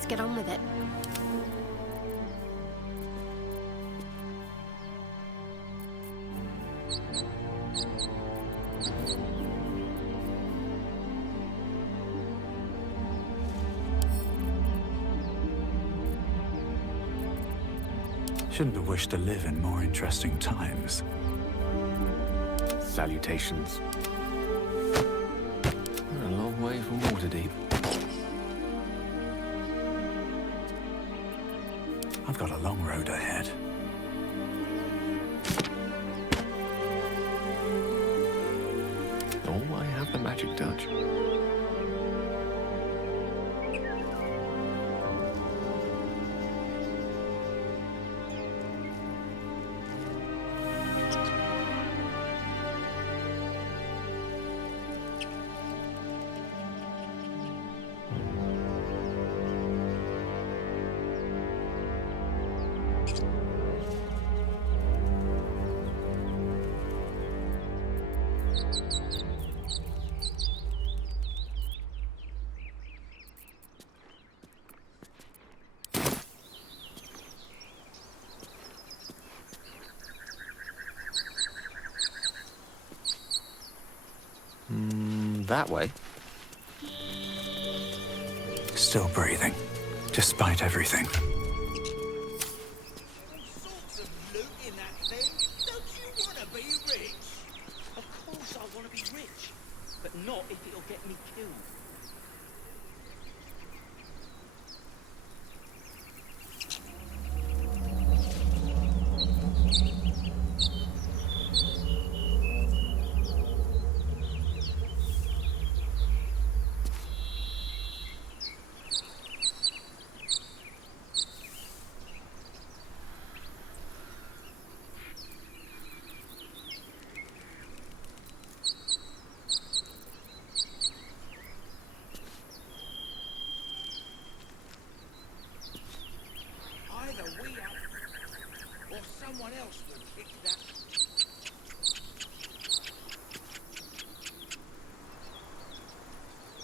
Let's get on with it. Shouldn't have wished to live in more interesting times. Salutations. We're a long way from Waterdeep. I've got a long road ahead. Oh, I have the magic touch. That way. Still breathing, despite everything. Sorts of loot in that thing. Don't you want to be rich? Of course I want to be rich, but not if it'll get me killed. Either we are, or someone else will kick that.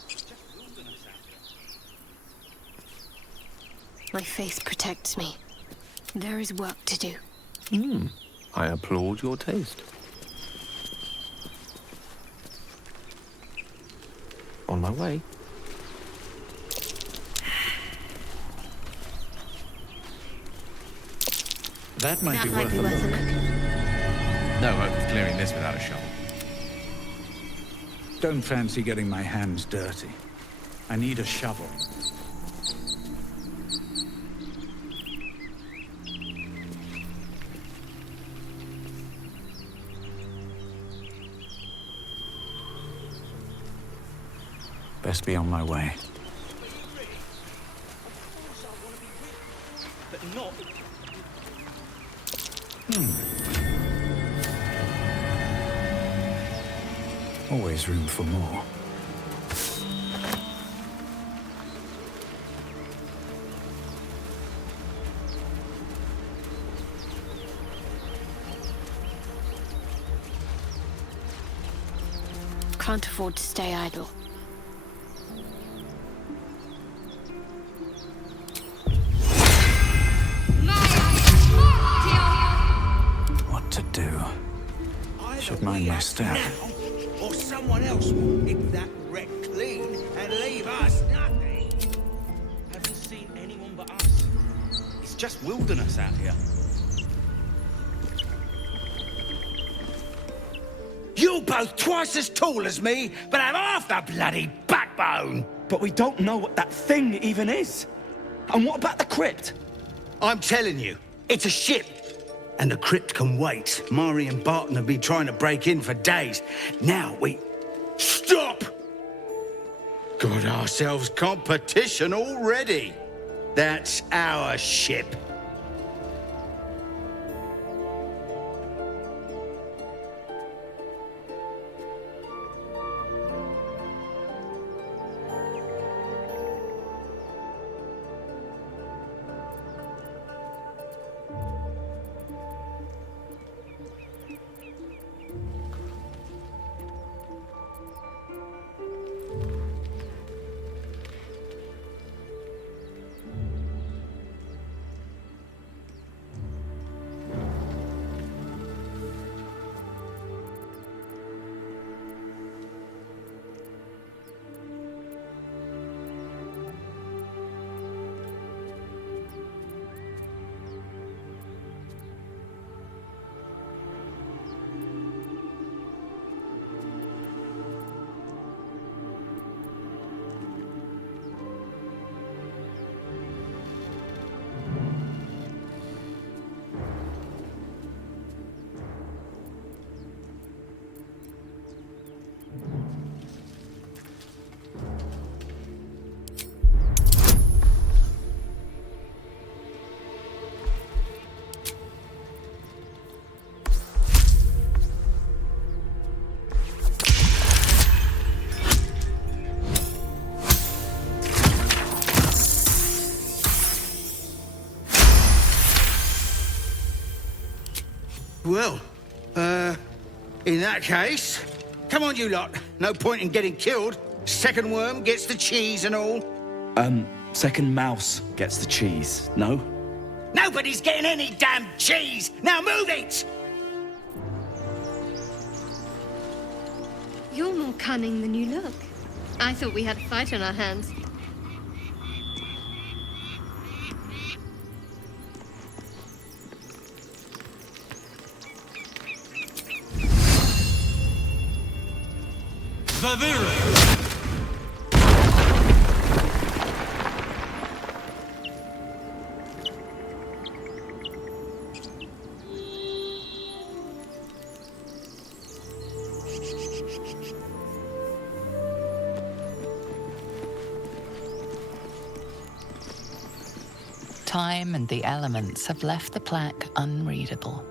It's just wilderness out here. My faith protects me. There is work to do. I applaud your taste. On my way. That might be That might worth be a worth a look. look. No hope of clearing this without a shovel. Don't fancy getting my hands dirty. I need a shovel. Best be on my way. Of course I want to be rich, but not if Always room for more. Can't afford to stay idle. What to do? Either Should mind we my act step. now, or someone else will pick that wreck clean and leave us nothing. haven't seen anyone but us. It's just wilderness out here. You're both twice as tall as me, but have half the bloody backbone. But we don't know what that thing even is. And what about the crypt? I'm telling you, it's a ship. And the crypt can wait. Mari and Barton have been trying to break in for days. Now we... Stop! Got ourselves competition already. That's our ship. Well, in that case, come on, you lot. No point in getting killed. Second worm gets the cheese and all. Second mouse gets the cheese, no? Nobody's getting any damn cheese! Now move it! You're more cunning than you look. I thought we had a fight on our hands. Time and the elements have left the plaque unreadable.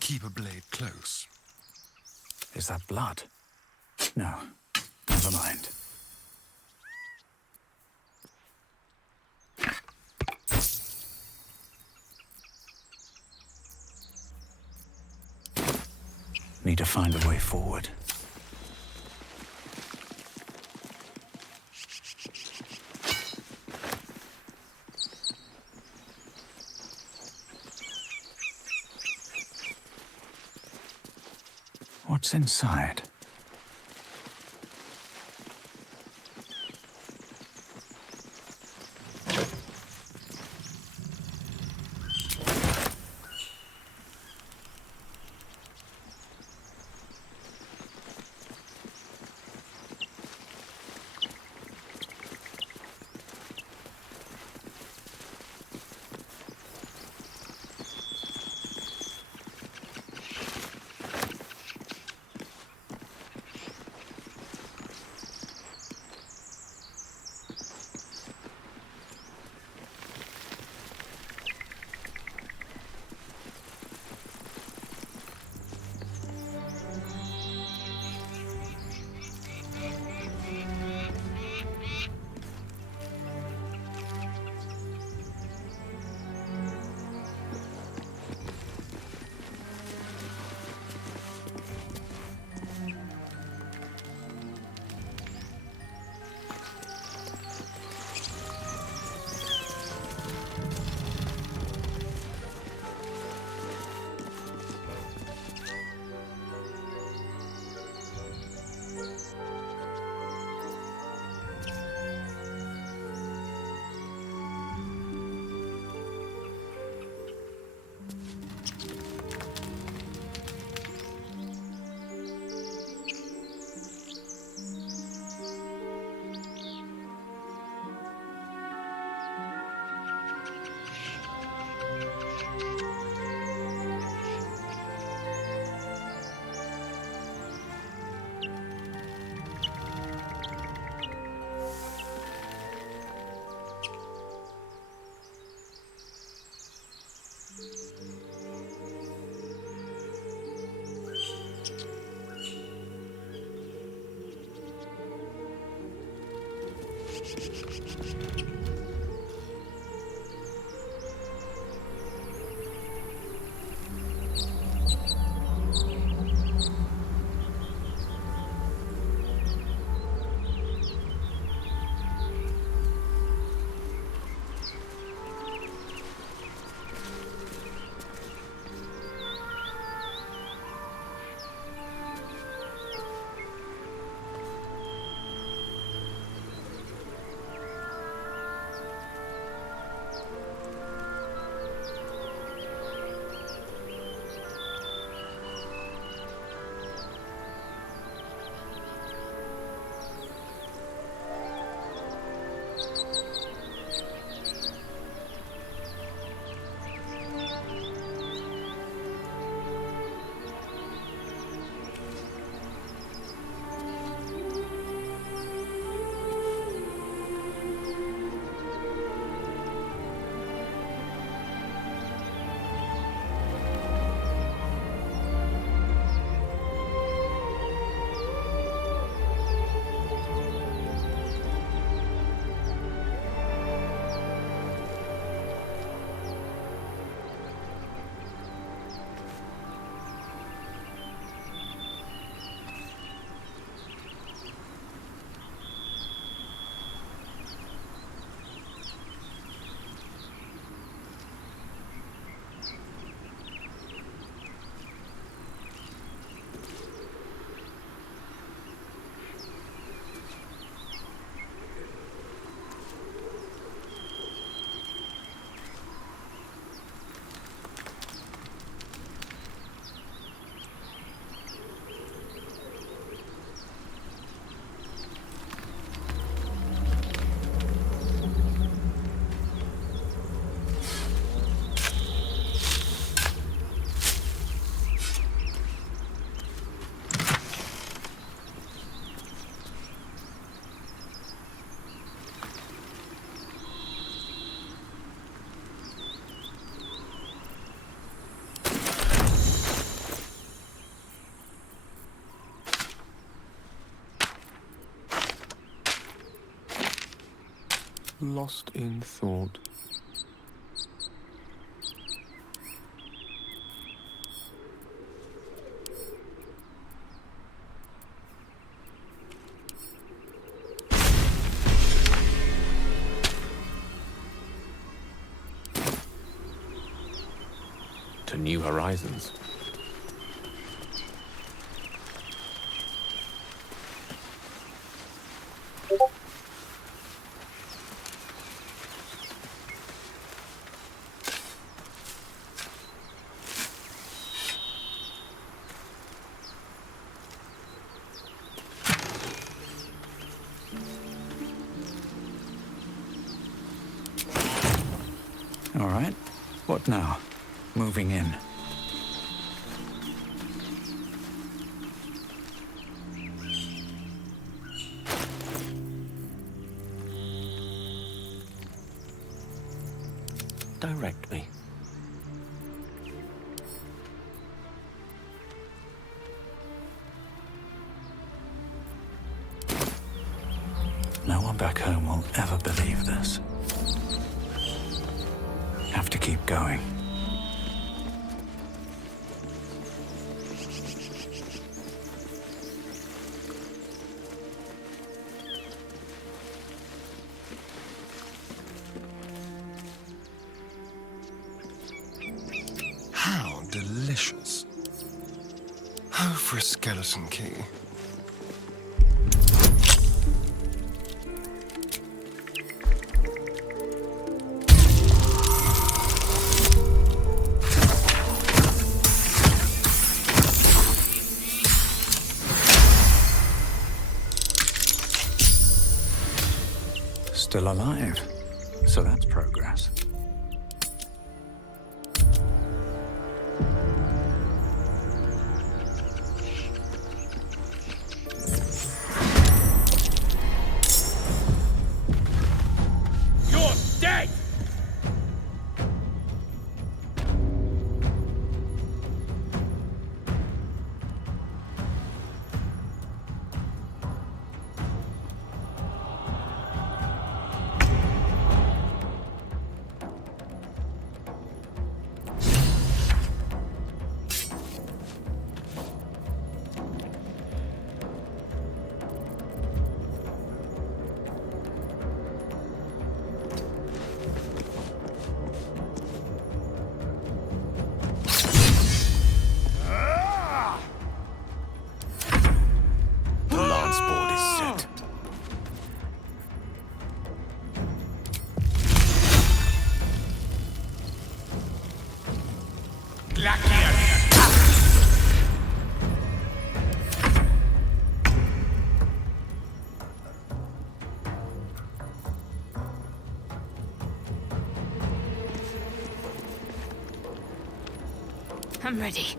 Keep a blade close. Is that blood? No. Never mind. Need to find a way forward. What's inside? lost in thought. To new horizons. All right. What now? Moving in. Direct me. No one back home will ever believe this. Have to keep going. How delicious. Oh, for a skeleton key. Still alive. So that's progress. You're dead! The lance board is set. I'm ready.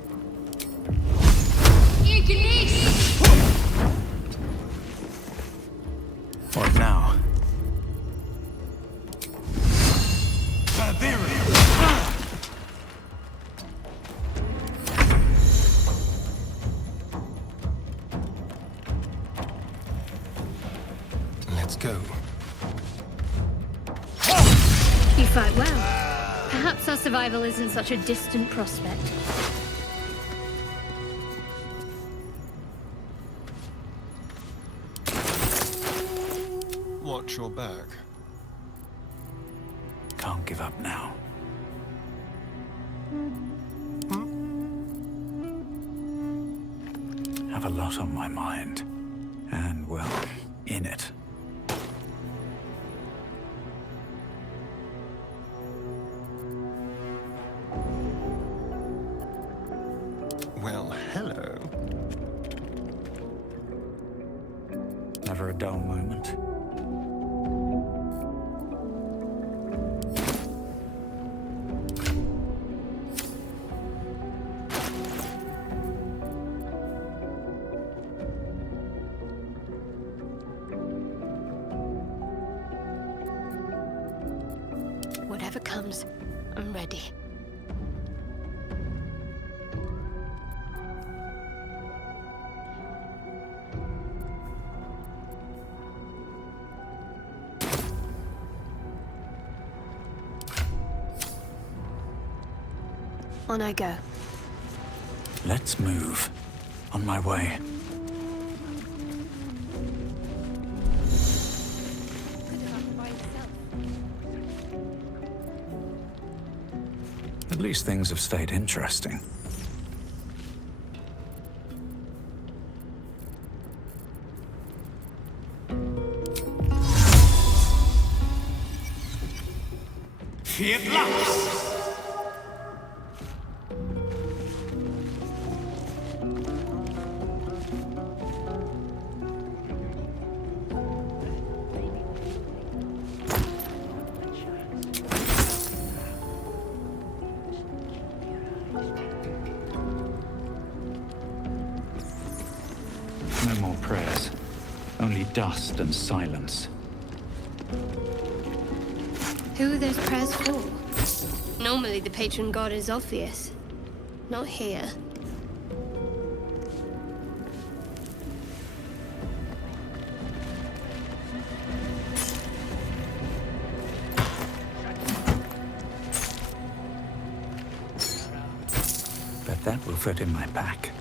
What now? Let's go. You fight well. Perhaps our survival isn't such a distant prospect. Watch your back. Can't give up now. Have a lot on my mind. And, well, in it. Well, hello. Never a dull moment. Whatever comes, I'm ready. On I go. Let's move. On my way. At least things have stayed interesting. No more prayers. Only dust and silence. Who are those prayers for? Normally the patron god is obvious. Not here. Bet that will fit in my pack.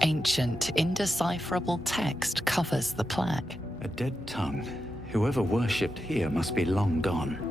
Ancient, indecipherable text covers the plaque. A dead tongue. Whoever worshipped here must be long gone.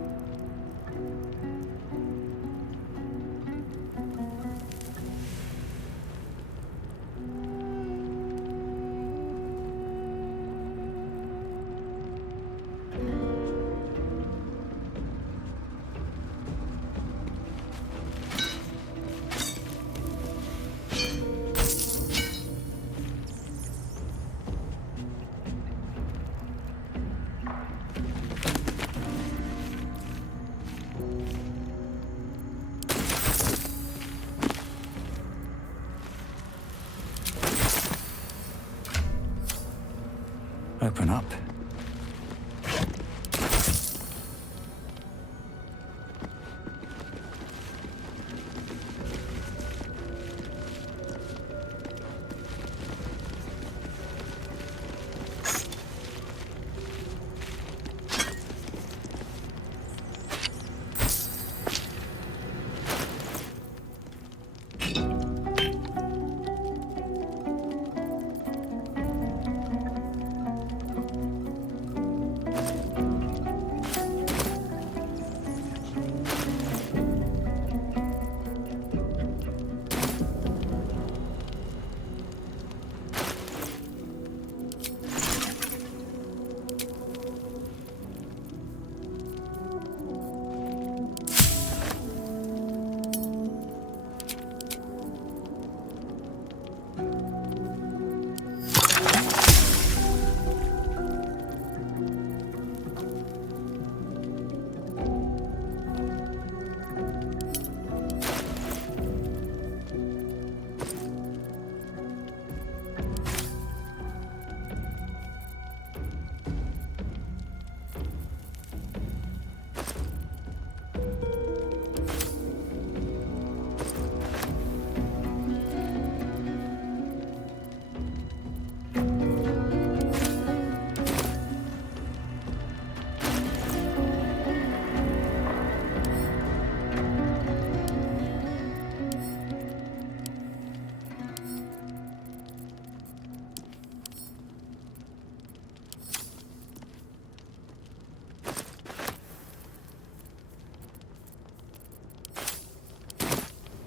Open up.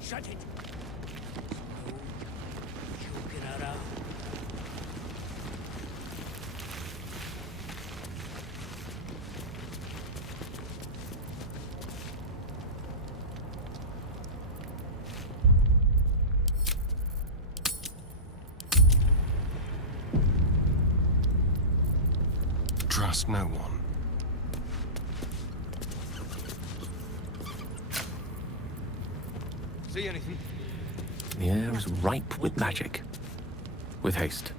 Shut it! Joking around. Trust no one. See anything? The air is ripe with magic. With haste.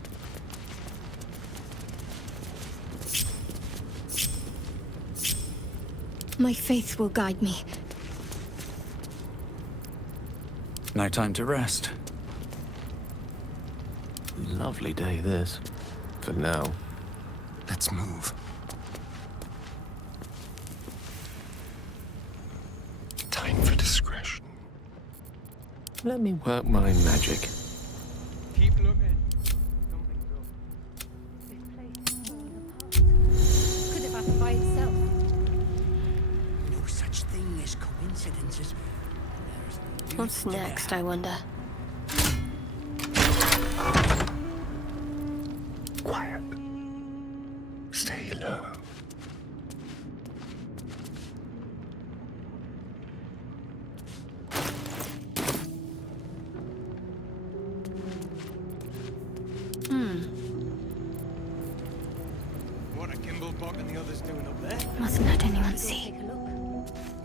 My faith will guide me. No time to rest. Lovely day, this. For now. Let's move. Time for discretion. Let me work my magic. Keep looking. Something's up. Could have happened by itself. No such thing as coincidences. There's What's next, I wonder? Quiet. Stay low. What are Kimblebok and the others doing up there? Mustn't let anyone see.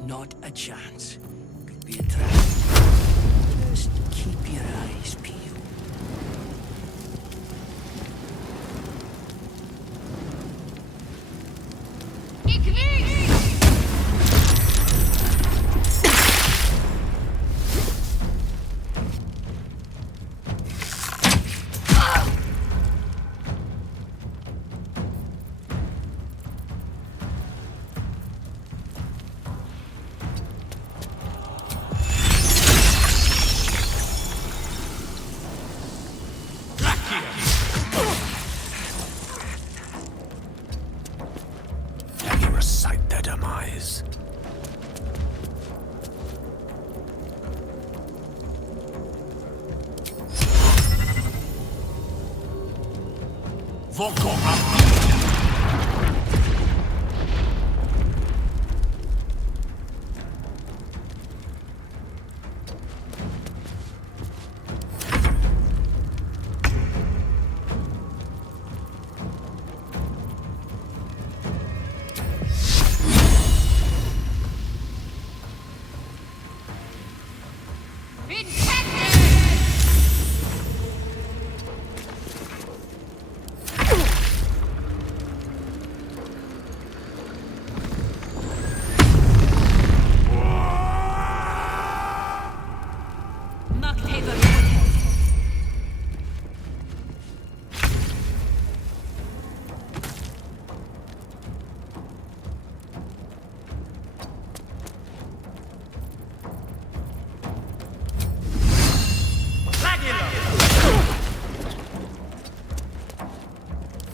not a chance. Could be a trap. Just keep your eyes peeled.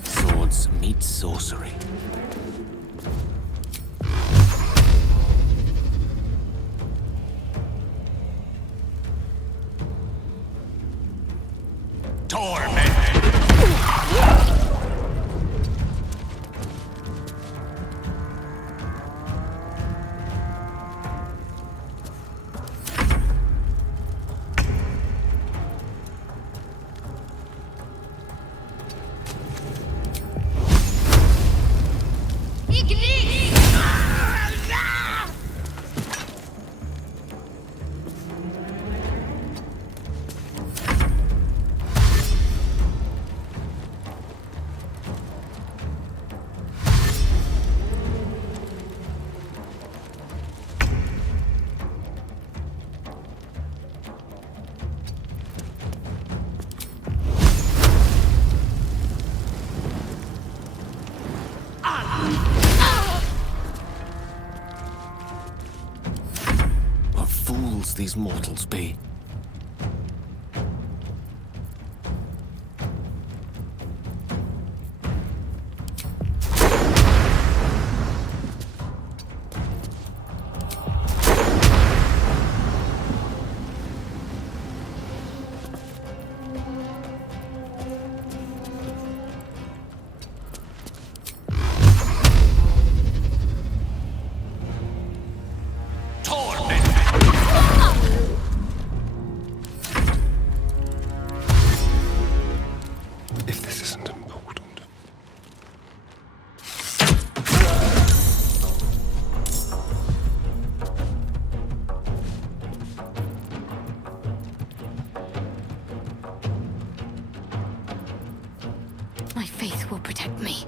Swords meet sorcery. What fools these mortals be. If this isn't important. My faith will protect me.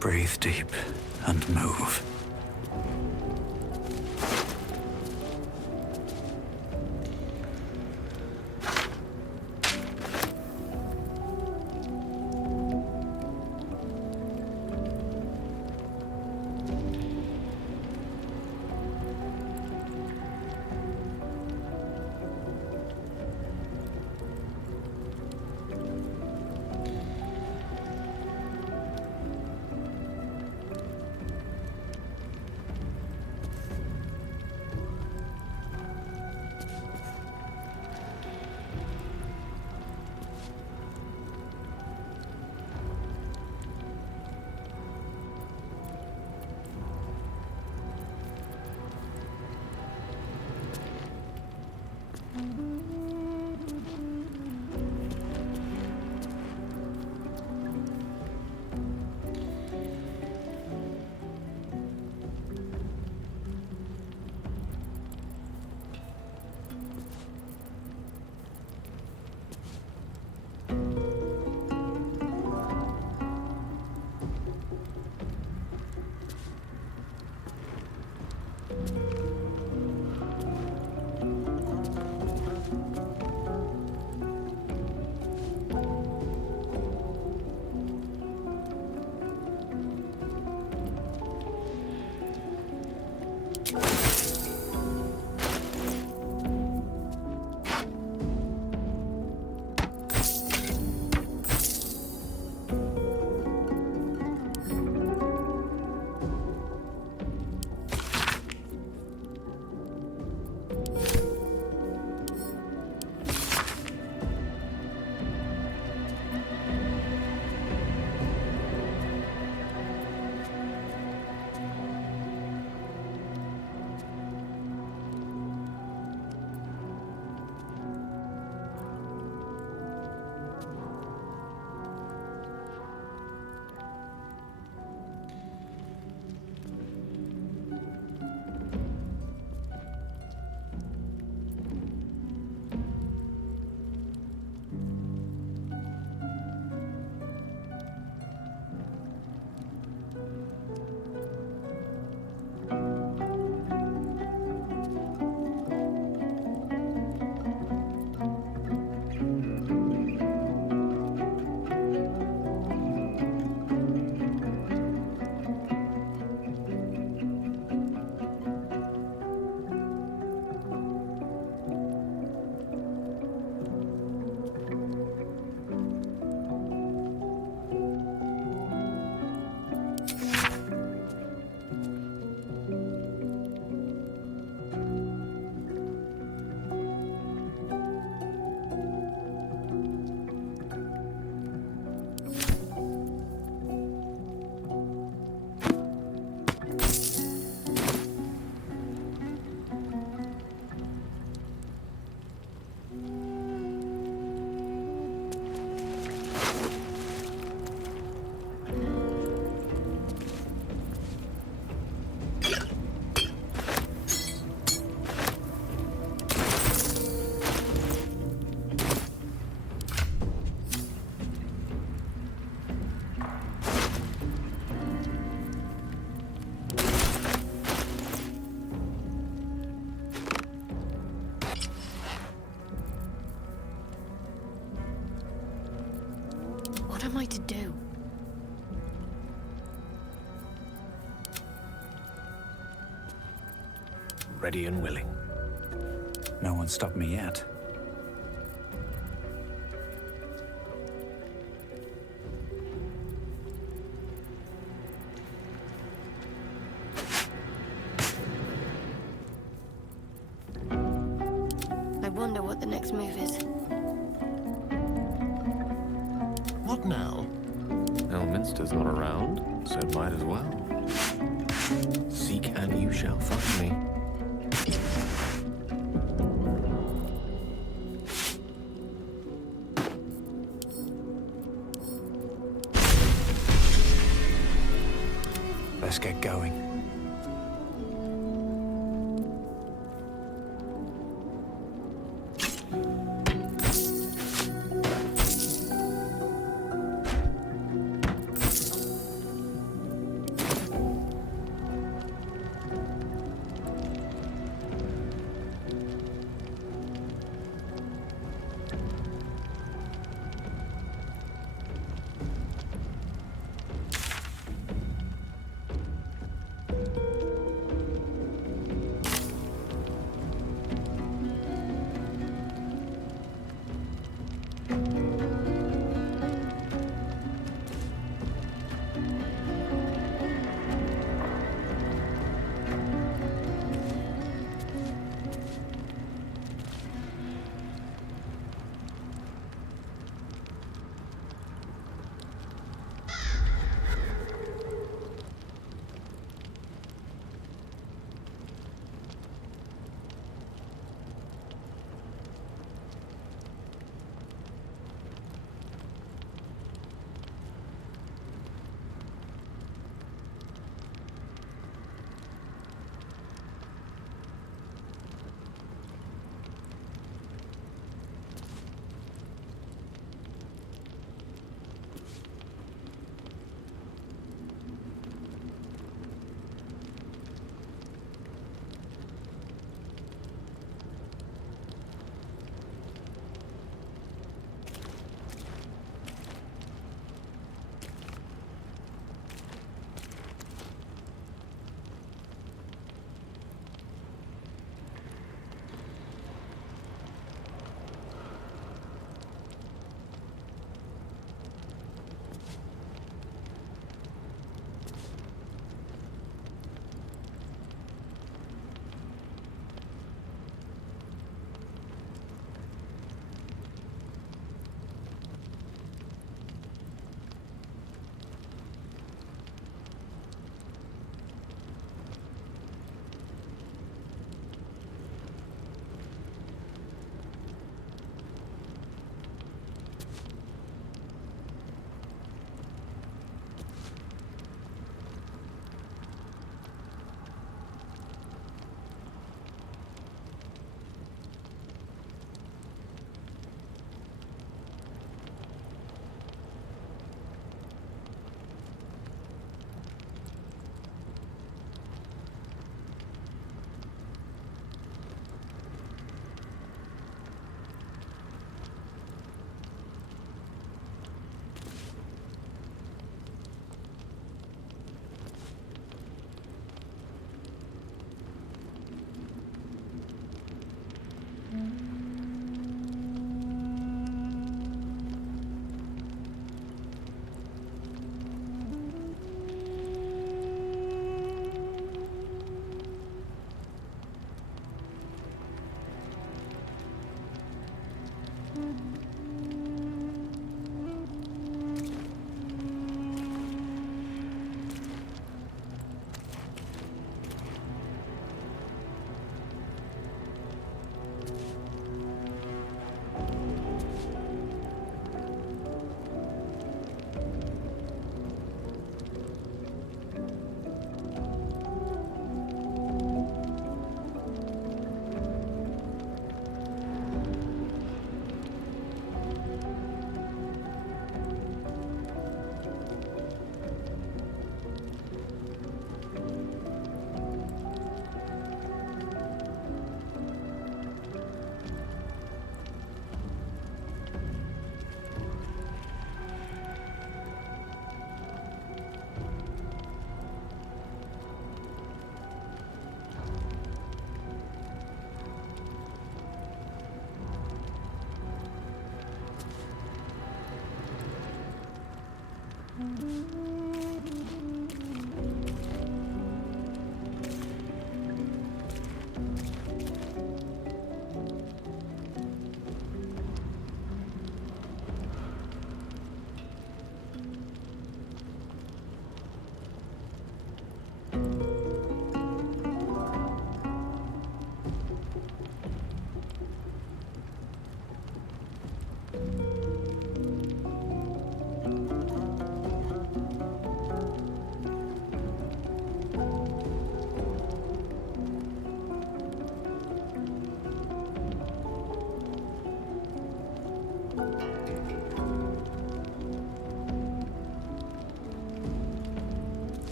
Breathe deep and move. am I to do? Ready and willing. No one stopped me yet. I wonder what the next move is. What now? Elminster's not around, so might as well. Seek and you shall find me. Let's get going.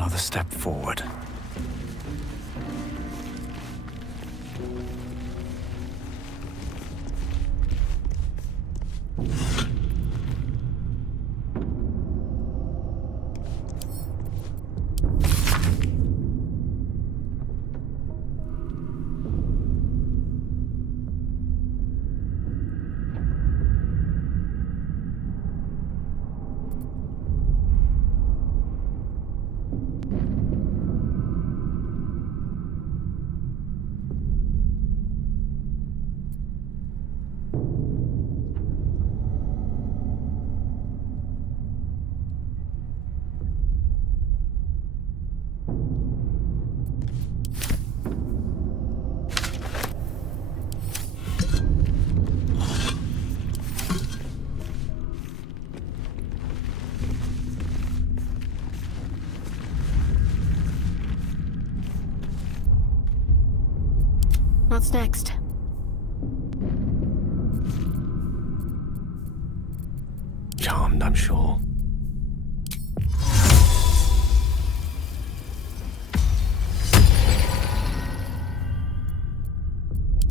another step forward. What's next? Charmed, I'm sure.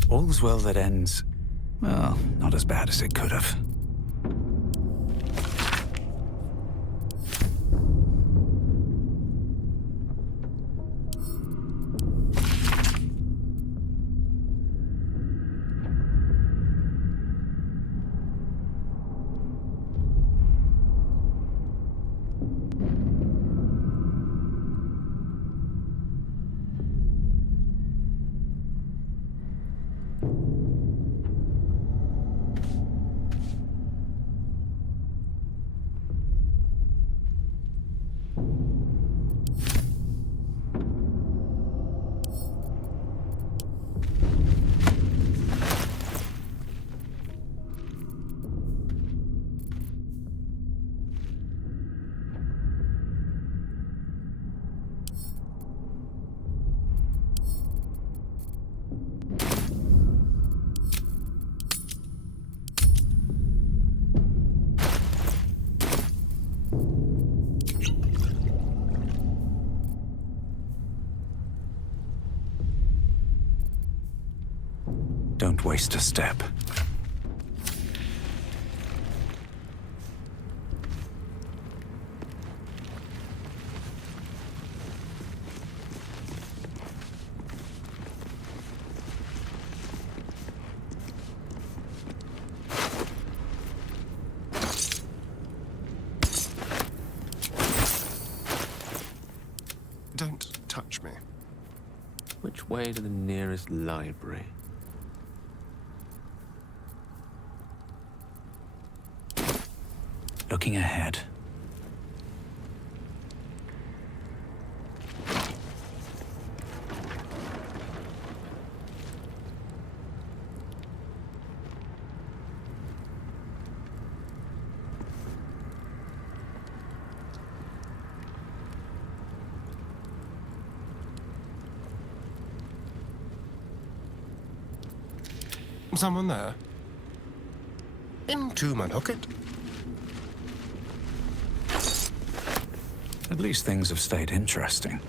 All's well that ends, well, not as bad as it could have. Don't waste a step. Don't touch me. Which way to the nearest library? Looking ahead. Someone there? Into my pocket. At least things have stayed interesting.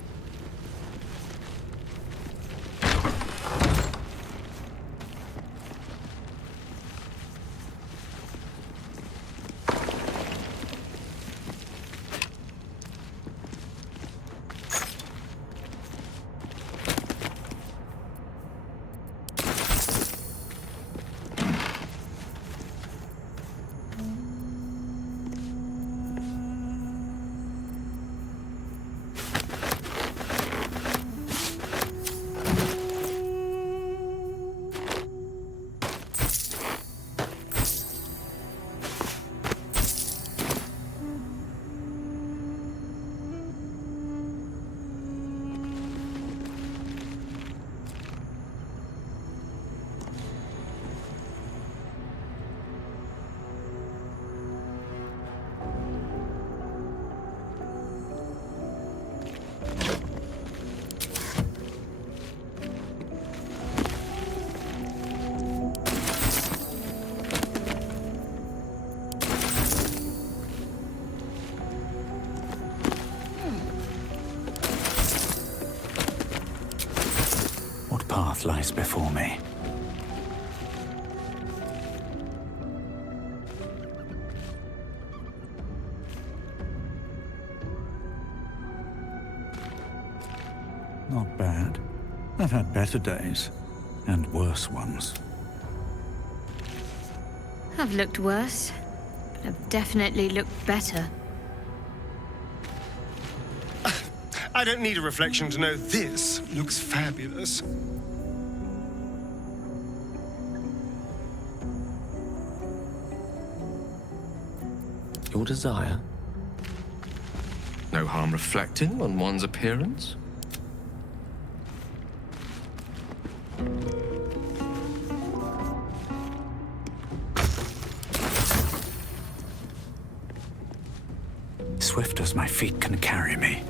path lies before me. Not bad. I've had better days, and worse ones. I've looked worse, but I've definitely looked better. I don't need a reflection to know this looks fabulous. Your desire? No harm reflecting on one's appearance? Swift as my feet can carry me.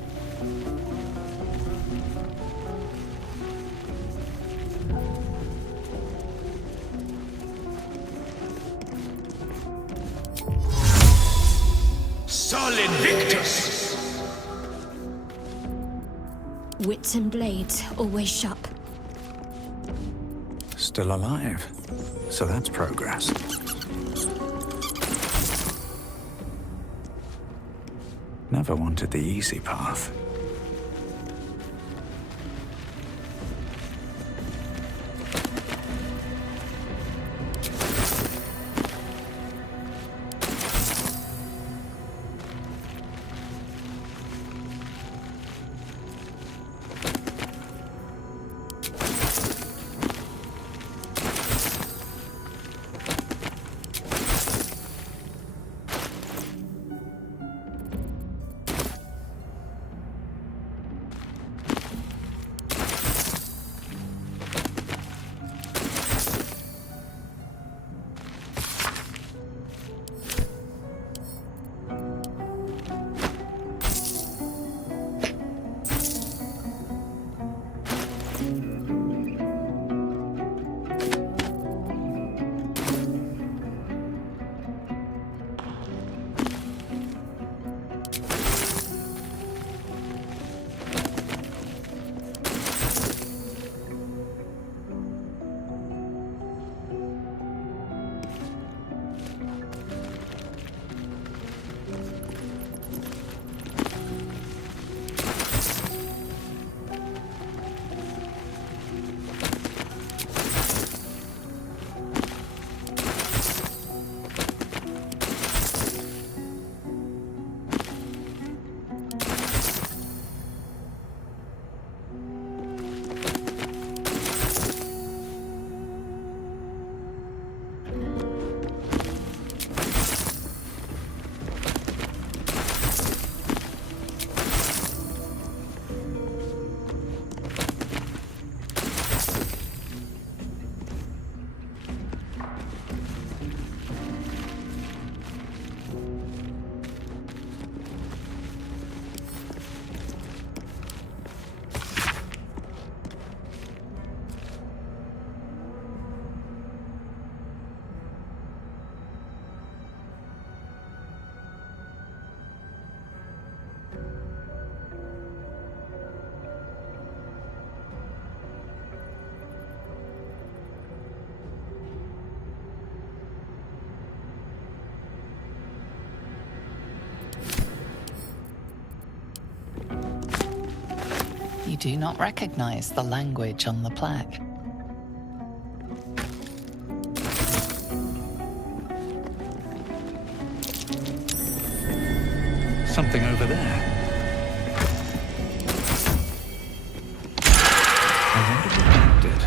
Solid Victus! Wits and blades, always sharp. Still alive. So that's progress. Never wanted the easy path. You do not recognize the language on the plaque. Something over there. I wonder what that did.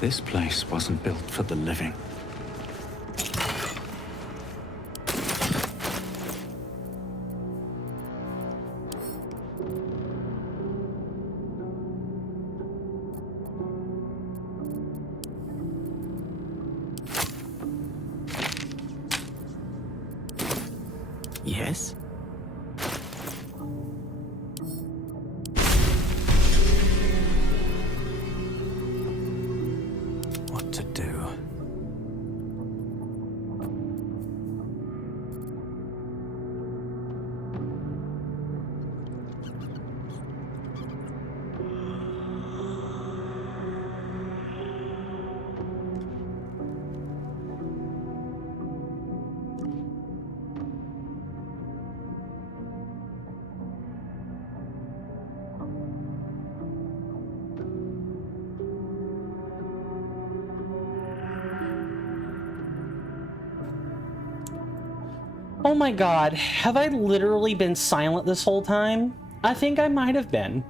This place wasn't built for the living. Yes? What to do? Oh my god, have I literally been silent this whole time? I think I might have been.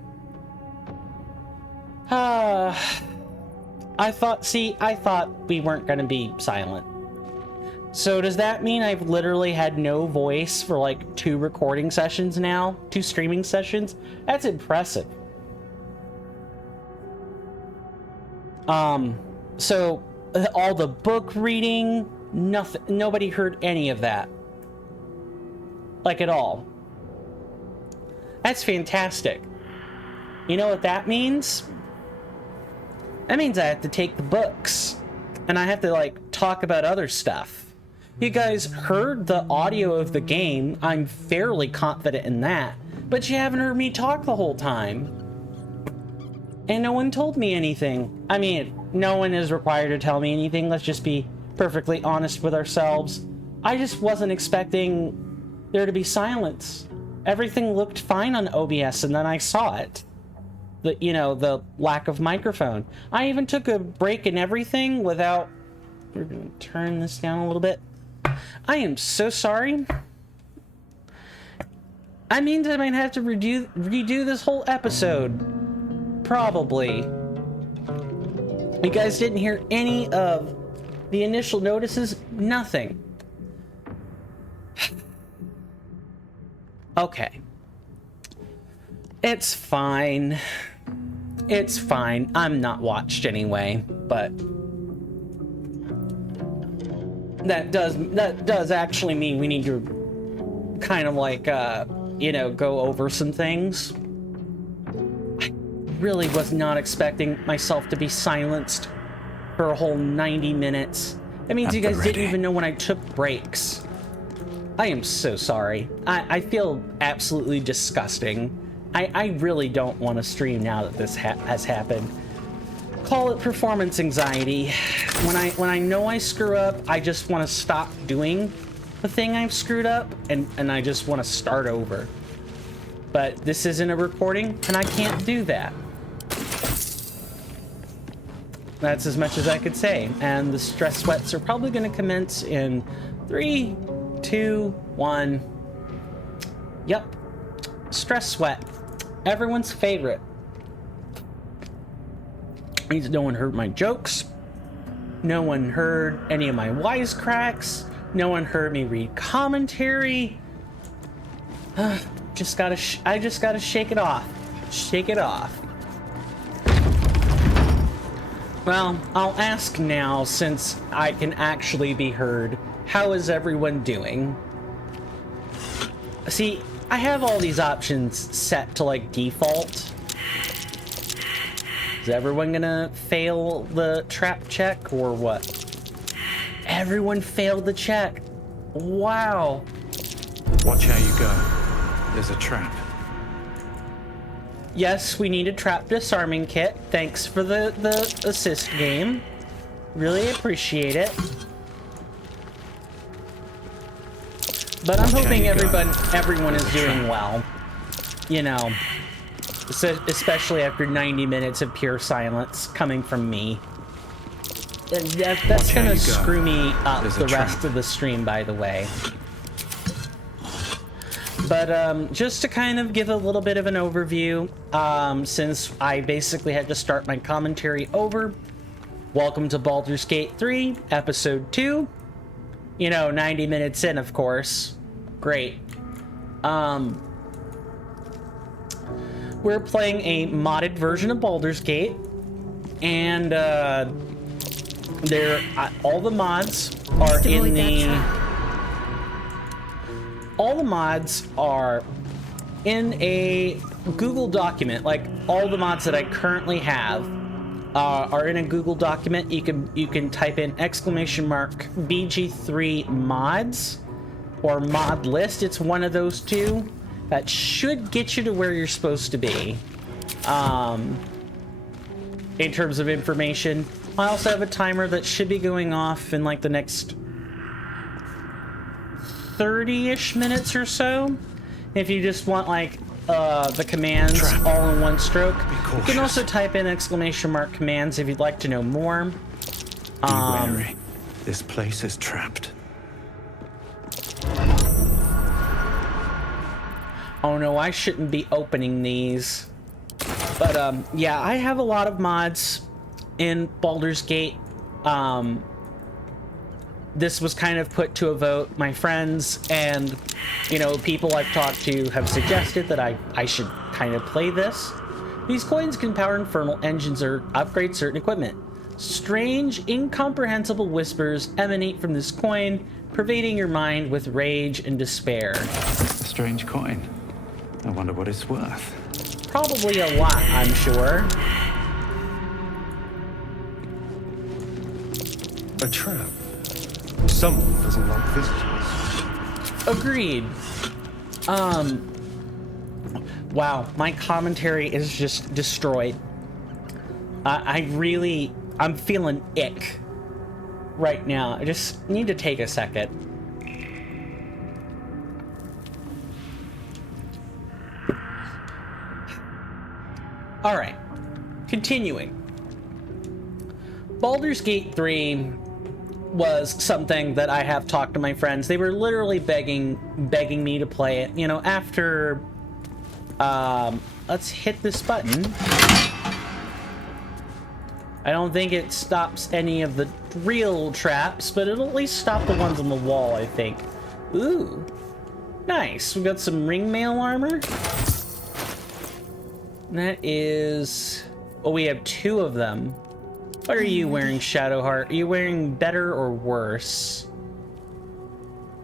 I thought we weren't gonna be silent. So does that mean I've literally had no voice for like 2 recording sessions now? 2 streaming sessions? That's impressive. So all the book reading, nothing, nobody heard any of that. Like at all. That's fantastic. You know what that means? That means I have to take the books and I have to like talk about other stuff. You guys heard the audio of the game. I'm fairly confident in that, but you haven't heard me talk the whole time. And no one told me anything. I mean, no one is required to tell me anything. Let's just be perfectly honest with ourselves. I just wasn't expecting there to be silence. Everything looked fine on OBS, and then I saw it. The lack of microphone. I even took a break and everything without... We're gonna turn this down a little bit. I am so sorry. I mean, I might have to redo this whole episode. Probably. You guys didn't hear any of the initial notices? Nothing. Okay. It's fine. It's fine. I'm not watched anyway, but that does actually mean we need to kind of like go over some things. I really was not expecting myself to be silenced for a whole 90 minutes. That means you guys didn't even know when I took breaks. I am so sorry. I feel absolutely disgusting. I really don't want to stream now that this has happened. Call it performance anxiety. When I know I screw up, I just want to stop doing the thing I've screwed up, and I just want to start over. But this isn't a recording, and I can't do that. That's as much as I could say. And the stress sweats are probably going to commence in 3, 2, 1. Yep. Stress sweat. Everyone's favorite. Means no one heard my jokes. No one heard any of my wisecracks. No one heard me read commentary. I just gotta shake it off. Shake it off. Well, I'll ask now, since I can actually be heard. How is everyone doing? See, I have all these options set to like default. Is everyone gonna fail the trap check or what? Everyone failed the check. Wow. Watch how you go. There's a trap. Yes, we need a trap disarming kit. Thanks for the assist game. Really appreciate it. But I'm Okay, hoping go. everyone is There's a doing trap. well. You know, especially after 90 minutes of pure silence coming from me. That's Watch how gonna you go. screw me up There's a the rest trap. of the stream, by the way. But just to kind of give a little bit of an overview, since I basically had to start my commentary over, welcome to Baldur's Gate 3, Episode 2. You know, 90 minutes in, of course. Great. We're playing a modded version of Baldur's Gate, and all the mods are in the... All the mods are in a Google document. Like, all the mods that I currently have are in a Google document. You can type in !BG3 mods or mod list. It's one of those two. That should get you to where you're supposed to be in terms of information. I also have a timer that should be going off in like the next 30-ish minutes or so. If you just want like the commands all in one stroke. You can also type in !commands if you'd like to know more. Be wary. This place is trapped. Oh no, I shouldn't be opening these. But yeah, I have a lot of mods in Baldur's Gate. This was kind of put to a vote. My friends and, you know, people I've talked to have suggested that I should kind of play this. These coins can power infernal engines or upgrade certain equipment. Strange, incomprehensible whispers emanate from this coin, pervading your mind with rage and despair. A strange coin. I wonder what it's worth. Probably a lot, I'm sure. A trap. Someone doesn't like visitors. Agreed. Wow, my commentary is just destroyed. I'm feeling ick right now. I just need to take a second. All right, continuing. Baldur's Gate 3 was something that I have talked to my friends. They were literally begging me to play it. You know, after, let's hit this button. I don't think it stops any of the real traps, but it'll at least stop the ones on the wall, I think. Ooh, nice. We got some ring mail armor. That is... Oh, we have 2 of them. What are you wearing, Shadowheart? Are you wearing better or worse?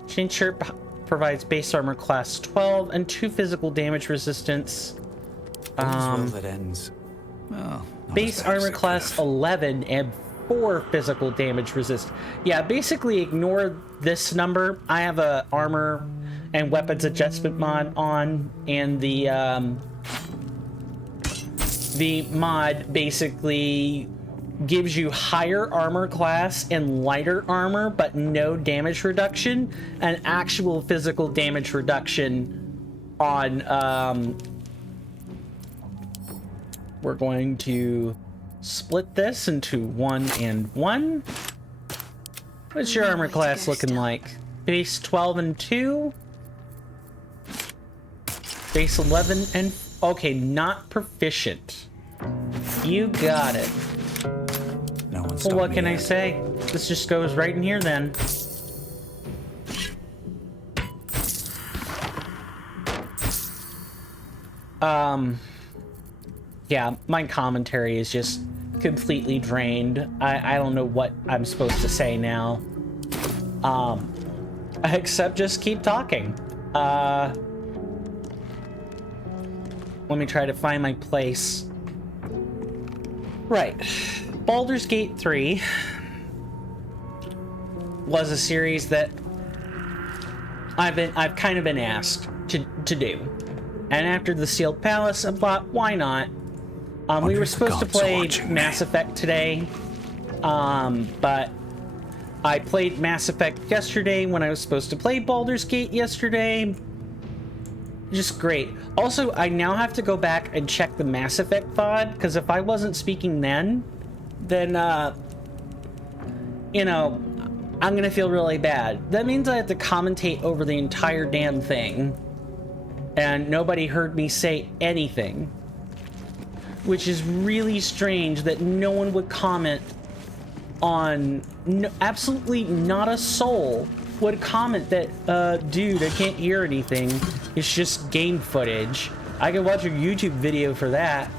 Chain shirt provides base armor class 12 and 2 physical damage resistance. That ends. Well, Base armor class 11 and 4 physical damage resist. Yeah, basically ignore this number. I have a armor and weapons adjustment mod on, and the mod basically gives you higher armor class and lighter armor, but no damage reduction, and actual physical damage reduction on, we're going to split this into 1 and 1. What's your armor class looking like? Base 12 and 2? Base 11 and... Okay, not proficient. You got it. No one's Well, what can I say? This just goes right in here then. Yeah, my commentary is just completely drained. I don't know what I'm supposed to say now. Except just keep talking. Let me try to find my place. Right. Baldur's Gate 3 was a series that I've kind of been asked to do. And after the Sealed Palace, I thought, why not? We were supposed to play Mass Effect today, but I played Mass Effect yesterday when I was supposed to play Baldur's Gate yesterday. Just great. Also, I now have to go back and check the Mass Effect VOD, because if I wasn't speaking then, you know, I'm gonna feel really bad. That means I have to commentate over the entire damn thing, and nobody heard me say anything, which is really strange that no one would comment on, absolutely not a soul would comment that, dude, I can't hear anything. It's just game footage. I could watch a YouTube video for that.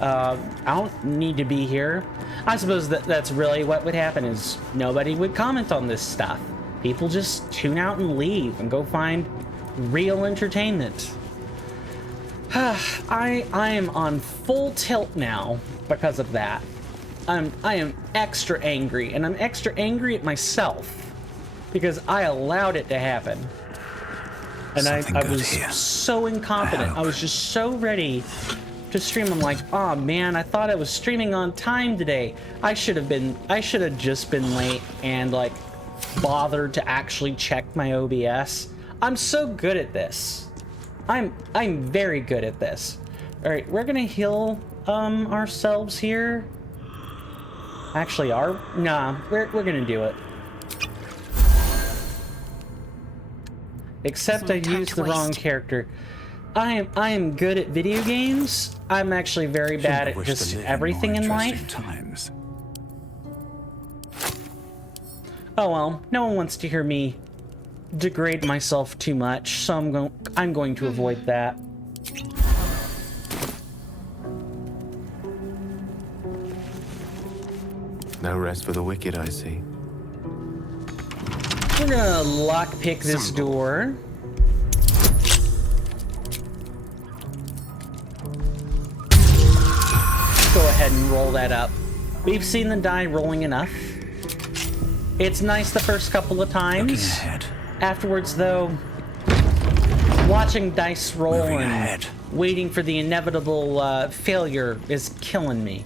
I don't need to be here. I suppose that's really what would happen, is nobody would comment on this stuff. People just tune out and leave and go find real entertainment. I am on full tilt now because of that. I am extra angry, and I'm extra angry at myself because I allowed it to happen. And I was so incompetent. I was just so ready to stream. I'm like, oh man, I thought I was streaming on time today. I should have just been late and like bothered to actually check my OBS. I'm so good at this. I'm very good at this. All right, we're gonna heal ourselves here. Actually, we're gonna do it. Except I used the wrong character. I am good at video games. I'm actually very bad at just everything in life. Oh well, no one wants to hear me degrade myself too much, so I'm going to avoid that. No rest for the wicked, I see. We're gonna lockpick this door. Go ahead and roll that up. We've seen the die rolling enough. It's nice the first couple of times. Afterwards, though, watching dice roll and waiting for the inevitable failure is killing me.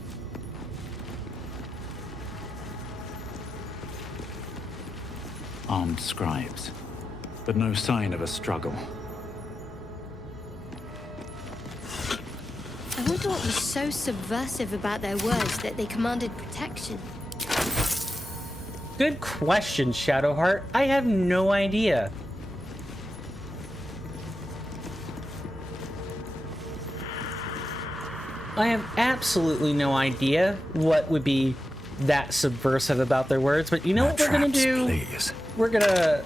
Armed scribes, but no sign of a struggle. I wonder what was so subversive about their words that they commanded protection. Good question, Shadowheart. I have no idea. I have absolutely no idea what would be that subversive about their words, but you know what we're gonna do? Please. We're gonna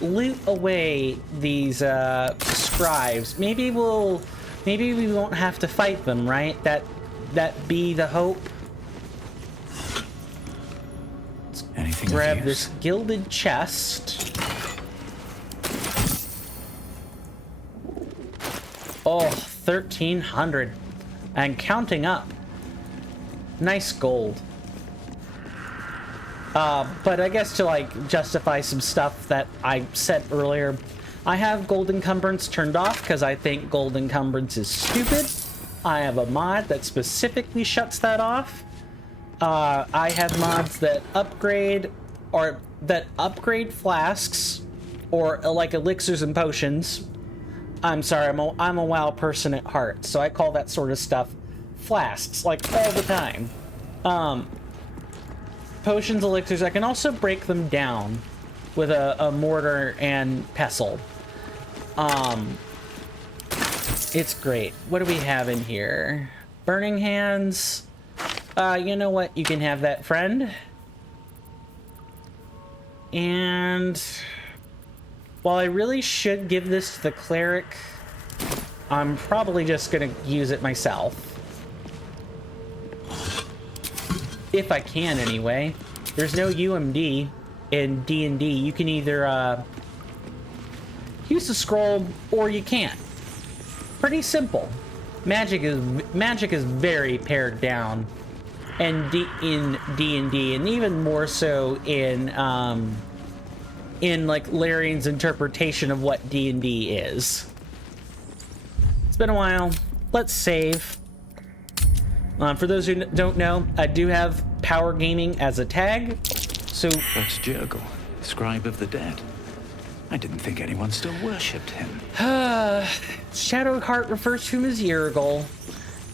loot away these scribes. Maybe we won't have to fight them, right? That be the hope. Anything grab this gilded chest. Oh, 1,300 and counting up. Nice gold. But I guess to like justify some stuff that I said earlier, I have gold encumbrance turned off because I think gold encumbrance is stupid. I have a mod that specifically shuts that off. I have mods that upgrade flasks or like elixirs and potions. I'm sorry, I'm a WoW person at heart, so I call that sort of stuff flasks, like all the time. Potions, elixirs, I can also break them down with a mortar and pestle. It's great. What do we have in here? Burning hands. You know what? You can have that, friend. And while I really should give this to the cleric, I'm probably just gonna use it myself. If I can, anyway. There's no UMD in D&D. You can either use the scroll or you can't. Pretty simple. Magic is very pared down, and in D&D, and even more so in like Larian's interpretation of what D&D is. It's been a while. Let's save. For those who don't know, I do have Power Gaming as a tag, So That's Jurgle, scribe of the dead. I didn't think anyone still worshipped him. Shadowheart refers to him as Jurgle,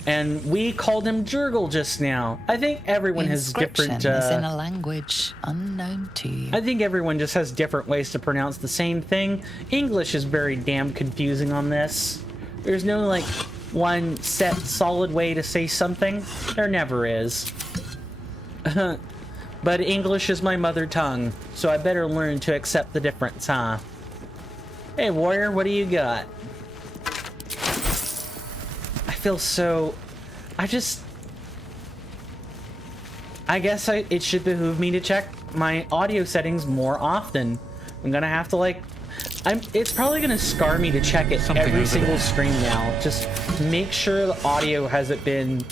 and we called him Jurgle just now. I think everyone has different. Is in a language unknown to you. I think everyone just has different ways to pronounce the same thing. English is very damn confusing on this. There's no like one set solid way to say something. There never is. But English is my mother tongue, so I better learn to accept the difference, huh? Hey, warrior, what do you got? I feel so... I guess it should behoove me to check my audio settings more often. I'm gonna have to, like... it's probably gonna scar me to check it every single stream now. Just make sure the audio hasn't been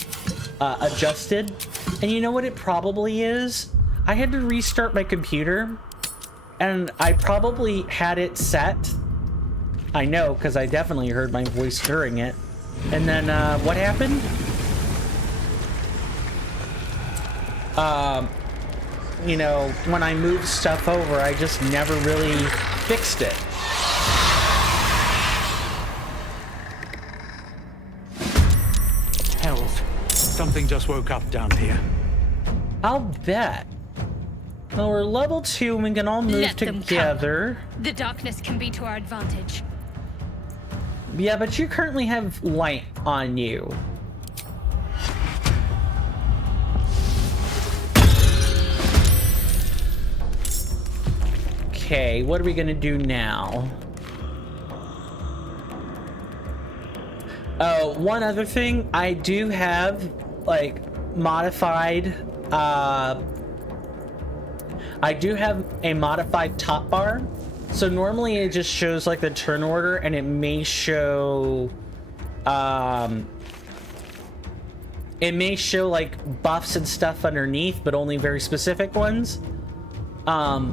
adjusted. And you know what it probably is? I had to restart my computer, and I probably had it set. I know, because I definitely heard my voice during it. And then, what happened? You know, when I moved stuff over, I just never really fixed it. Herald, something just woke up down here. I'll bet. Well, we're level 2 and we can all move Let them together. The darkness can be to our advantage. Yeah, but you currently have light on you. Okay, what are we gonna do now? Oh, one other thing, I do have like modified I do have a modified top bar. So normally it just shows like the turn order, and it may show like buffs and stuff underneath, but only very specific ones. I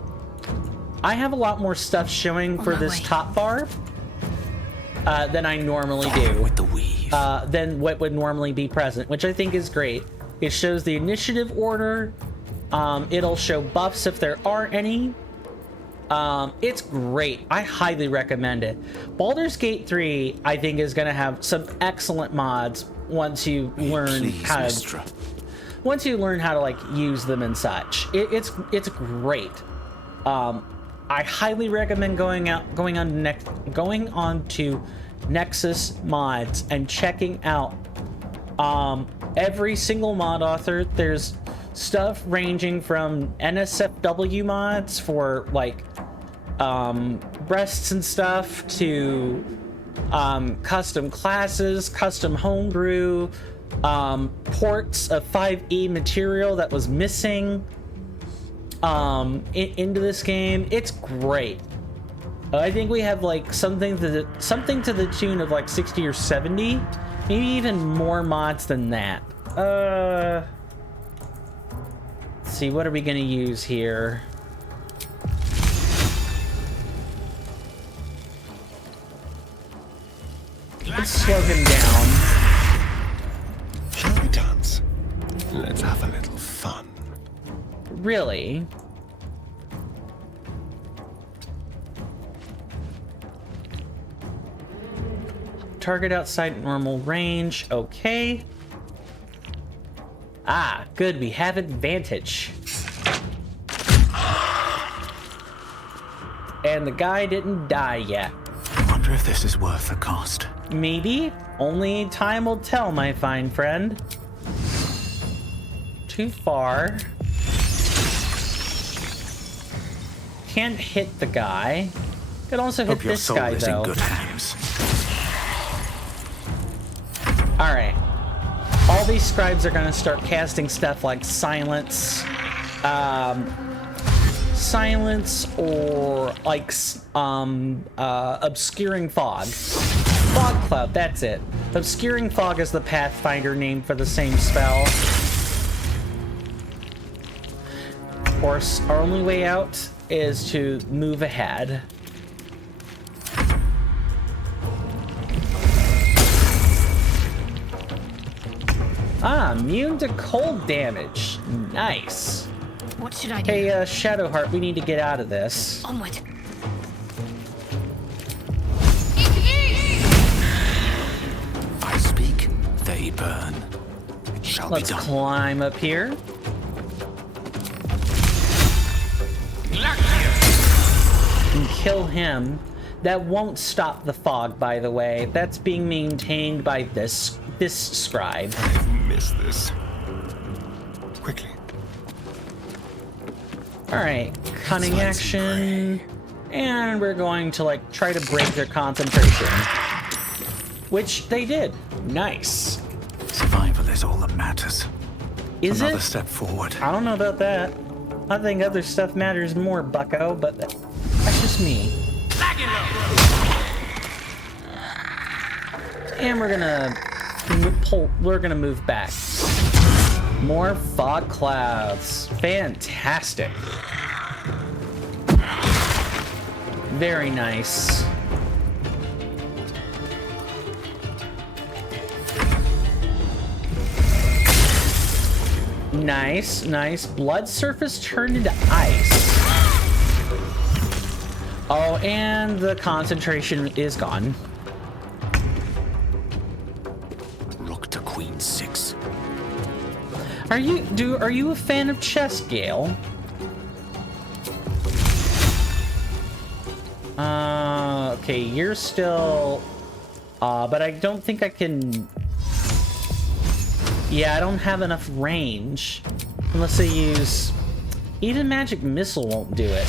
have a lot more stuff showing for this top bar than I normally do. With the weave. Than what would normally be present, which I think is great. It shows the initiative order. It'll show buffs if there are any. It's great. I highly recommend it. Baldur's Gate 3, I think, is going to have some excellent mods once you learn how to like use them and such. It's great. I highly recommend going on to Nexus Mods and checking out every single mod author. There's stuff ranging from NSFW mods for like breasts and stuff to custom classes, custom homebrew, ports of 5e material that was missing into this game. It's great. I think we have like something to the tune of like 60 or 70, maybe even more mods than that. Let's see, what are we gonna use here? Let's slow him down. Shall we dance? Let's have a little fun. Really? Target outside normal range. Okay. Ah, good. We have advantage. And the guy didn't die yet. I wonder if this is worth the cost. Maybe. Only time will tell, my fine friend. Too far. Can't hit the guy. Could also hit this guy, though. In good hands. All right. All these scribes are going to start casting stuff like silence, or like obscuring fog. Fog cloud, that's it. Obscuring fog is the Pathfinder name for the same spell. Of course, our only way out is to move ahead. Ah, immune to cold damage. Nice. What should I do? Hey, Shadowheart, we need to get out of this. Onward. I speak, they burn. It shall Let's be done. climb up here. And kill him. That won't stop the fog, by the way. That's being maintained by this scribe. Miss this. Quickly. Alright, cunning action. And we're going to, like, try to break their concentration. Which they did. Nice. Survival is all that matters. Is Another it? step forward. I don't know about that. I think other stuff matters more, bucko, but that's just me. And we're gonna move back. More fog clouds. Fantastic. Very nice. Nice, nice. Blood surface turned into ice. Oh, and the concentration is gone. Rook to Queen 6. Are you a fan of chess, Gale? Okay, you're still but I don't think I can. Yeah, I don't have enough range. Unless I use... Even Magic Missile won't do it.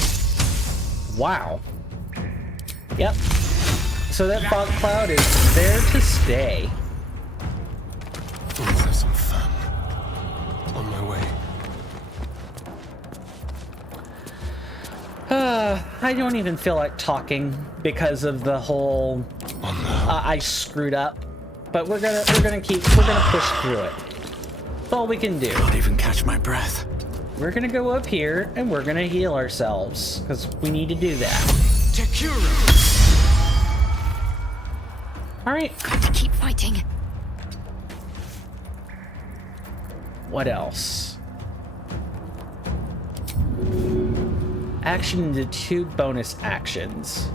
Wow. Yep. So that fog cloud is there to stay. Let's have some fun. On my way. I don't even feel like talking because of the whole... I screwed up. But we're gonna push through it. That's all we can do. Can't even catch my breath. We're gonna go up here and we're gonna heal ourselves because we need to do that. All right. Got to keep fighting. What else? Action into 2 bonus actions.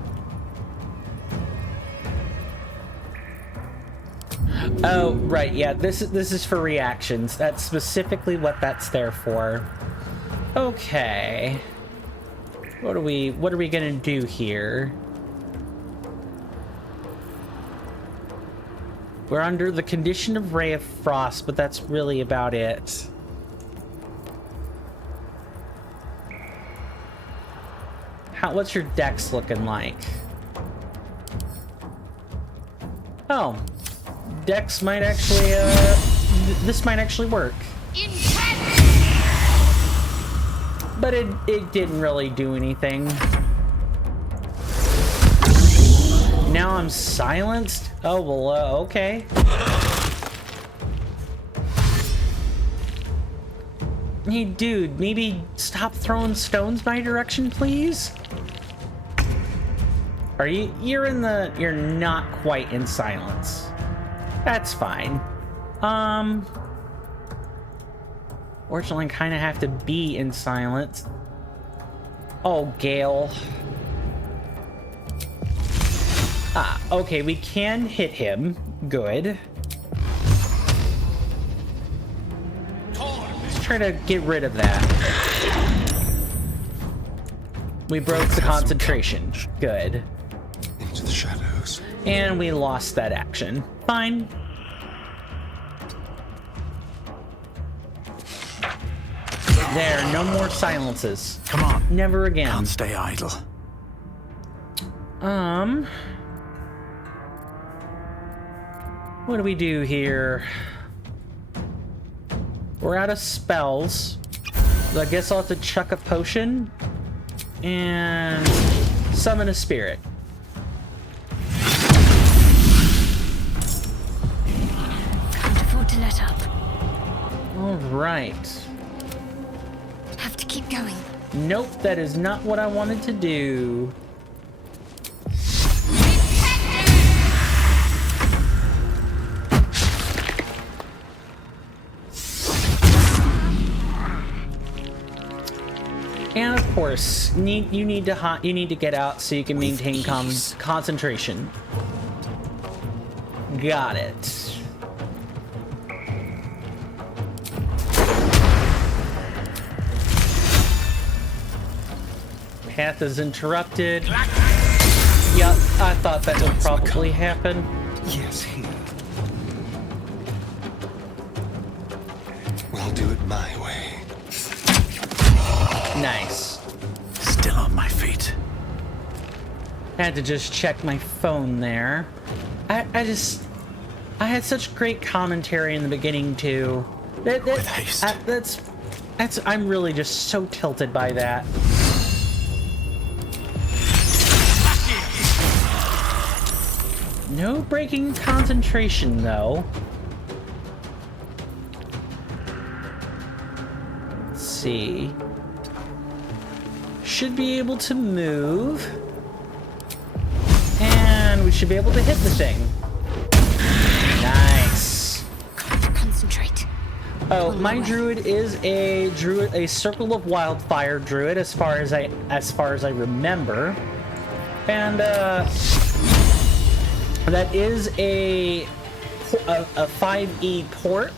Oh, right, yeah, this is for reactions. That's specifically what that's there for. Okay. What are we gonna do here? We're under the condition of Ray of Frost, but that's really about it. What's your dex looking like? Oh. Dex might actually, this might actually work. But it didn't really do anything. Now I'm silenced? Oh, well, okay. Hey, dude, maybe stop throwing stones my direction, please? Are you're not quite in silence. That's fine. Fortunately, I kind of have to be in silence. Oh, Gale. Ah, okay, we can hit him. Good. Let's try to get rid of that. We broke the concentration. Good. Into the shadows. And we lost that action. Fine. There, no more silences. Come on. Never again. Can't stay idle. What do we do here? We're out of spells. So I guess I'll have to chuck a potion and summon a spirit. Can't afford to let up. All right. Have to keep going. Nope, that is not what I wanted to do. course. You need to get out so you can maintain concentration. Got it. Path is interrupted. Yep, I thought that would probably happen. Yes, here. We'll do it my way. Nice. Still on my feet. I had to just check my phone there. I had such great commentary in the beginning too. With haste. I'm really just so tilted by that. No breaking concentration though. Let's see. Should be able to move. And we should be able to hit the thing. Nice. Can't concentrate. Oh, my druid is a circle of wildfire druid as far as I remember. And that is a 5e port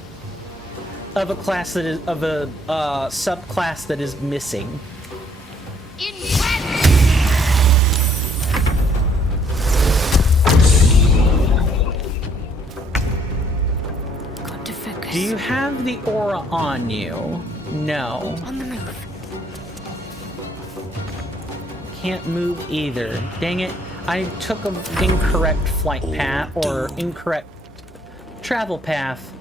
of a class that is of a subclass that is missing. Got to focus. Do you have the aura on you? No. On the move. Can't move either. Dang it. I took an incorrect flight path or incorrect travel path.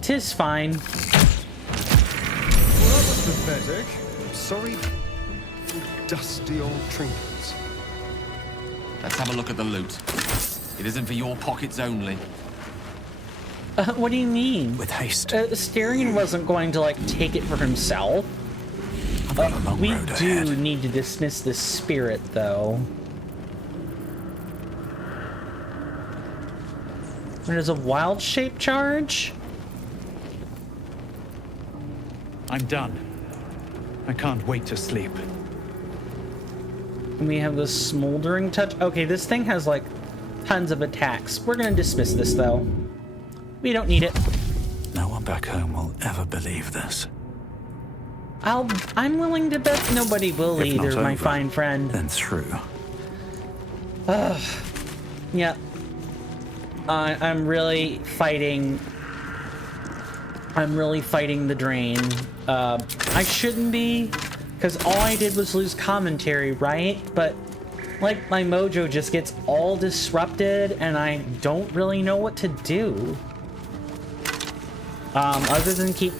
'Tis fine. Well, that was pathetic. Sorry, dusty old trinkets. Let's have a look at the loot. It isn't for your pockets only. What do you mean? With haste. Styrian wasn't going to, like, take it for himself. I've got a long We road do ahead. need to dismiss the spirit, though. There's a wild shape charge? I'm done. I can't wait to sleep. And we have the smoldering touch. Okay, this thing has, like, tons of attacks. We're gonna dismiss this, though. We don't need it. No one back home will ever believe this. I'm willing to bet nobody will If not either, my over, fine friend. Then through. Yeah. I'm really fighting the drain. I shouldn't be, because all I did was lose commentary, right? But, like, my mojo just gets all disrupted, and I don't really know what to do. Other than keep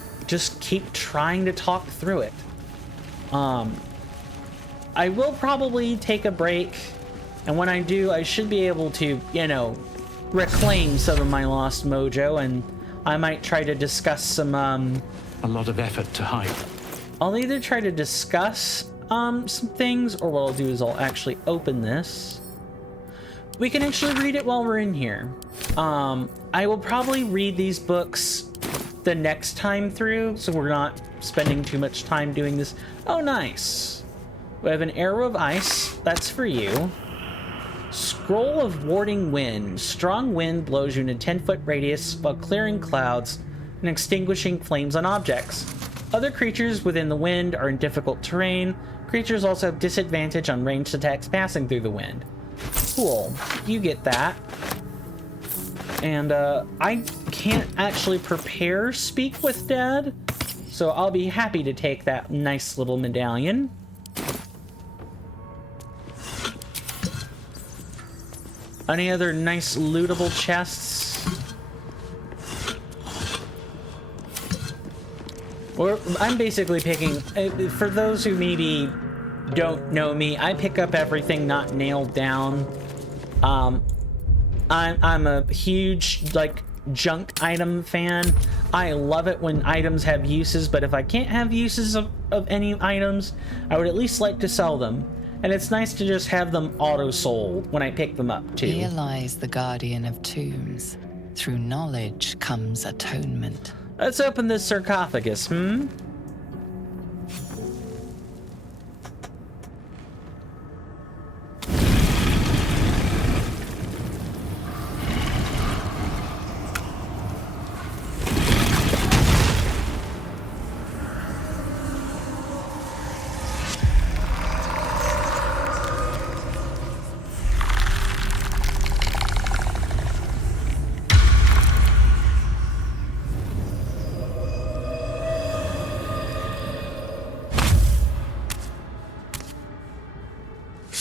trying to talk through it. I will probably take a break, and when I do, I should be able to, reclaim some of my lost mojo, and I might try to discuss some, A lot of effort to hide. I'll either try to discuss, some things, or what I'll do is I'll actually open this. We can actually read it while we're in here. I will probably read these books the next time through, so we're not spending too much time doing this. Oh, nice. We have an arrow of ice. That's for you. Scroll of warding wind. Strong wind blows you in a 10-foot radius while clearing clouds and extinguishing flames on objects. Other creatures within the wind are in difficult terrain. Creatures also have disadvantage on ranged attacks passing through the wind. Cool. You get that. And I can't actually prepare Speak with Dead, so I'll be happy to take that nice little medallion. Any other nice lootable chests? I'm basically picking, for those who maybe don't know me, I pick up everything not nailed down. I'm a huge, like, junk item fan. I love it when items have uses, but if I can't have uses of any items, I would at least like to sell them. And it's nice to just have them auto-sold when I pick them up, too. Here lies the guardian of tombs. Through knowledge comes atonement. Let's open this sarcophagus,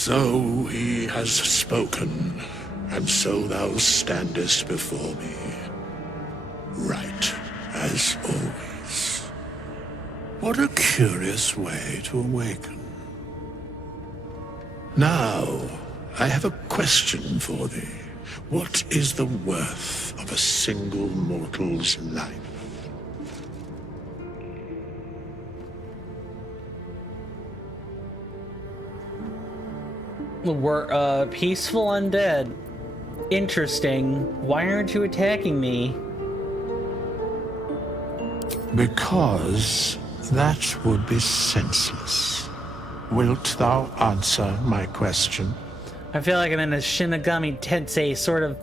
So he has spoken, and so thou standest before me. Right, as always. What a curious way to awaken. Now, I have a question for thee. What is the worth of a single mortal's life? We're peaceful undead. Interesting. Why aren't you attacking me? Because that would be senseless. Wilt thou answer my question? I feel like I'm in a Shinigami Tensei sort of...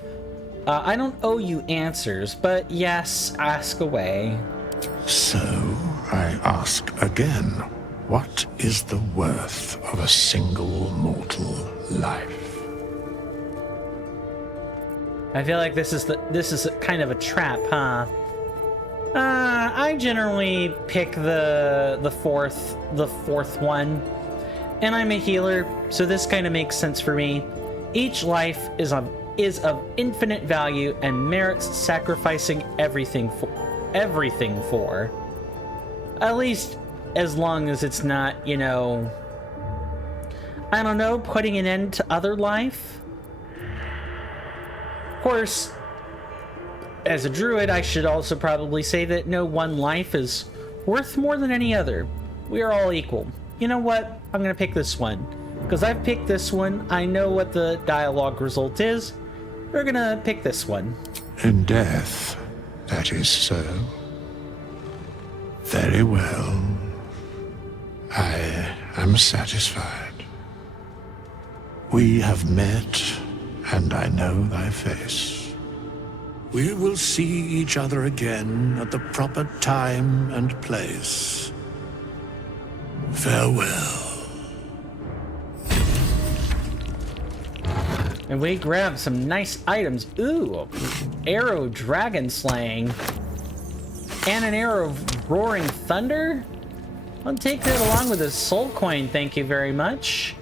I don't owe you answers, but yes, ask away. So, I ask again, what is the worth of a single mortal life? I feel like this is kind of a trap, huh? I generally pick the fourth one. And I'm a healer, so this kind of makes sense for me. Each life is of infinite value and merits sacrificing everything for. At least as long as it's not, you know, I don't know, putting an end to other life. Of course, as a druid, I should also probably say that no one life is worth more than any other. We are all equal. You know what? I'm gonna pick this one. Because I've picked this one, I know what the dialogue result is. We're gonna pick this one. In death, that is so. Very well. I am satisfied. We have met, and I know thy face. We will see each other again at the proper time and place. Farewell. And we grab some nice items. Ooh, arrow dragon slaying. And an arrow of roaring thunder? I'll take that along with a soul coin, thank you very much.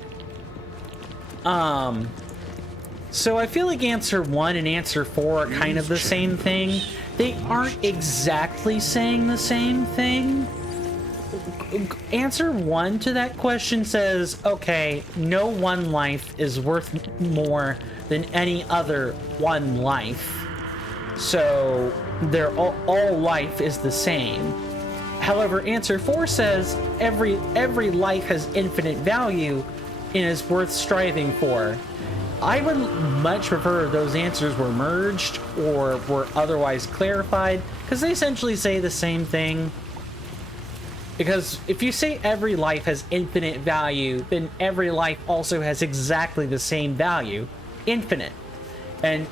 So I feel like answer 1 and answer 4 are kind of the same thing. They aren't exactly saying the same thing. Answer 1 to that question says, okay, no one life is worth more than any other one life. So they're all life is the same. However, answer 4 says every life has infinite value and is worth striving for. I would much prefer if those answers were merged or were otherwise clarified, because they essentially say the same thing. Because if you say every life has infinite value, then every life also has exactly the same value, infinite. And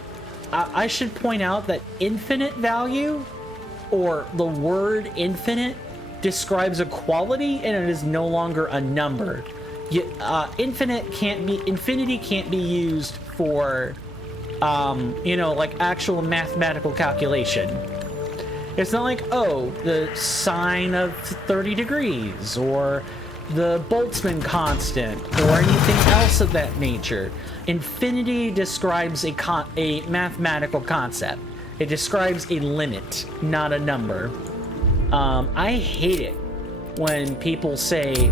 I should point out that infinite value, or the word infinite, describes a quality and it is no longer a number. Infinity can't be used for, you know, like actual mathematical calculation. It's not like, oh, the sine of 30 degrees, or the Boltzmann constant, or anything else of that nature. Infinity describes a mathematical concept. It describes a limit, not a number. I hate it when people say,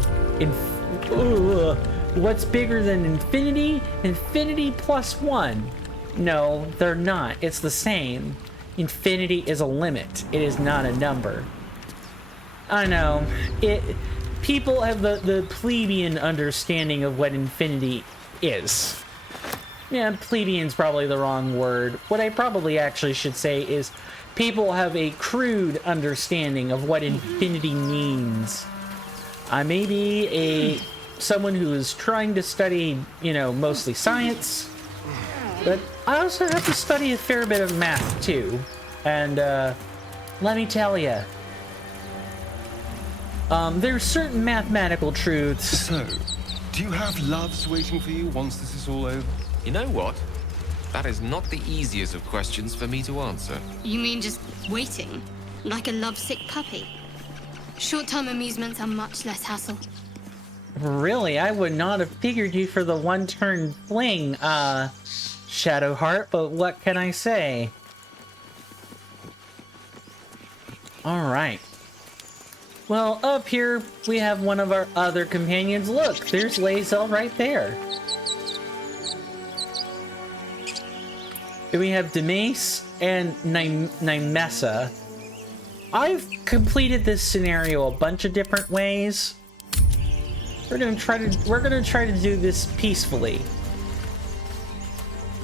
what's bigger than infinity? Infinity plus 1. No, they're not. It's the same. Infinity is a limit. It is not a number. I know. People have the plebeian understanding of what infinity is. Yeah, plebeian's probably the wrong word. What I probably actually should say is people have a crude understanding of what infinity means. I may be someone who is trying to study, you know, mostly science, but I also have to study a fair bit of math too. And let me tell you, there's certain mathematical truths. So, do you have loves waiting for you once this is all over? You know what? That is not the easiest of questions for me to answer. You mean just waiting? Like a lovesick puppy? Short-term amusements are much less hassle. Really, I would not have figured you for the one-turn fling, Shadowheart, but what can I say? Alright. Well, up here, we have one of our other companions. Look, there's Lae'zel right there. And we have Demace and Nymessa. I've completed this scenario a bunch of different ways. We're gonna try to do this peacefully.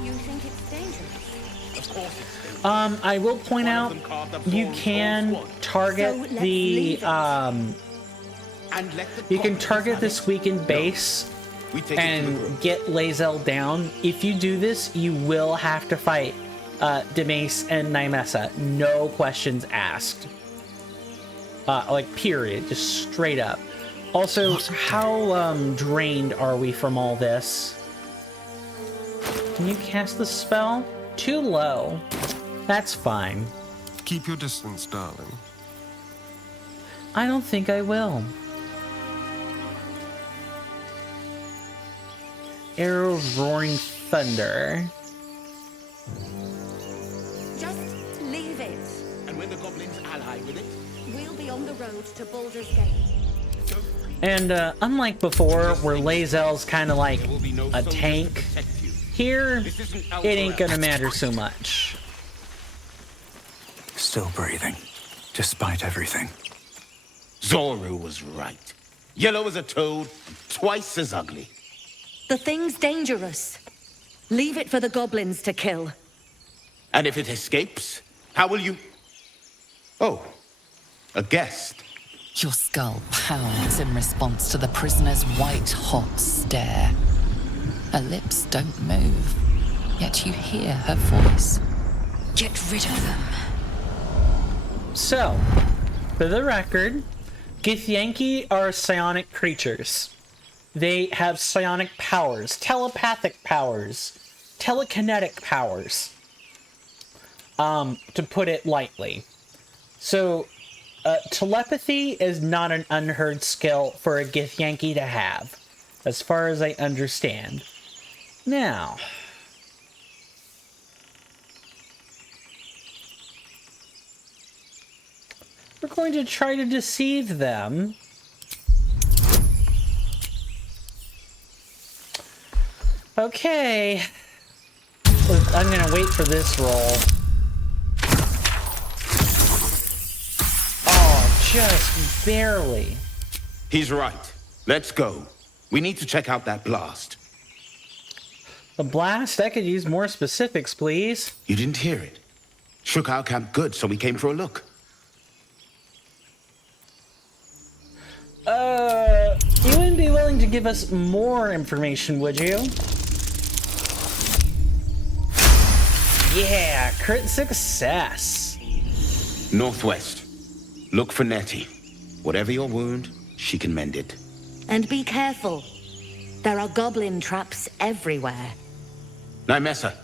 You think it's dangerous? Of course it's dangerous. I will point One of out them carved up you Thorn's can sworn. target So let's the leave it. And let the you can goblins target have this it. weakened base We take it to the and group. get Lae'zel down. If you do this, you will have to fight Demace and Nymessa. No questions asked. Like, period. Just straight up. Also, how drained are we from all this? Can you cast the spell? Too low. That's fine. Keep your distance, darling. I don't think I will. Arrow of Roaring Thunder. Just leave it. And when the goblins ally with it, We'll be on the road to Baldur's Gate. And unlike before, where Lae'zel's kind of like there will be no a soldiers to tank, protect you. here This isn't it ain't gonna Elturel. matter so much. Still breathing, despite everything. Zoru was right. Yellow as a toad, twice as ugly. The thing's dangerous. Leave it for the goblins to kill. And if it escapes, how will you... Oh, a guest. Your skull pounds in response to the prisoner's white-hot stare. Her lips don't move, yet you hear her voice. Get rid of them. So, for the record, Githyanki are psionic creatures. They have psionic powers, telepathic powers, telekinetic powers, to put it lightly. So, telepathy is not an unheard skill for a Githyanki to have, as far as I understand. Now, we're going to try to deceive them. Okay. Look, I'm gonna wait for this roll. Oh, just barely. He's right. Let's go. We need to check out that blast. The blast? I could use more specifics, please. You didn't hear it. Shook our camp good, so we came for a look. You wouldn't be willing to give us more information, would you? Yeah, crit success. Northwest. Look for Nettie. Whatever your wound, she can mend it. And be careful. There are goblin traps everywhere. Nymessa.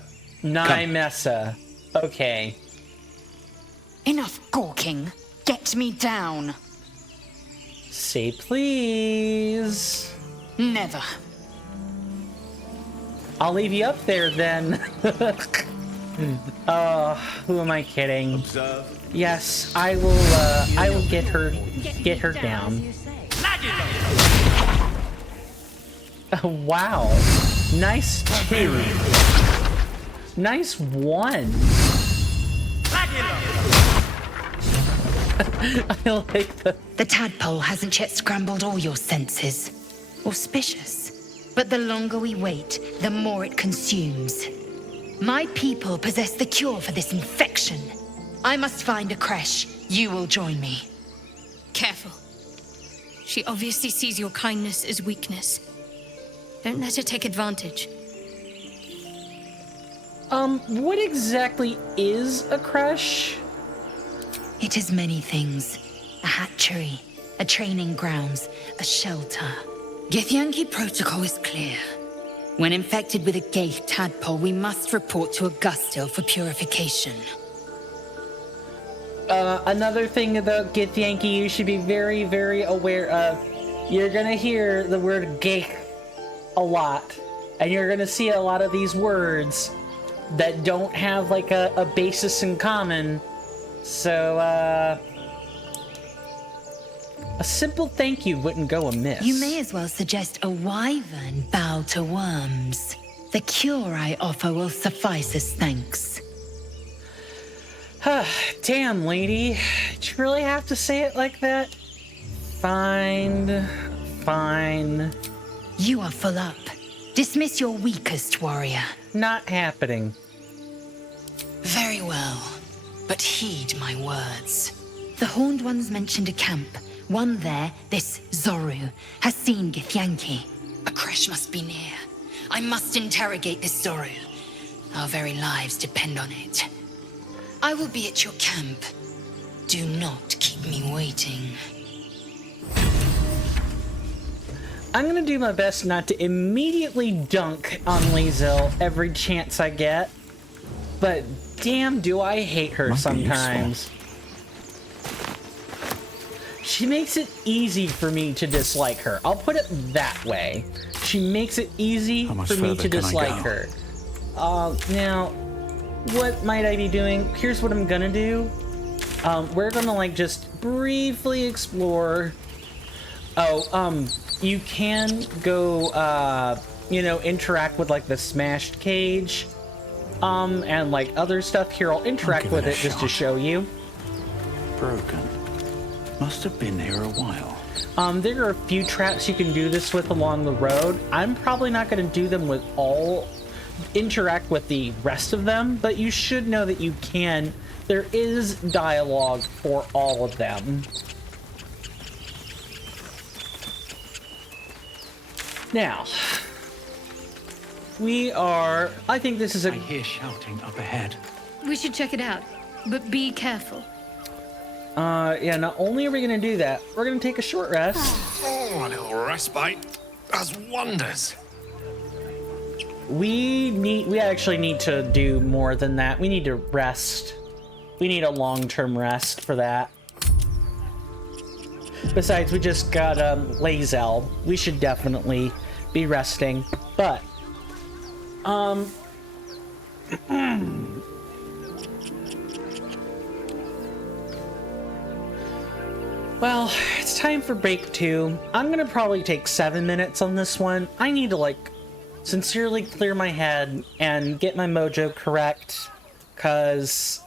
Nymessa. Okay. Enough gawking. Get me down. Say please. Never. I'll leave you up there then. Who am I kidding? Observe. Yes, I will get her down. Wow. Nice two. Nice one. I like the... The tadpole hasn't yet scrambled all your senses. Auspicious. But the longer we wait, the more it consumes. My people possess the cure for this infection. I must find a creche. You will join me. Careful. She obviously sees your kindness as weakness. Don't let her take advantage. What exactly is a creche? It is many things. A hatchery, a training grounds, a shelter. Githyanki protocol is clear. When infected with a gay tadpole, we must report to Augustil for purification. Another thing about Githyanki you should be very, very aware of you're gonna hear the word geich a lot. And you're gonna see a lot of these words that don't have like a basis in common. So, a simple thank you wouldn't go amiss. You may as well suggest a wyvern bow to worms. The cure I offer will suffice as thanks. Damn, lady. Did you really have to say it like that? Fine. Fine. You are full up. Dismiss your weakest warrior. Not happening. Very well, but heed my words. The Horned Ones mentioned a camp. One there, this Zoru, has seen Githyanki. A crash must be near. I must interrogate this Zoru. Our very lives depend on it. I will be at your camp. Do not keep me waiting. I'm gonna do my best not to immediately dunk on Lae'zel every chance I get. But damn, do I hate her sometimes. She makes it easy for me to dislike her. I'll put it that way. She makes it easy for me to dislike her. Now, what might I be doing? Here's what I'm gonna do. We're gonna like just briefly explore. You can go, you know, interact with like the smashed cage, and like other stuff. Here, I'll interact with it just to show you. Broken. Must have been here a while. There are a few traps you can do this with along the road. I'm probably not going to do them with interact with the rest of them, but you should know that you can. There is dialogue for all of them. Now, I think this is I hear shouting up ahead. We should check it out, but be careful. Yeah, not only are we gonna do that, we're gonna take a short rest. Oh, a little respite does wonders. We actually need to do more than that. We need to rest. We need a long-term rest for that. Besides, we just got Lae'zel. We should definitely be resting. But well, it's time for break 2. I'm gonna probably take 7 minutes on this one. I need to like sincerely clear my head and get my mojo correct, cause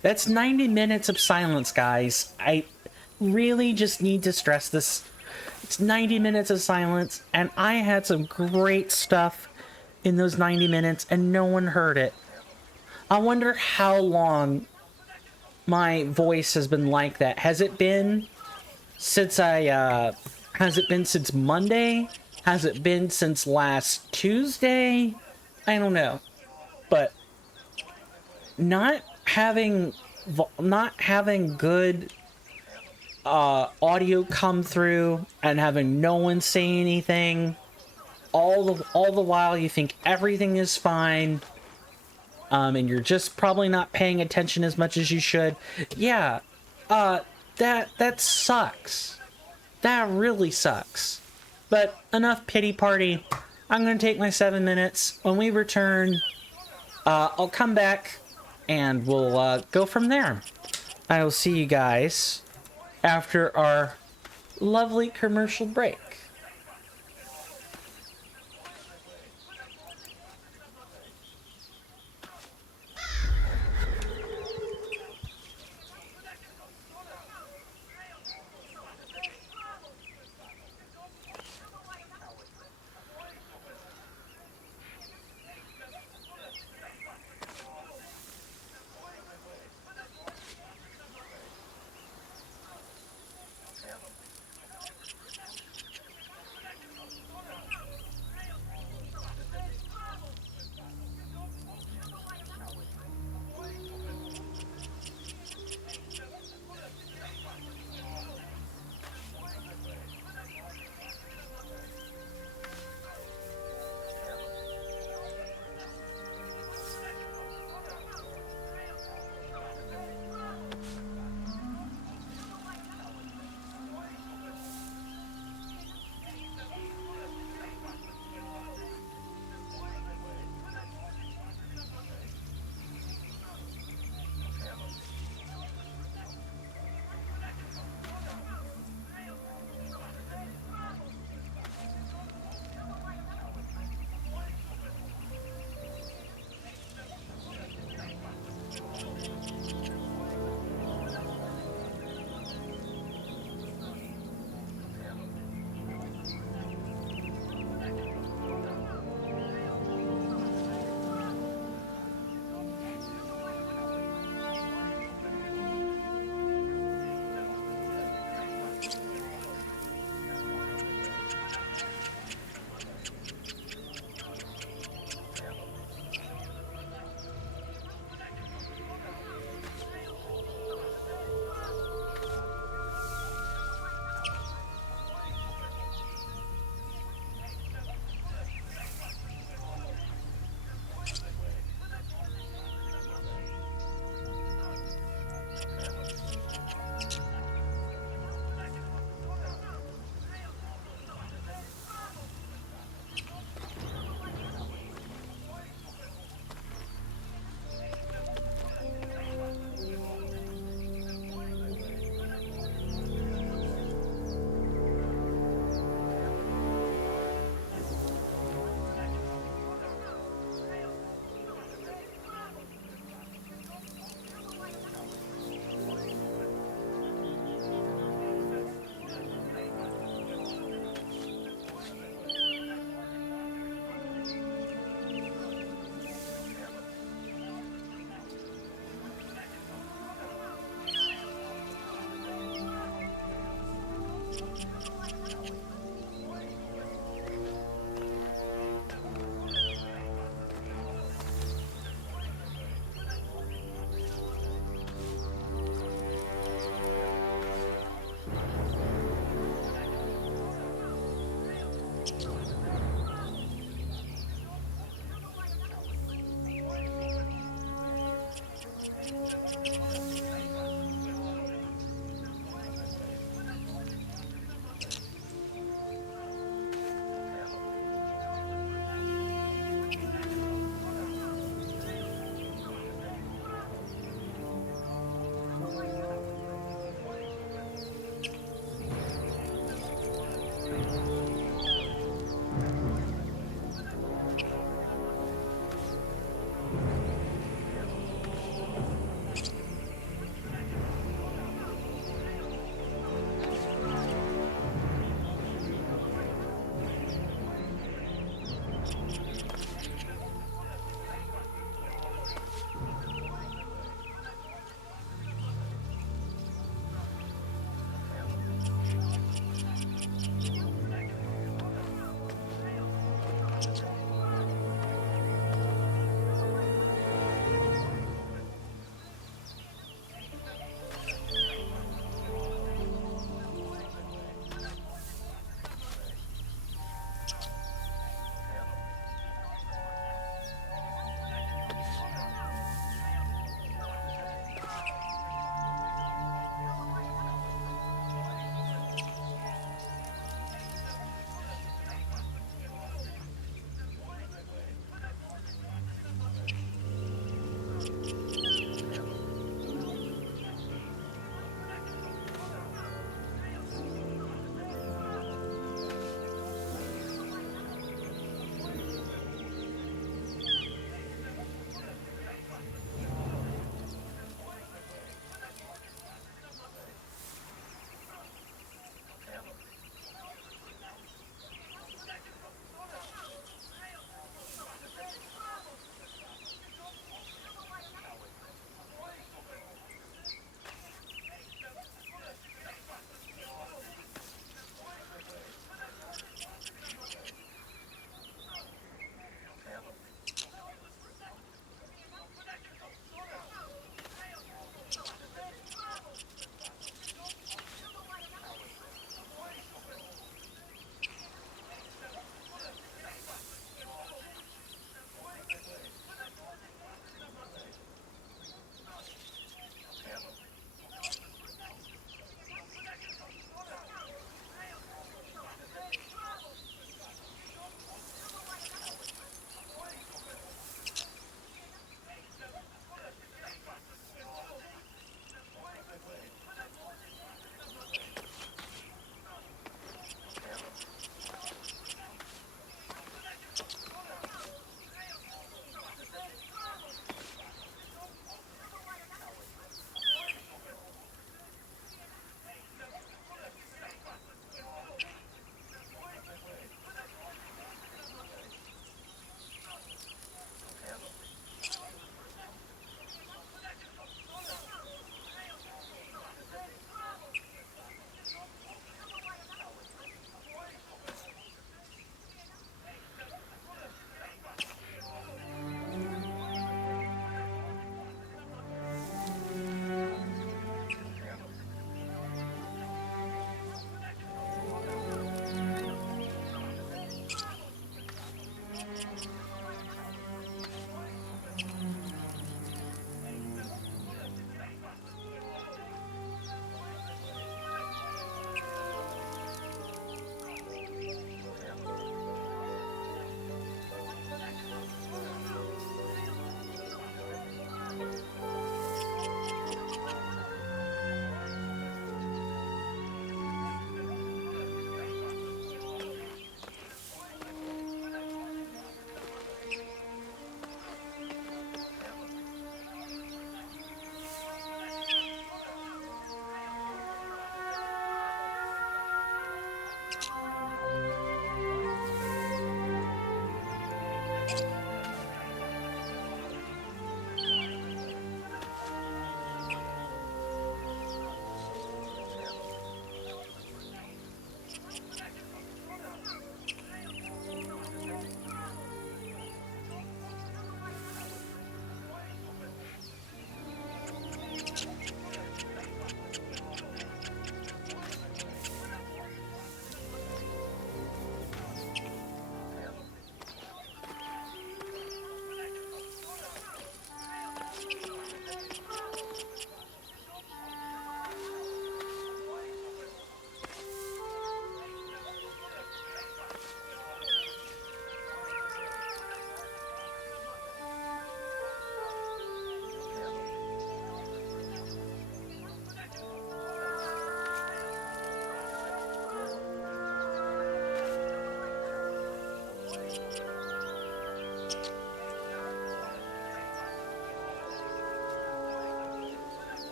that's 90 minutes of silence, guys. I really just need to stress this. It's 90 minutes of silence, and I had some great stuff in those 90 minutes, and no one heard it. I wonder how long my voice has been like that. Has it been since has it been since Monday? Has it been since last Tuesday? I don't know. But not having good audio come through and having no one say anything, all the while you think everything is fine, and you're just probably not paying attention as much as you should. Yeah, that sucks. That really sucks. But enough pity party. I'm gonna take my 7 minutes. When we return, I'll come back and we'll go from there. I will see you guys after our lovely commercial break.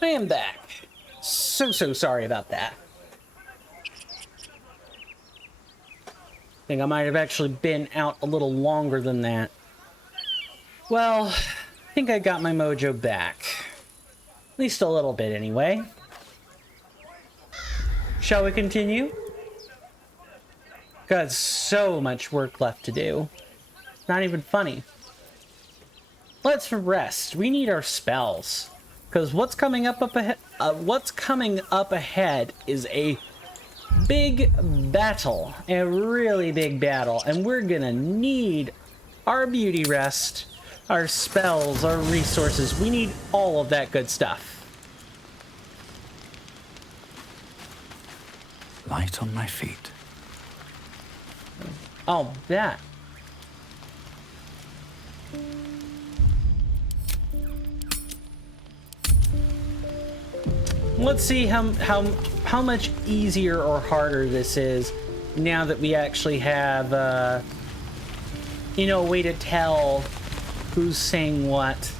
I am back. So sorry about that. I think I might have actually been out a little longer than that. Well, I think I got my mojo back. At least a little bit, anyway. Shall we continue? Got so much work left to do. Not even funny. Let's rest. We need our spells. Because what's coming up ahead is a big battle, a really big battle, and we're gonna need our beauty rest, our spells, our resources. We need all of that good stuff. Light on my feet. Oh, that. Let's see how much easier or harder this is now that we actually have, you know, a way to tell who's saying what.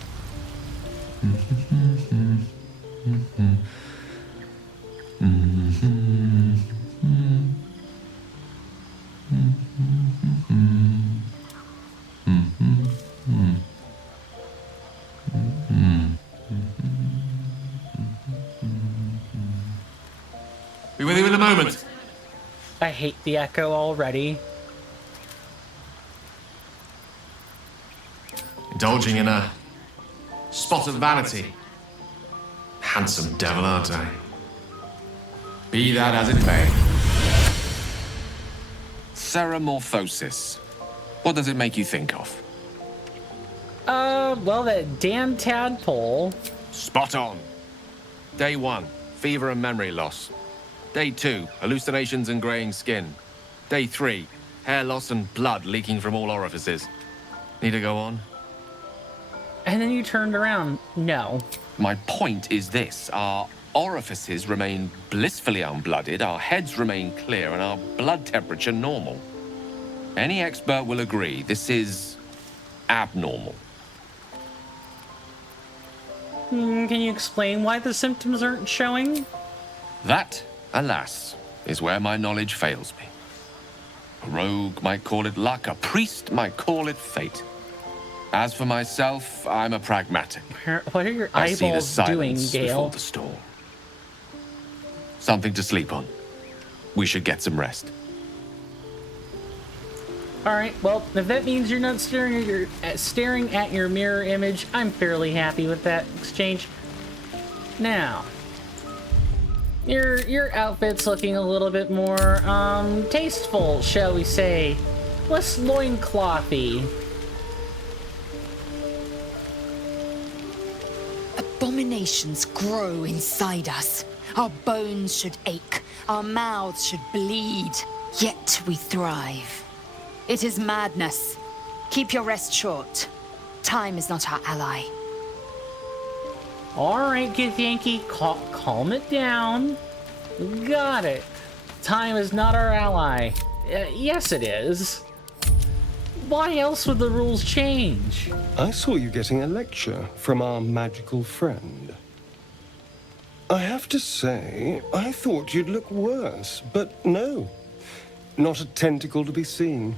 Be with you in a moment. I hate the echo already. Indulging in a spot of vanity. Handsome devil, aren't I? Be that as it may. Ceramorphosis. What does it make you think of? Well, that damn tadpole. Spot on. Day 1, fever and memory loss. Day 2, hallucinations and graying skin. Day 3, hair loss and blood leaking from all orifices. Need to go on? And then you turned around. No. My point is this. Our orifices remain blissfully unblooded, our heads remain clear, and our blood temperature normal. Any expert will agree this is abnormal. Can you explain why the symptoms aren't showing? That, alas, is where my knowledge fails me. A rogue might call it luck, a priest might call it fate. As for myself, I'm a pragmatic. What are your I see the eyeballs doing, silence Gale? before the storm. Something to sleep on. We should get some rest. Alright, well, if that means you're not staring at your mirror image, I'm fairly happy with that exchange. Now, your outfit's looking a little bit more, tasteful, shall we say. Less loinclothy. abominations grow inside us. Our bones should ache, our mouths should bleed, yet we thrive. It is madness. Keep your rest short. Time is not our ally. Alright, Githyanki, calm it down. Got it. Time is not our ally. Yes, it is. Why else would the rules change? I saw you getting a lecture from our magical friend. I have to say, I thought you'd look worse, but no. Not a tentacle to be seen.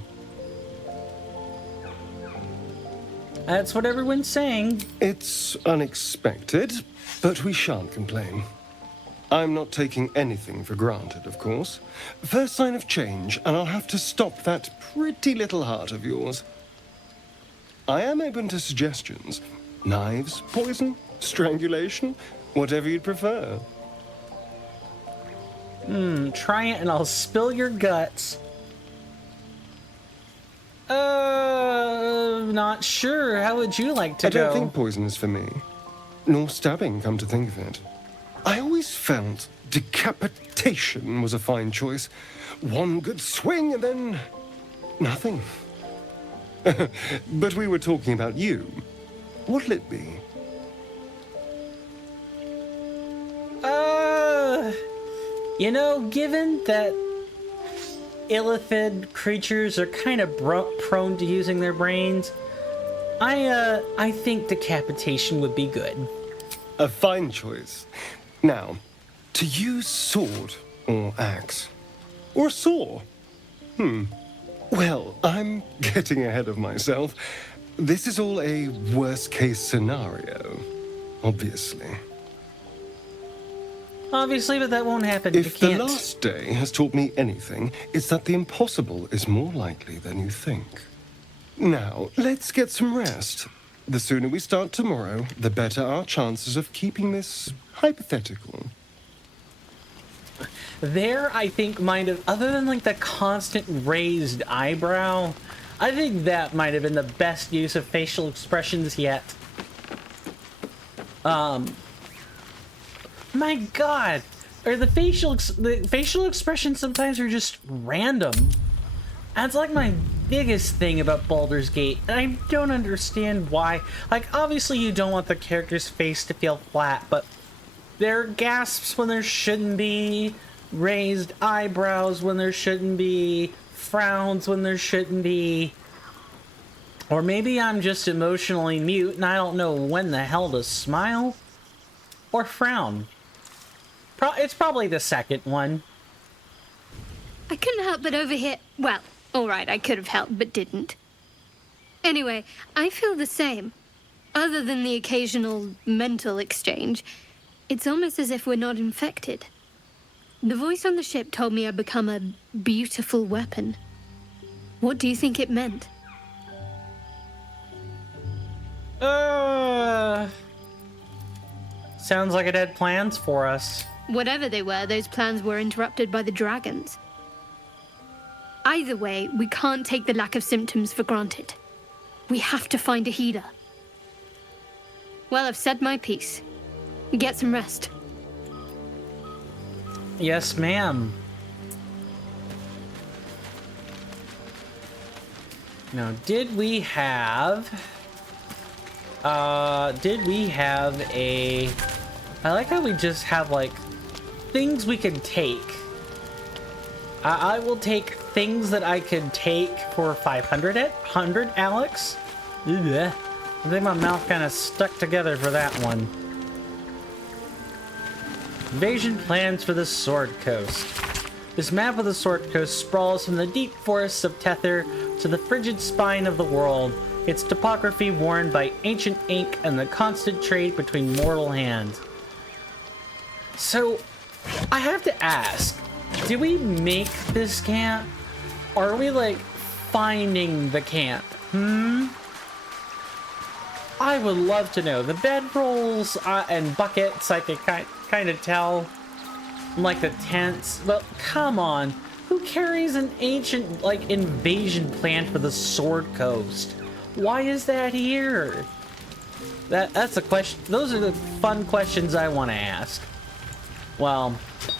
That's what everyone's saying. It's unexpected, but we shan't complain. I'm not taking anything for granted, of course. First sign of change, and I'll have to stop that pretty little heart of yours. I am open to suggestions. Knives, poison, strangulation, whatever you'd prefer. Try it and I'll spill your guts. Not sure. How would you like to go? I don't think poison is for me. Nor stabbing, come to think of it. I always felt decapitation was a fine choice. One good swing and then nothing. But we were talking about you. What'll it be? You know, given that illithid creatures are kind of prone to using their brains, I think decapitation would be good. A fine choice. Now, to use sword or axe or saw. Well, I'm getting ahead of myself. This is all a worst-case scenario, obviously. Obviously, but that won't happen. If the last day has taught me anything, it's that the impossible is more likely than you think. Now, let's get some rest. The sooner we start tomorrow, the better our chances of keeping this hypothetical. There, I think, might have, other than like the constant raised eyebrow, I think that might have been the best use of facial expressions yet. My God, or the facial expressions sometimes are just random. That's like my biggest thing about Baldur's Gate, and I don't understand why. Like, obviously you don't want the character's face to feel flat, but there are gasps when there shouldn't be, raised eyebrows when there shouldn't be, frowns when there shouldn't be. Or maybe I'm just emotionally mute and I don't know when the hell to smile or frown. It's probably the second one. I couldn't help but overhear. Well, alright, I could have helped, but didn't. Anyway, I feel the same. Other than the occasional mental exchange, it's almost as if we're not infected. The voice on the ship told me I'd become a beautiful weapon. What do you think it meant? Sounds like it had plans for us. Whatever they were, those plans were interrupted by the dragons. Either way, we can't take the lack of symptoms for granted. We have to find a healer. Well, I've said my piece. Get some rest. Yes, ma'am. Now, did we have a... I like how we just have, like, things we can take. I will take things that I can take for 500 Alex? Ugh. I think my mouth kind of stuck together for that one. Invasion plans for the Sword Coast. This map of the Sword Coast sprawls from the deep forests of Tether to the frigid spine of the world, its topography worn by ancient ink and the constant trade between mortal hands. So, I have to ask, did we make this camp? Or are we, like, finding the camp? I would love to know. The bedrolls and buckets, I could kind of tell. Like the tents. But come on. Who carries an ancient, like, invasion plan for the Sword Coast? Why is that here? That's a question. Those are the fun questions I want to ask. Well,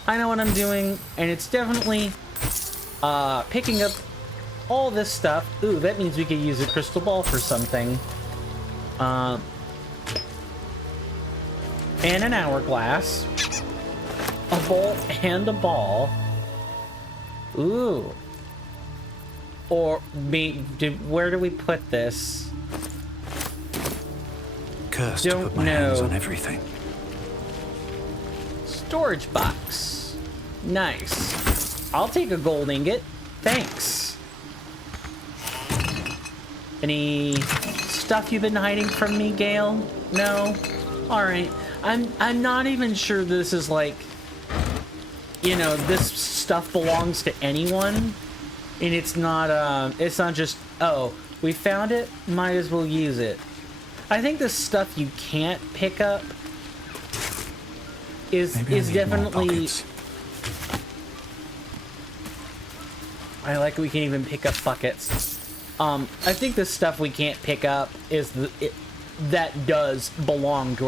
I know what I'm doing, and it's definitely picking up all this stuff. Ooh, that means we could use a crystal ball for something. And an hourglass. A bowl and a ball. Ooh. Or where do we put this? Cursed to put my hands on everything. Storage box. Nice. I'll take a gold ingot. Thanks. Any stuff you've been hiding from me, Gale? No? Alright. I'm not even sure this is like, you know, this stuff belongs to anyone. And it's not just, oh, we found it, might as well use it. I think the stuff you can't pick up is definitely... I like we can even pick up buckets. I think the stuff we can't pick up is that does belong to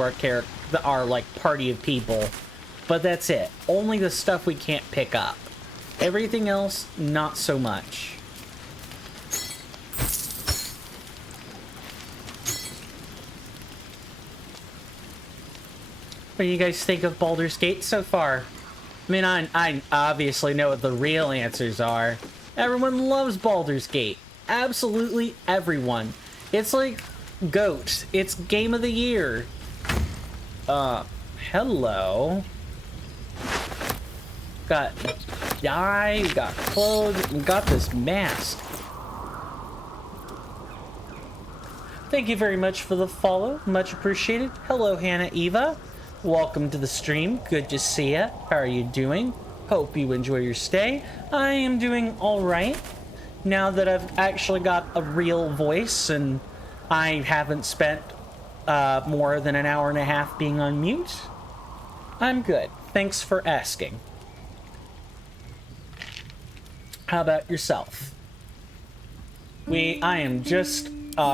our like party of people. But that's it. Only the stuff we can't pick up. Everything else, not so much. What do you guys think of Baldur's Gate so far? I mean, I obviously know what the real answers are. Everyone loves Baldur's Gate. Absolutely everyone. It's like GOAT. It's Game of the Year. Hello. Got dye, we got clothes, we got this mask. Thank you very much for the follow. Much appreciated. Hello, Hannah Eva. Welcome to the stream. Good to see ya. How are you doing? Hope you enjoy your stay. I am doing all right. Now that I've actually got a real voice and I haven't spent more than an hour and a half being on mute, I'm good. Thanks for asking. How about yourself? I am just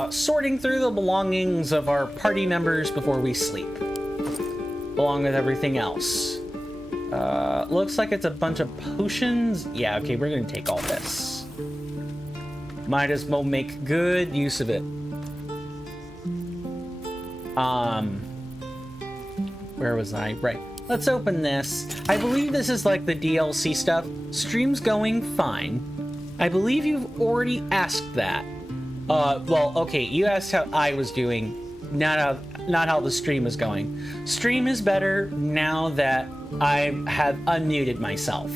sorting through the belongings of our party members before we sleep, along with everything else. Looks like it's a bunch of potions. Yeah, okay, we're gonna take all this. Might as well make good use of it. Where was I? Right. Let's open this. I believe this is like the DLC stuff. Stream's going fine. I believe you've already asked that. Well, okay, you asked how I was doing, not how the stream is going. Stream is better now that I have unmuted myself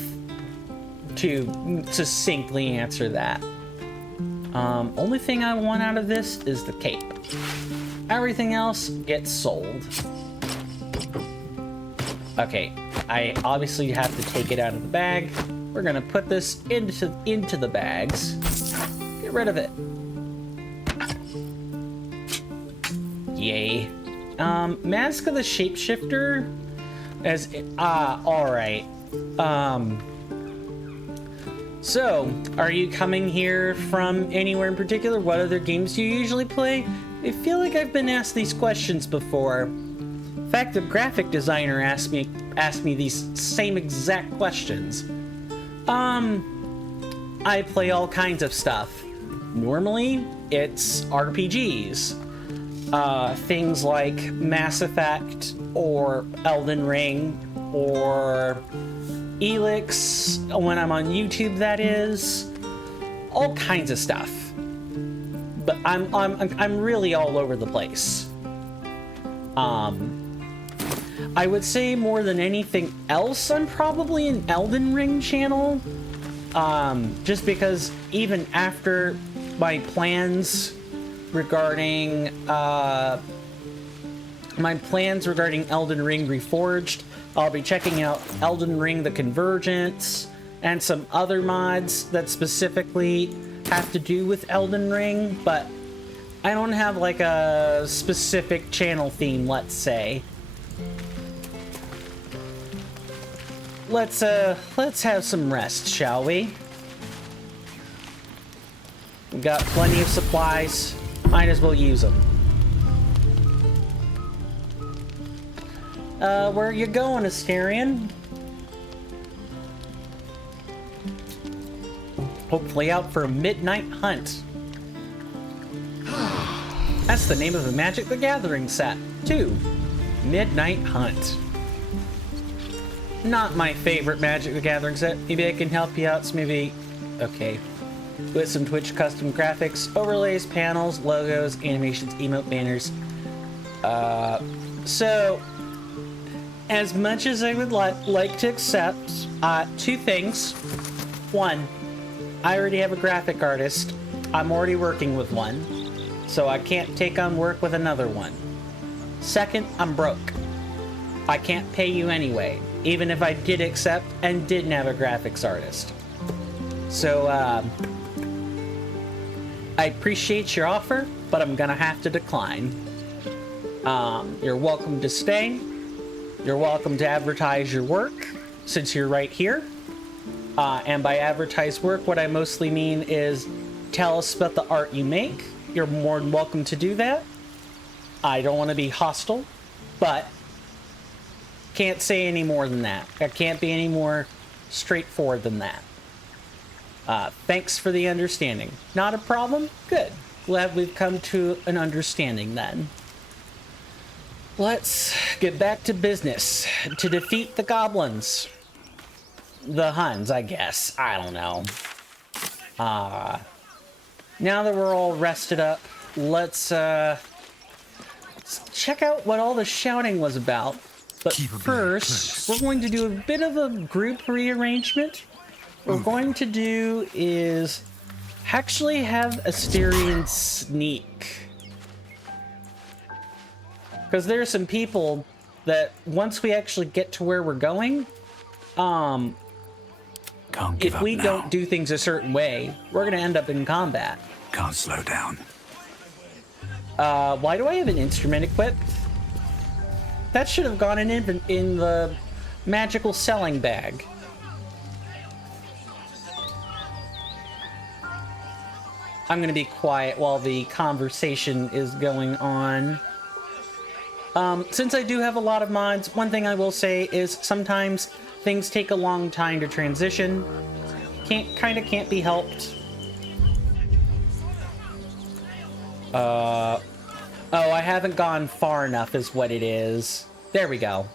to succinctly answer that. Only thing I want out of this is the cape. Everything else gets sold. Okay, I obviously have to take it out of the bag. We're gonna put this into the bags. Get rid of it. Yay. Mask of the Shapeshifter alright. So, are you coming here from anywhere in particular? What other games do you usually play? I feel like I've been asked these questions before. In fact, the graphic designer asked me these same exact questions. I play all kinds of stuff. Normally, it's RPGs. Things like Mass Effect, or Elden Ring, or Elix, when I'm on YouTube, that is. All kinds of stuff. But I'm really all over the place. I would say more than anything else, I'm probably an Elden Ring channel. Just because even after my plans regarding Elden Ring Reforged, I'll be checking out Elden Ring The Convergence and some other mods that specifically have to do with Elden Ring, but I don't have like a specific channel theme, let's say. Let's have some rest, shall we? We've got plenty of supplies. Might as well use them. Where you going, Asterion? Hopefully out for a midnight hunt. That's the name of the Magic the Gathering set, too. Midnight Hunt. Not my favorite Magic the Gathering set. Maybe I can help you out, so maybe... Okay. With some Twitch custom graphics, overlays, panels, logos, animations, emote banners. So... As much as I would like to accept, two things. One, I already have a graphic artist. I'm already working with one, so I can't take on work with another one. Second, I'm broke. I can't pay you anyway, even if I did accept and didn't have a graphics artist. So, I appreciate your offer, but I'm gonna have to decline. You're welcome to stay. You're welcome to advertise your work, since you're right here. And by advertise work, what I mostly mean is tell us about the art you make. You're more than welcome to do that. I don't want to be hostile, but can't say any more than that. I can't be any more straightforward than that. Thanks for the understanding. Not a problem? Good. Glad we've come to an understanding then. Let's get back to business. To defeat the goblins. The Huns, I guess. I don't know. Now that we're all rested up, let's check out what all the shouting was about. But first, we're going to do a bit of a group rearrangement. What we're going to do is actually have Asterion sneak. Because there are some people that once we actually get to where we're going, if we don't do things a certain way, we're going to end up in combat. Can't slow down. Why do I have an instrument equipped? That should have gone in the magical selling bag. I'm going to be quiet while the conversation is going on. Since I do have a lot of mods, one thing I will say is sometimes things take a long time to transition. Can't be helped. Oh, I haven't gone far enough is what it is. There we go.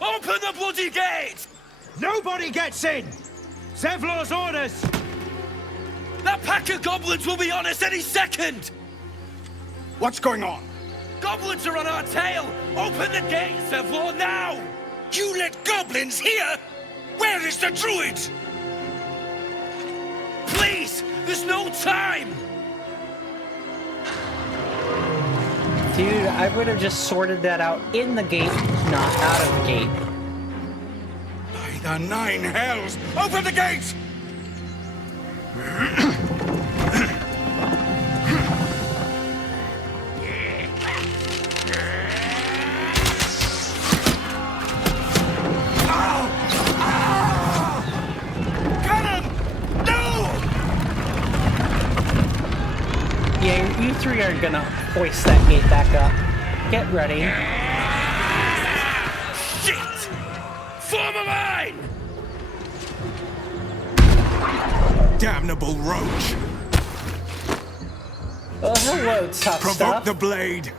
Open the bloody gate! Nobody gets in! Zevlor's orders! That pack of goblins will be on us any second! What's going on? Goblins are on our tail! Open the gate, Zevlor, now! You let goblins here? Where is the druid? Please! There's no time! Dude, I would have just sorted that out in the gate, not out of the gate. By the nine hells! Open the gate! Yeah, you three are gonna hoist that gate back up. Get ready. Shit! Form a line! Damnable roach! Oh, hello, tough Provoke stuff. the blade!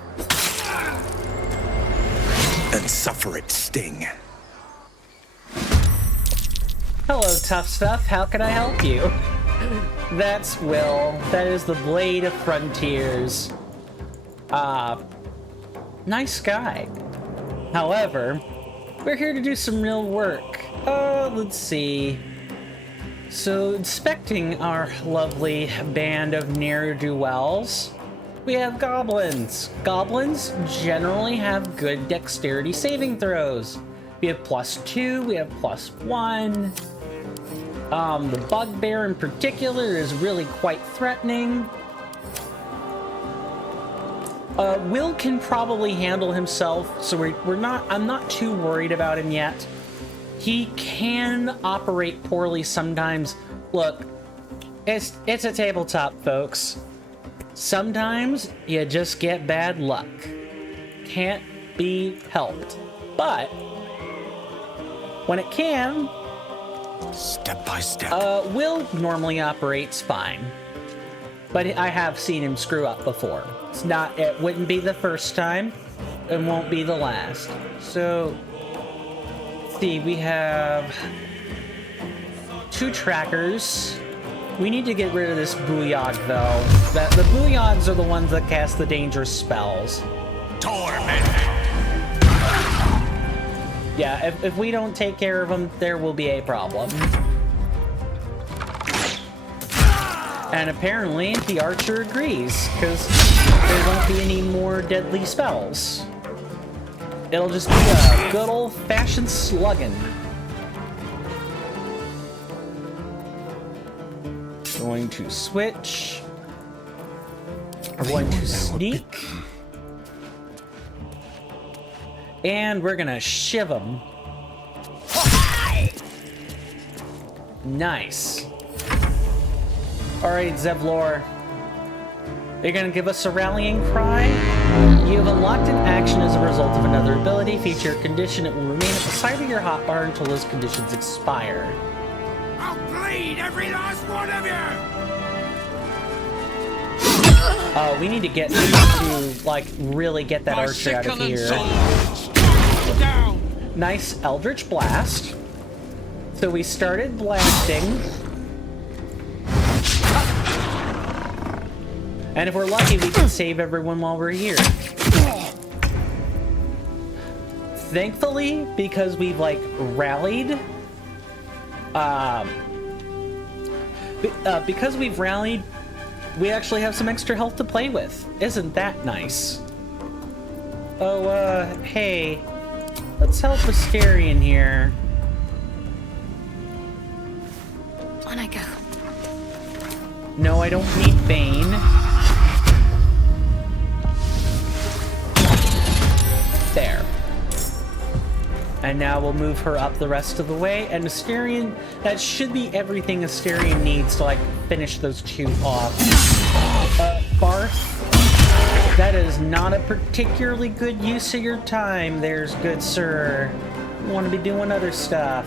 And suffer its sting. Hello, tough stuff. How can I help you? That's Will. That is the Blade of Frontiers. Nice guy. However, we're here to do some real work. Let's see. So, inspecting our lovely band of ne'er-do-wells, we have goblins. Goblins generally have good dexterity saving throws. We have +2, we have +1. The bugbear in particular is really quite threatening. Will can probably handle himself, so I'm not too worried about him yet. He can operate poorly sometimes. Look, it's a tabletop, folks. Sometimes you just get bad luck. Can't be helped. But when it can, step by step, Will normally operates fine. But I have seen him screw up before. It wouldn't be the first time, and won't be the last. So, let's see, we have 2 trackers. We need to get rid of this Booyog, though. The Booyogs are the ones that cast the dangerous spells. Torment! Yeah, if we don't take care of them, there will be a problem. And apparently, the archer agrees, because there won't be any more deadly spells. It'll just be a good old-fashioned slugging. Going to switch. We're going to sneak. And we're gonna shiv him. Nice. Alright, Zevlor. You're gonna give us a rallying cry? You have unlocked an action as a result of another ability. Feature a condition. It will remain at the side of your hotbar until those conditions expire. I'll bleed every last one of you! We need to get to, like, really get that archer out of here. Nice Eldritch Blast. So we started blasting. And if we're lucky, we can save everyone while we're here. Thankfully, because we've, like, rallied... because we've rallied, we actually have some extra health to play with. Isn't that nice? Oh, hey. Let's help Astarion here. On I go. No, I don't need Bane. There. And now we'll move her up the rest of the way. And Astarion, that should be everything Astarion needs to, like, finish those 2 off. Barth, that is not a particularly good use of your time, there's good sir. You want to be doing other stuff.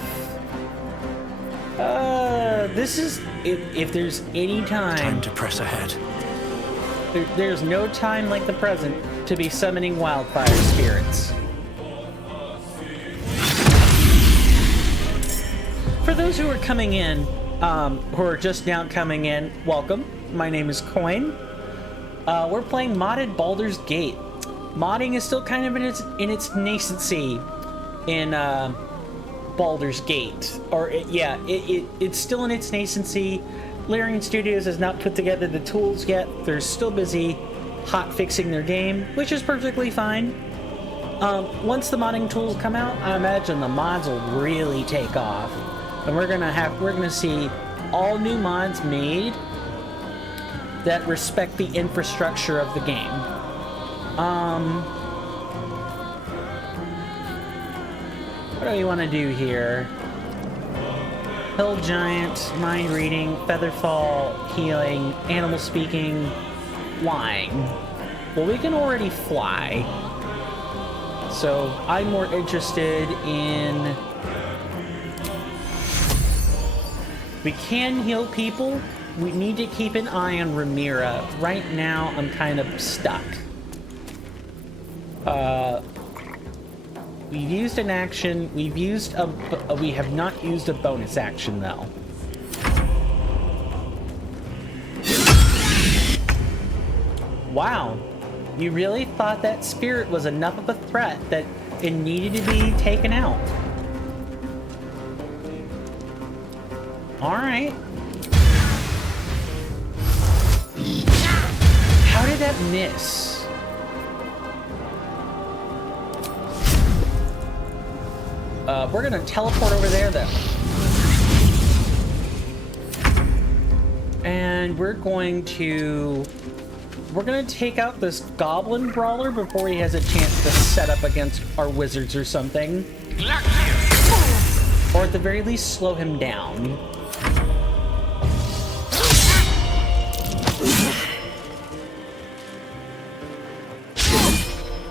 This is, if there's any time to press ahead. There's no time like the present to be summoning wildfire spirits. For those who are coming in, who are just now coming in, welcome. My name is Coin. We're playing modded Baldur's Gate. Modding is still kind of in its nascency in Baldur's Gate. Or, it's still in its nascency. Larian Studios has not put together the tools yet. They're still busy hot fixing their game, which is perfectly fine. Once the modding tools come out, I imagine the mods will really take off. And we're gonna see all new mods made that respect the infrastructure of the game. What do we want to do here? Hill Giant, Mind Reading, Featherfall, Healing, Animal Speaking, Flying. Well, we can already fly. So I'm more interested in... We can heal people. We need to keep an eye on Rhaenyra. Right now, I'm kind of stuck. We've used an action. We have not used a bonus action, though. Wow. You really thought that spirit was enough of a threat that it needed to be taken out? Alright. How did that miss? We're gonna teleport over there, though. And we're gonna take out this goblin brawler before he has a chance to set up against our wizards or something. Or at the very least, slow him down.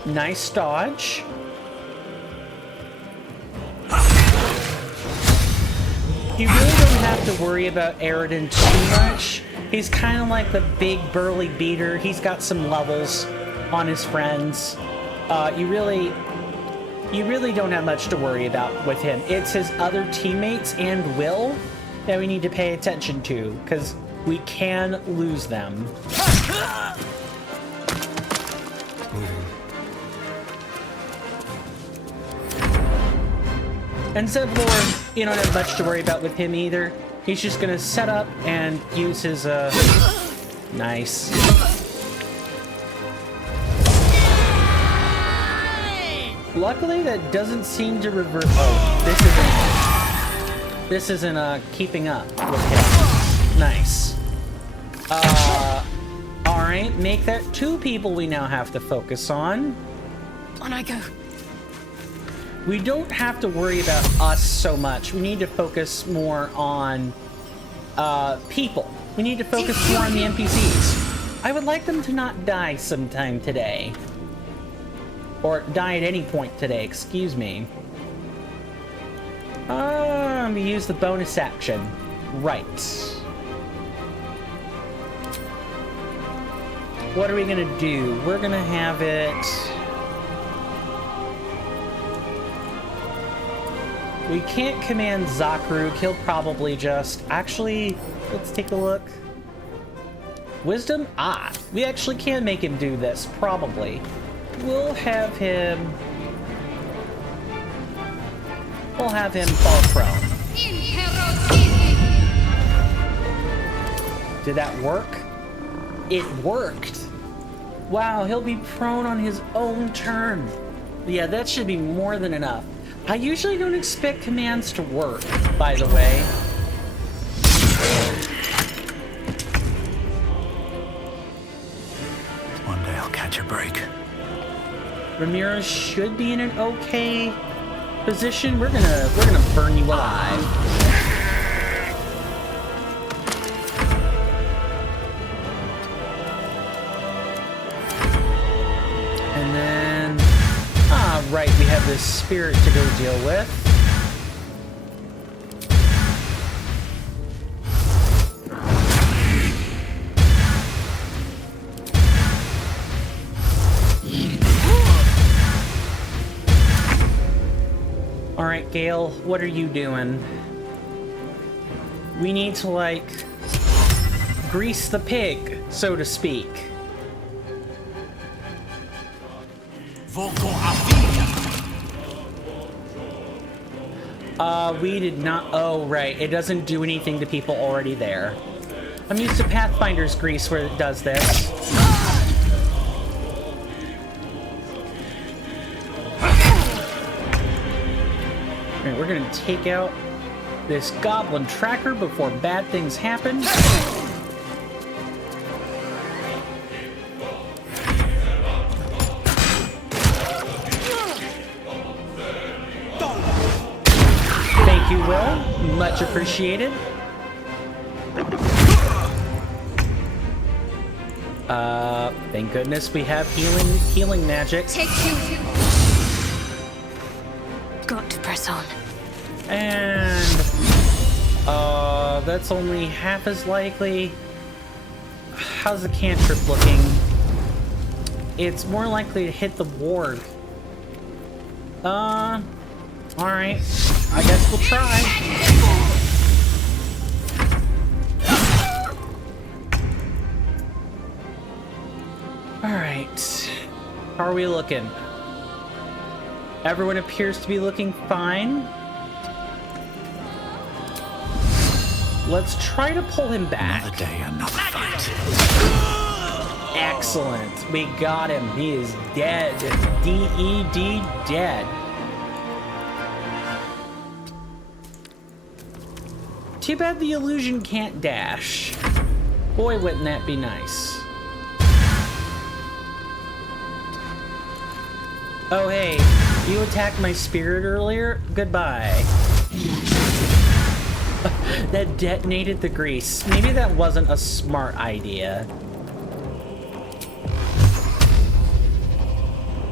Nice dodge. You really don't have to worry about Aridin too much. He's kind of like the big burly beater. He's got some levels on his friends. You really don't have much to worry about with him. It's his other teammates and Will that we need to pay attention to, because we can lose them. And Zevlor, you don't have much to worry about with him either. He's just gonna set up and use his, nice. Luckily, that doesn't seem to revert. Oh, this isn't keeping up with him. Nice. Alright, make that 2 people we now have to focus on. On I go. We don't have to worry about us so much. We need to focus more on people. We need to focus more on the NPCs. I would like them to not die sometime today. Or die at any point today, excuse me. We use the bonus action. Right. What are we gonna do? We're gonna have it... We can't command Zakruk. He'll probably just... Actually, let's take a look. Wisdom? Ah, we actually can make him do this, probably. We'll have him fall prone. Did that work? It worked! Wow, he'll be prone on his own turn. Yeah, that should be more than enough. I usually don't expect commands to work, by the way. One day I'll catch a break. Ramirez should be in an okay position. We're gonna burn you alive. And then, right, we have this spirit to go deal with. Alright, Gale, what are you doing? We need to, like, grease the pig, so to speak. We did not... Oh, right. It doesn't do anything to people already there. I'm used to Pathfinder's grease where it does this. Alright, we're gonna take out this goblin tracker before bad things happen. Thank you, Will. Much appreciated. Thank goodness we have healing magic. Take 2. Got to press on. And that's only half as likely. How's the cantrip looking? It's more likely to hit the ward. Alright. I guess we'll try. Alright. How are we looking? Everyone appears to be looking fine. Let's try to pull him back. Another day, another fight. Excellent. We got him. He is dead. D-E-D, dead. Too bad the illusion can't dash. Boy, wouldn't that be nice. Oh, hey. You attacked my spirit earlier? Goodbye. That detonated the grease. Maybe that wasn't a smart idea.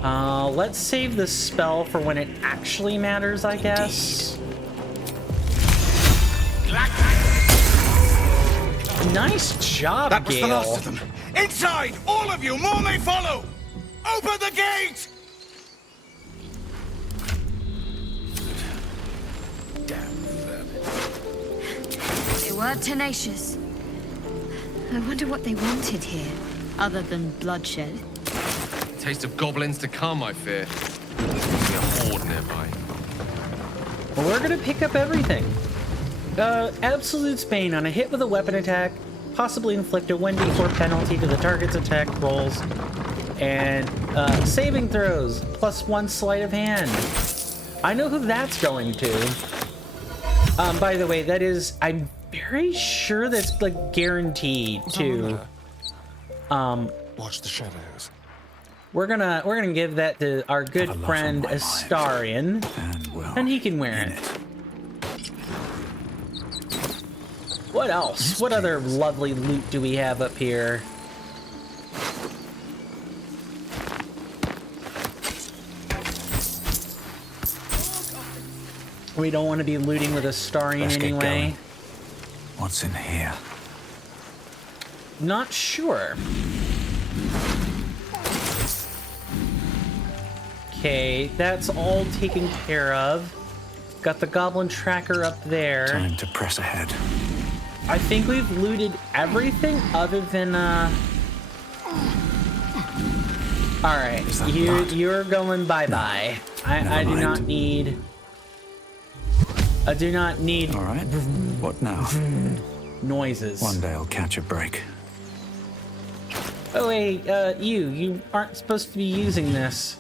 Let's save the spell for when it actually matters, I guess. Nice job, That was Gale. the last of them. Inside! All of you! More may follow! Open the gate! They were tenacious. I wonder what they wanted here, other than bloodshed. Taste of goblins to come, I fear. There's a horde nearby. Well, we're gonna pick up everything. Absolute Spain on a hit with a weapon attack, possibly inflict a 1d4 penalty to the target's attack rolls, and saving throws, +1 sleight of hand. I know who that's going to. By the way, that is, I'm very sure that's like guaranteed to. Watch the shadows. We're gonna give that to our good friend Astarion, and he can wear it. What else? What other lovely loot do we have up here? We don't want to be looting with Astarion anyway. What's in here? Not sure. Okay, that's all taken care of. Got the goblin tracker up there. Time to press ahead. I think we've looted everything other than Alright, you're going bye-bye. I do not need... I do not need... Alright, what now? Noises. One day I'll catch a break. Oh wait, you aren't supposed to be using this.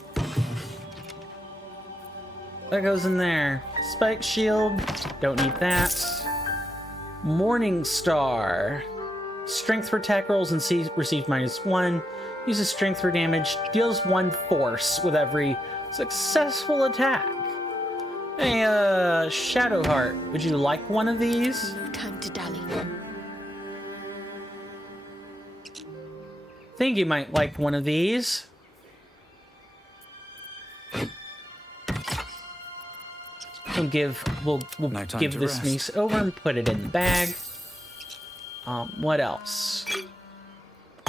That goes in there. Spike shield, don't need that. Morning Star. Strength for attack rolls and receive -1. Uses strength for damage. Deals 1 force with every successful attack. Hey, Shadowheart, would you like one of these? No time to dally. Think you might like one of these. We'll give this mace over and put it in the bag. What else?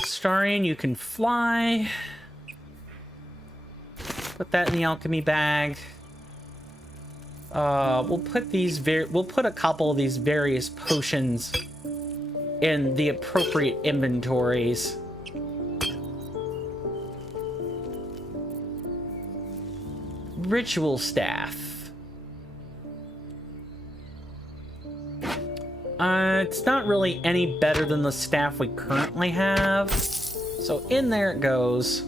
Starion, you can fly. Put that in the alchemy bag. We'll put a couple of these various potions in the appropriate inventories. Ritual staff. It's not really any better than the staff we currently have. So in there it goes,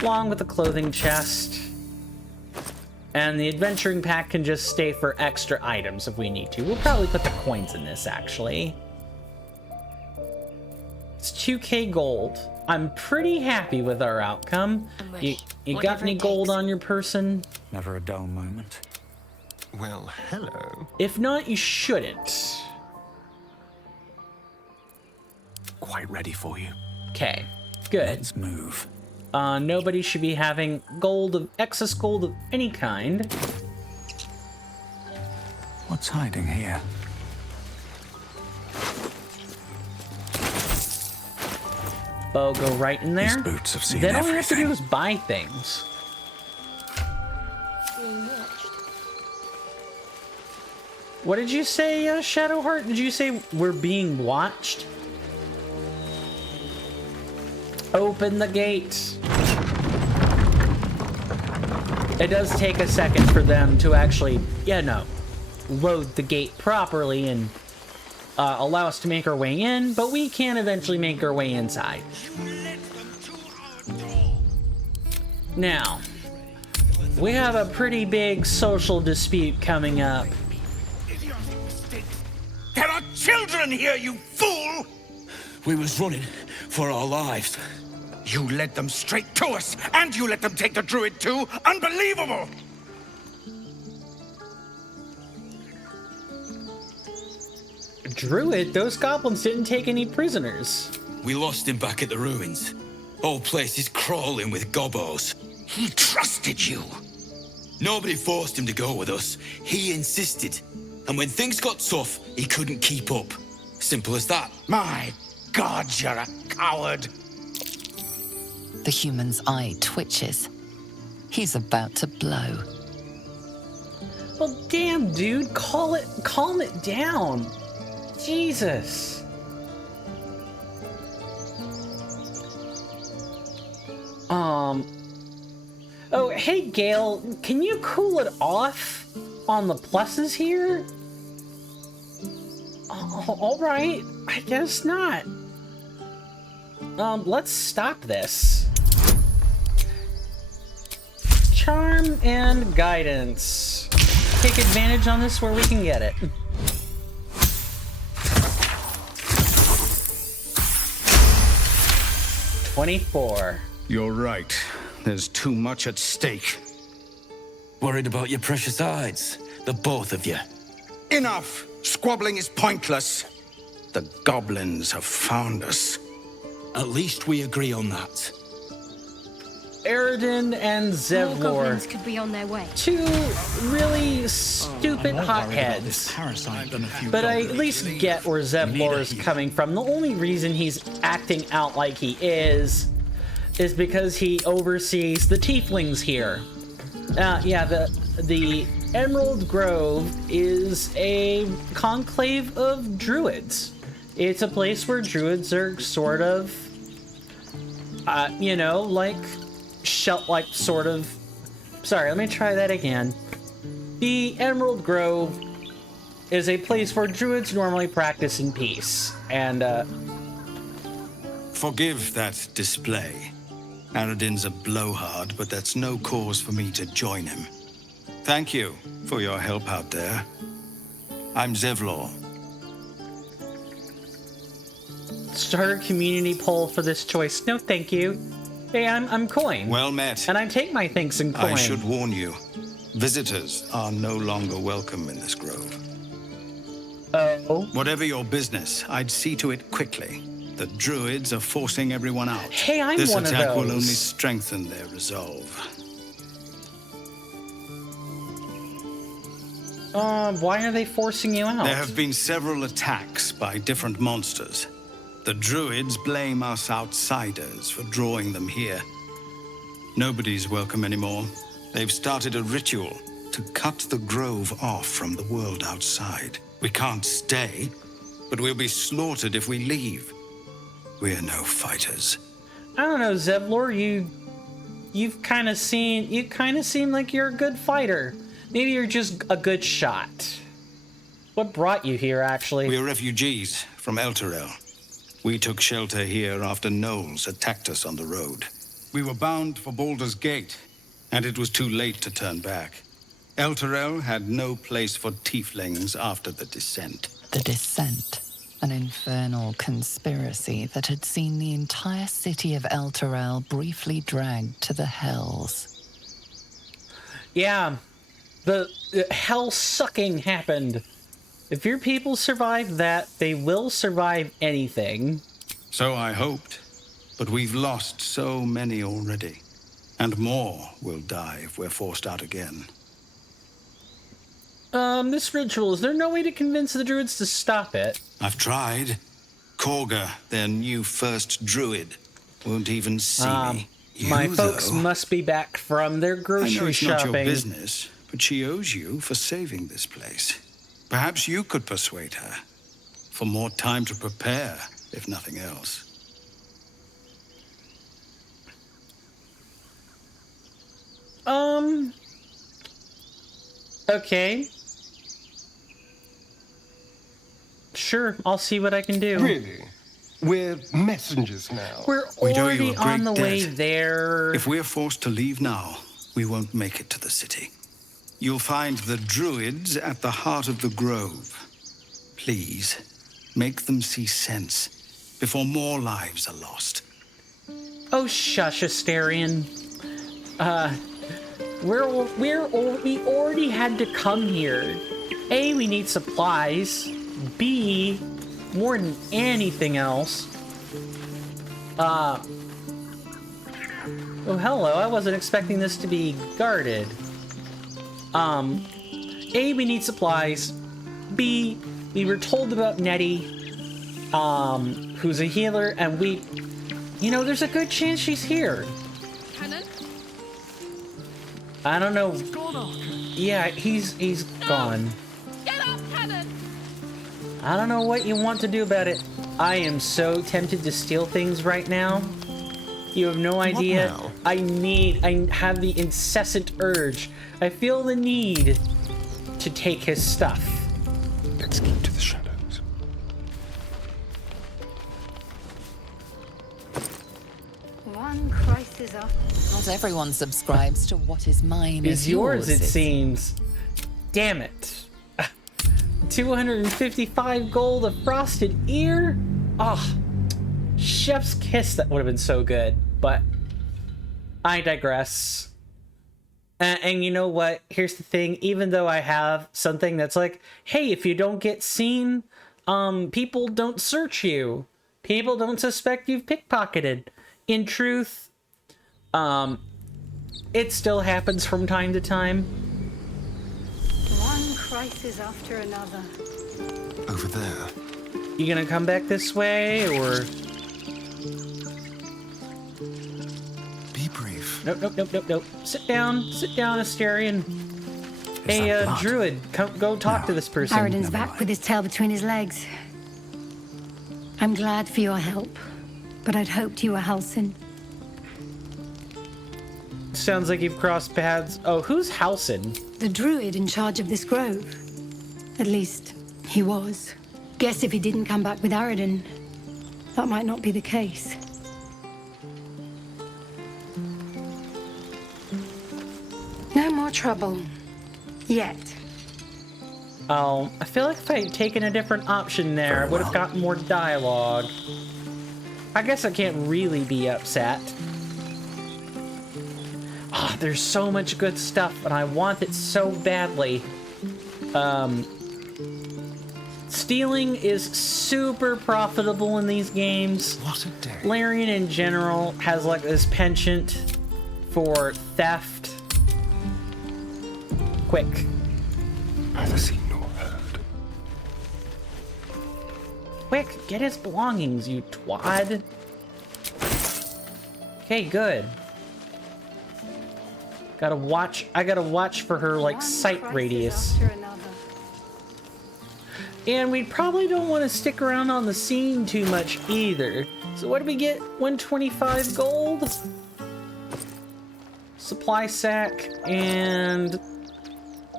along with the clothing chest. And the adventuring pack can just stay for extra items if we need to. We'll probably put the coins in this, actually. It's 2k gold. I'm pretty happy with our outcome. You got any gold on your person? Never a dull moment. Well, hello. If not, you shouldn't. Quite ready for you. Okay, good. Let's move. Nobody should be having excess gold of any kind. What's hiding here? Bow, go right in there. These boots have seen Then all we have to everything. do is buy things. What did you say, Shadowheart? Did you say we're being watched? Open the gate. It does take a second for them to actually, load the gate properly and allow us to make our way in, but we can eventually make our way inside. Now, we have a pretty big social dispute coming up. There are children here, you fool! We was running for our lives. You led them straight to us, and you let them take the druid too? Unbelievable! Druid? Those goblins didn't take any prisoners. We lost him back at the ruins. Whole place is crawling with gobos. He trusted you. Nobody forced him to go with us. He insisted. And when things got tough, he couldn't keep up. Simple as that. My God, you're a coward. The human's eye twitches. He's about to blow. Well, damn, dude, calm it down. Jesus. Oh, hey, Gale, can you cool it off on the pluses here? All right, I guess not. Let's stop this. Charm and guidance. Take advantage on this where we can get it. $24. You're right. There's too much at stake. Worried about your precious hides, the both of you. Enough! Squabbling is pointless. The goblins have found us. At least we agree on that. Aridin and More Zevlor. goblins could be on their way. Two really stupid hotheads. But I at least get where Zevlor is coming from. The only reason he's acting out like he is because he oversees the tieflings here. Yeah, the Emerald Grove is a conclave of druids. It's a place where druids are sort of, you know, sorry, let me try that again. The Emerald Grove is a place where druids normally practice in peace, and, Forgive that display. Aradin's a blowhard, but that's no cause for me to join him. Thank you for your help out there. I'm Zevlor. Start a community poll for this choice. No, thank you. Hey, I'm Coin. Well met. And I take my thanks in coin. I should warn you, visitors are no longer welcome in this grove. Oh? Whatever your business, I'd see to it quickly. The druids are forcing everyone out. Hey, I'm this one of attack will those. only strengthen their resolve. Why are they forcing you out? There have been several attacks by different monsters. The druids blame us outsiders for drawing them here. Nobody's welcome anymore. They've started a ritual to cut the grove off from the world outside. We can't stay, but we'll be slaughtered if we leave. We're no fighters. I don't know, Zevlor, you kind of seem like you're a good fighter. Maybe you're just a good shot. What brought you here, actually? We're refugees from Elturel. We took shelter here after gnolls attacked us on the road. We were bound for Baldur's Gate, and it was too late to turn back. Elturel had no place for tieflings after the Descent. The Descent, an infernal conspiracy that had seen the entire city of Elturel briefly dragged to the Hells. Yeah, the hell sucking happened. If your people survive that, they will survive anything. So I hoped, but we've lost so many already. And more will die if we're forced out again. This ritual, is there no way to convince the druids to stop it? I've tried. Korga, their new first druid, won't even see me. My folks must be back from their grocery I know it's shopping. not your business, but she owes you for saving this place. Perhaps you could persuade her. For more time to prepare, if nothing else. Okay. Sure, I'll see what I can do. Really? We're messengers now. We're We'd owe already you a great on the way debt. there. If we're forced to leave now, we won't make it to the city. You'll find the druids at the heart of the grove. Please, make them see sense before more lives are lost. Oh, shush, Asterion. We already had to come here. A, we need supplies. B, more than anything else. Oh, hello. I wasn't expecting this to be guarded. A, we need supplies. B, we were told about Nettie. who's a healer, and you know, there's a good chance she's here. Cannon? I don't know. Yeah, he's gone. Get up, Cannon! I don't know what you want to do about it. I am so tempted to steal things right now. You have no idea. What now? I have the incessant urge. I feel the need to take his stuff. Let's keep to the shadows. One crisis after. Not everyone subscribes to what is mine Is yours, it seems. Damn it. 255 gold, a frosted ear? Ah, chef's kiss, that would have been so good, but I digress. And you know what? Here's the thing, even though I have something that's like, hey, if you don't get seen, people don't search you. People don't suspect you've pickpocketed. In truth, it still happens from time to time. One crisis after another. Over there. You gonna come back this way, or? Be brief. Nope. Sit down, Asterion. Hey, Druid, go talk to this person. Paradin's back with his tail between his legs. I'm glad for your help, but I'd hoped you were Halsin. Sounds like you've crossed paths. Oh, who's Halsin? The druid in charge of this grove. At least, he was. Guess if he didn't come back with Aradin, that might not be the case. No more trouble. Yet. Oh, I feel like if I had taken a different option there, I would have gotten more dialogue. I guess I can't really be upset. Ah, there's so much good stuff, and I want it so badly. Stealing is super profitable in these games. What a day. Larian in general has like this penchant for theft. Quick. Neither seen nor heard. Quick, get his belongings, you twad. Okay, good. I gotta watch for her, like, sight radius. And we probably don't want to stick around on the scene too much either. So what do we get? 125 gold? Supply sack and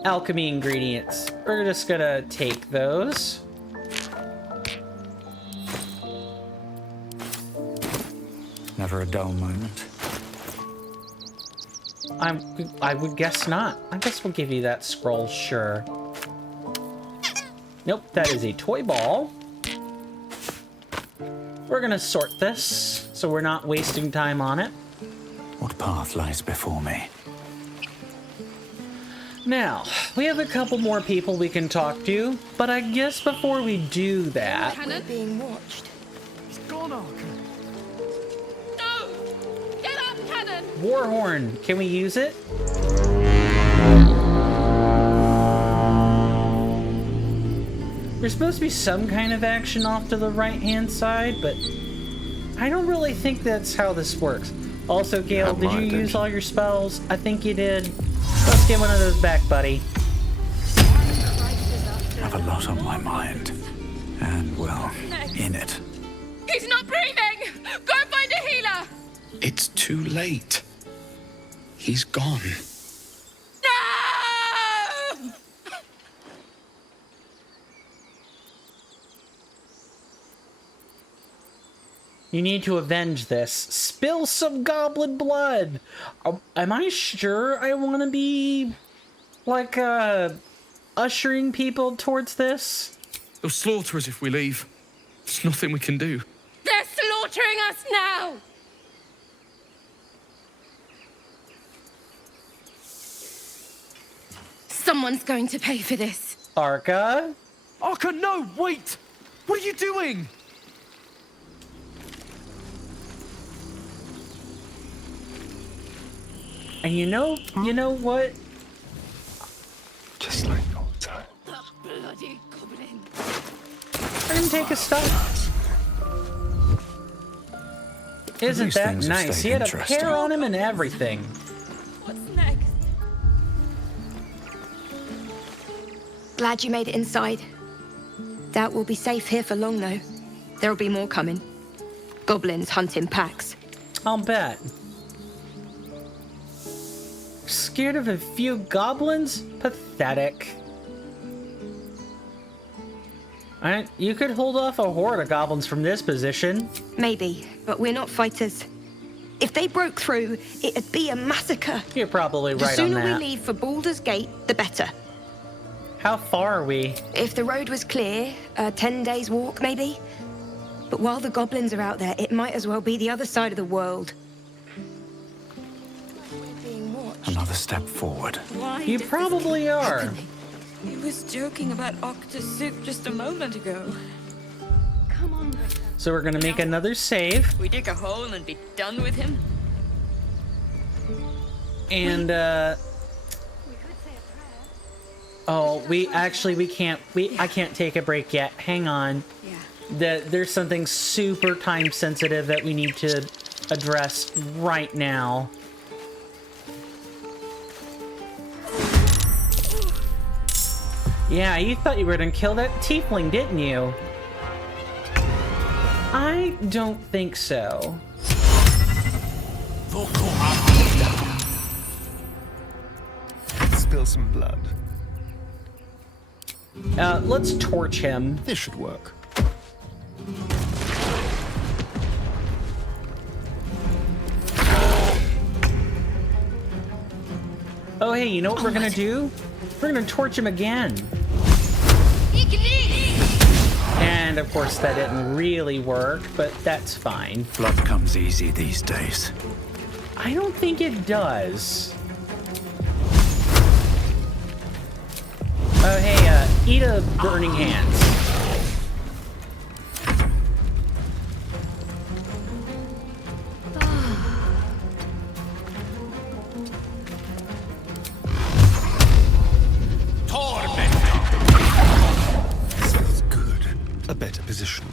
alchemy ingredients. We're just gonna take those. Never a dull moment. I would guess not. I guess we'll give you that scroll, sure. Nope, that is a toy ball. We're gonna sort this, so we're not wasting time on it. What path lies before me? Now, we have a couple more people we can talk to, but I guess before we do that... We're being watched. It's gone, Archer. No! Get up, Cannon! Warhorn, can we use it? There's supposed to be some kind of action off to the right-hand side, but I don't really think that's how this works. Also, Gale, did you use all your spells? I think you did. Let's get one of those back, buddy. I have a lot on my mind. And, well, in it. He's not breathing! Go find a healer! It's too late. He's gone. No! You need to avenge this. Spill some goblin blood! Am I sure I want to be, like, ushering people towards this? They'll slaughter us if we leave. There's nothing we can do. They're slaughtering us now! Someone's going to pay for this. Arca? Arca, no! Wait! What are you doing? And you know what? Just like old time. The bloody goblin. I didn't take a stop. Isn't that things have nice? stayed He had a interesting. pair on him and everything. What's next? Glad you made it inside. Doubt we'll be safe here for long, though. There'll be more coming. Goblins hunt in packs. I'll bet. Scared of a few goblins? Pathetic. Alright, you could hold off a horde of goblins from this position. Maybe, but we're not fighters. If they broke through, it'd be a massacre. You're probably right on The sooner that. we leave for Baldur's Gate, the better. How far are we? If the road was clear, a 10 days walk, maybe. But while the goblins are out there, it might as well be the other side of the world. Another step forward. Why You did probably this keep are. happening? He was joking about octus soup just a moment ago. Come on, Richter. So we're gonna make another save. We dig a hole and be done with him? And oh, we can't I can't take a break yet. Hang on. Yeah. There's something super time sensitive that we need to address right now. Yeah, you thought you were gonna kill that tiefling, didn't you? I don't think so. Spill some blood. Let's torch him. This should work. Oh, hey, you know what we're gonna do? We're gonna torch him again. And of course that didn't really work, but that's fine. Blood comes easy these days. I don't think it does. Oh, hey, eat a burning hands. This feels good. A better position.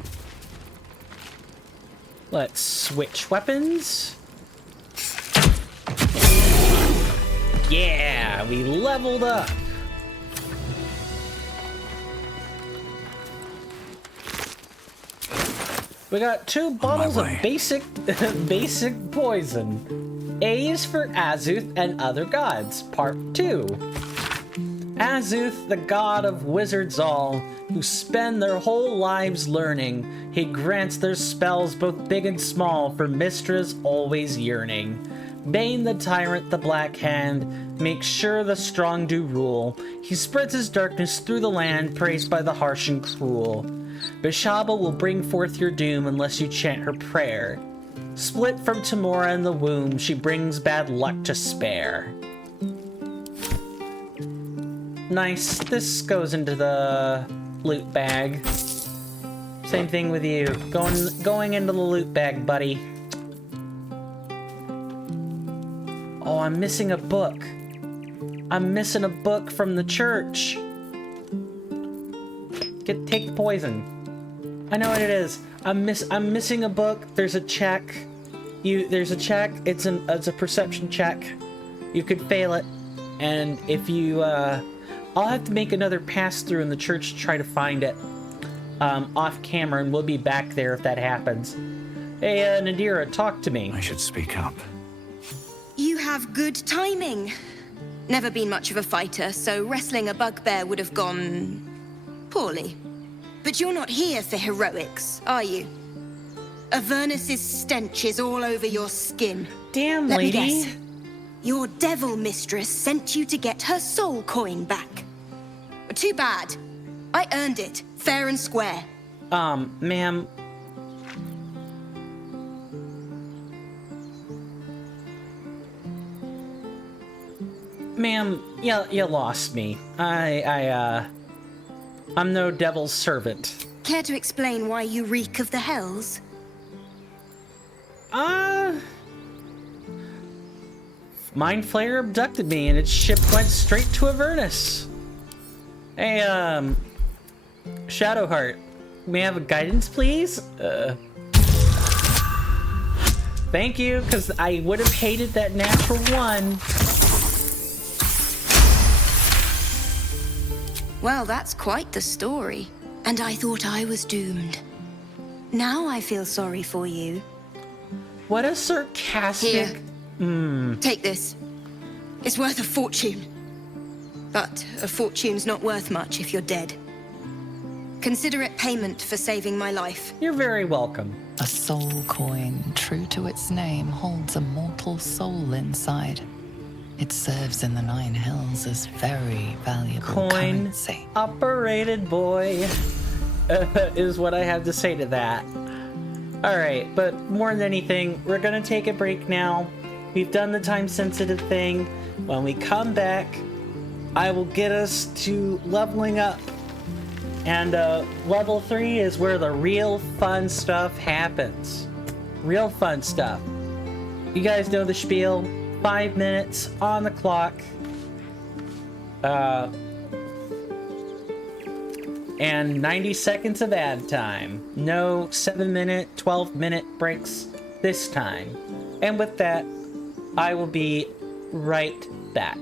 Let's switch weapons. Yeah, we leveled up. We got 2 bottles of basic poison. A is for Azuth and other gods, part 2. Azuth, the god of wizards all, who spend their whole lives learning. He grants their spells both big and small for Mistra's always yearning. Bane the tyrant, the black hand, makes sure the strong do rule. He spreads his darkness through the land, praised by the harsh and cruel. Bishaba will bring forth your doom unless you chant her prayer. Split from Tamora in the womb, she brings bad luck to spare. Nice. This goes into the loot bag. Same thing with you. Going into the loot bag, buddy. Oh, I'm missing a book. I'm missing a book from the church. Take the poison. I know what it is. I'm missing a book. There's a check. There's a check. It's a perception check. You could fail it, and if you I'll have to make another pass through in the church to try to find it off camera, and we'll be back there if that happens. Hey, Nadira, talk to me. I should speak up. You have good timing. Never been much of a fighter, so wrestling a bugbear would have gone poorly. But you're not here for heroics, are you? Avernus's stench is all over your skin. Damn, Let lady. me guess. Your devil mistress sent you to get her soul coin back. Too bad. I earned it, fair and square. Ma'am. Ma'am, you lost me. I'm no devil's servant. Care to explain why you reek of the hells? Mind Flayer abducted me and its ship went straight to Avernus. Hey, Shadowheart, may I have a guidance, please? Thank you, because I would have hated that natural one. Well, that's quite the story. And I thought I was doomed. Now I feel sorry for you. What a sarcastic... Here. Take this. It's worth a fortune. But a fortune's not worth much if you're dead. Consider it payment for saving my life. You're very welcome. A soul coin, true to its name, holds a mortal soul inside. It serves in the Nine Hells as very valuable currency. Operated, boy, is what I have to say to that. Alright, but more than anything, we're gonna take a break now. We've done the time-sensitive thing. When we come back, I will get us to leveling up. And level 3 is where the real fun stuff happens. Real fun stuff. You guys know the spiel. 5 minutes on the clock. And 90 seconds of ad time. No 7-minute, 12-minute breaks this time. And with that, I will be right back.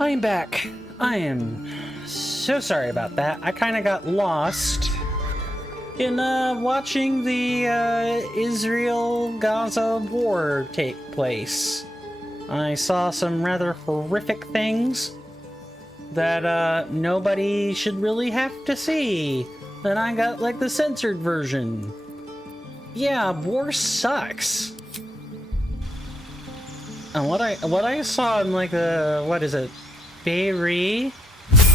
I'm back. I am so sorry about that. I kind of got lost in watching the Israel-Gaza war take place. I saw some rather horrific things that nobody should really have to see. Then I got like the censored version. Yeah, war sucks. And what I saw in like the, what is it, Beirut,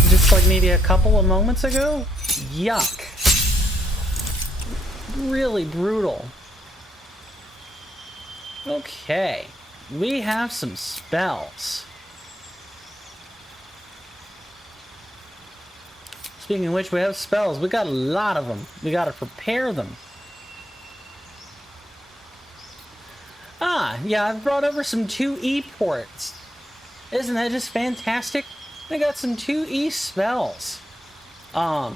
just like maybe a couple of moments ago? Yuck. Really brutal. Okay, we have some spells. Speaking of which, we have spells. We got a lot of them. We gotta prepare them. Ah, yeah, I've brought over some 2E ports. Isn't that just fantastic? I got some 2E spells. What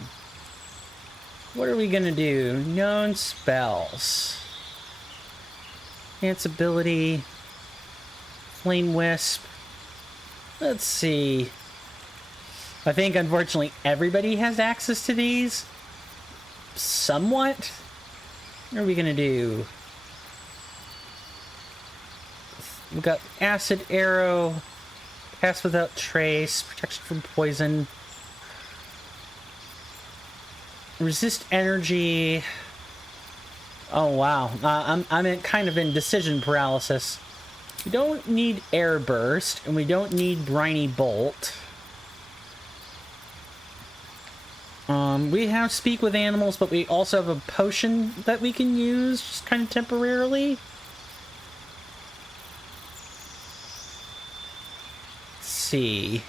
are we gonna do? Known spells. Enhance ability. Flame Wisp. Let's see. I think, unfortunately, everybody has access to these. Somewhat. What are we gonna do? We've got Acid Arrow, Pass Without Trace, Protection from Poison, Resist Energy. Oh wow, I'm kind of in decision paralysis. We don't need Air Burst, and we don't need Briny Bolt. We have speak with animals, but we also have a potion that we can use, just kind of temporarily. Let's see.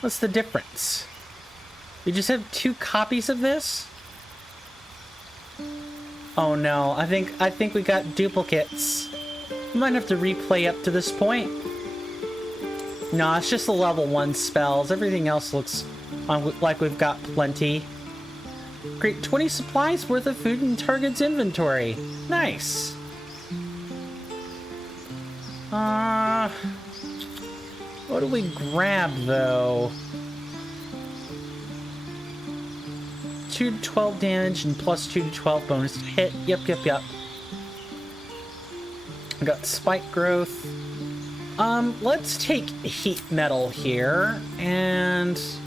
What's the difference? We just have 2 copies of this? Oh no, I think we got duplicates. We might have to replay up to this point. No, it's just the level 1 spells. Everything else looks like we've got plenty. Great, 20 supplies worth of food in target's inventory. Nice. What do we grab though? 2 to 12 damage and plus 2 to 12 bonus to hit. Yep. I got spike growth. Let's take heat metal here, and if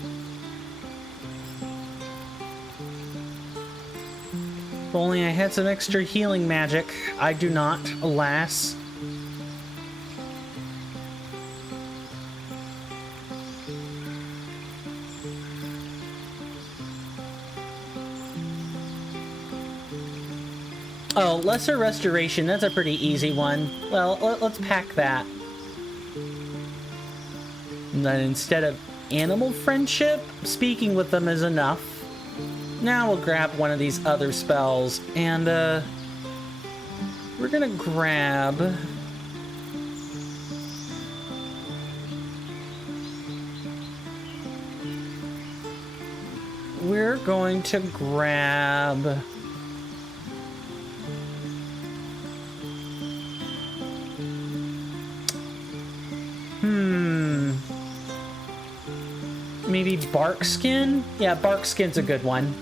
only I had some extra healing magic. I do not, alas. Oh, lesser restoration, that's a pretty easy one. Well, let's pack that. And then instead of animal friendship, speaking with them is enough. Now we'll grab one of these other spells, and we're gonna grab... We're going to grab... Maybe bark skin? Yeah, bark skin's a good one.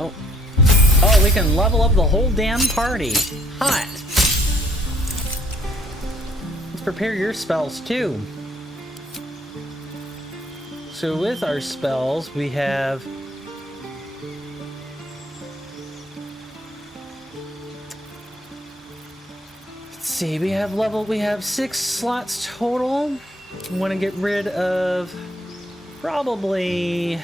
Oh, we can level up the whole damn party. Hot. Let's prepare your spells too. So with our spells, we have... See, we have 6 slots total. We want to get rid of probably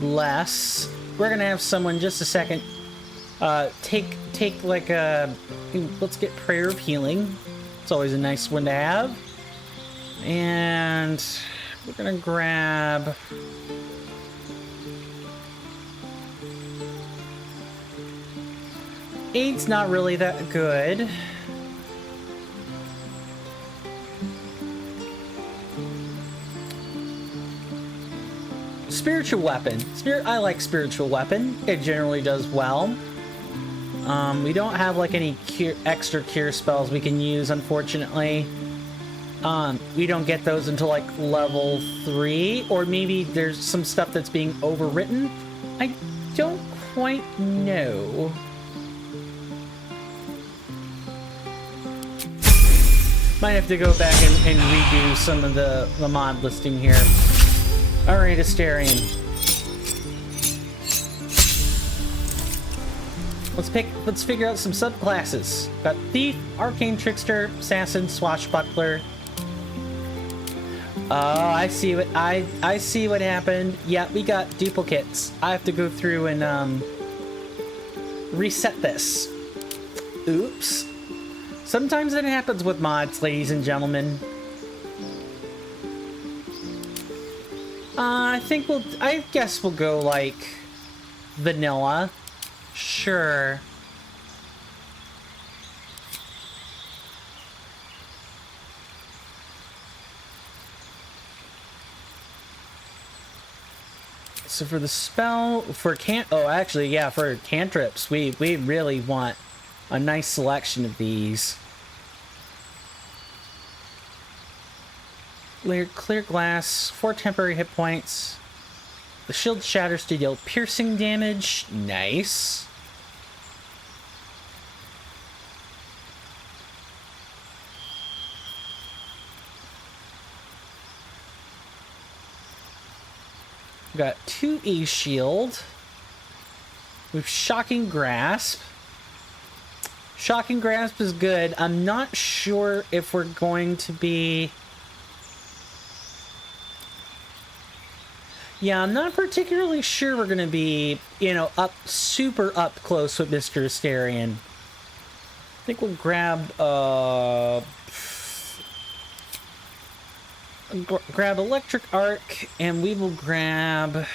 less. We're gonna have someone just a second take like a, let's get Prayer of Healing. It's always a nice one to have. And we're gonna grab Eight's not really that good. Spiritual weapon. I like spiritual weapon. It generally does well. We don't have like any extra cure spells we can use, unfortunately. We don't get those until like level 3, or maybe there's some stuff that's being overwritten. I don't quite know. Might have to go back and redo some of the mod listing here. Alright, Asterion. Let's figure out some subclasses. Got Thief, Arcane Trickster, Assassin, Swashbuckler. Oh, I see what happened. Yeah, we got duplicates. I have to go through and reset this. Oops. Sometimes it happens with mods, ladies and gentlemen. I guess we'll go like vanilla. Sure. So for the spell, for cantrips, we really want a nice selection of these. Clear glass, 4 temporary hit points. The shield shatters to deal piercing damage. Nice. We got 2 E-shield. We have Shocking Grasp. Shocking Grasp is good. I'm not sure if we're going to be Yeah, I'm not particularly sure we're gonna be, you know, super up close with Mr. Asterion. I think we'll grab, grab Electric Arc, and we will grab...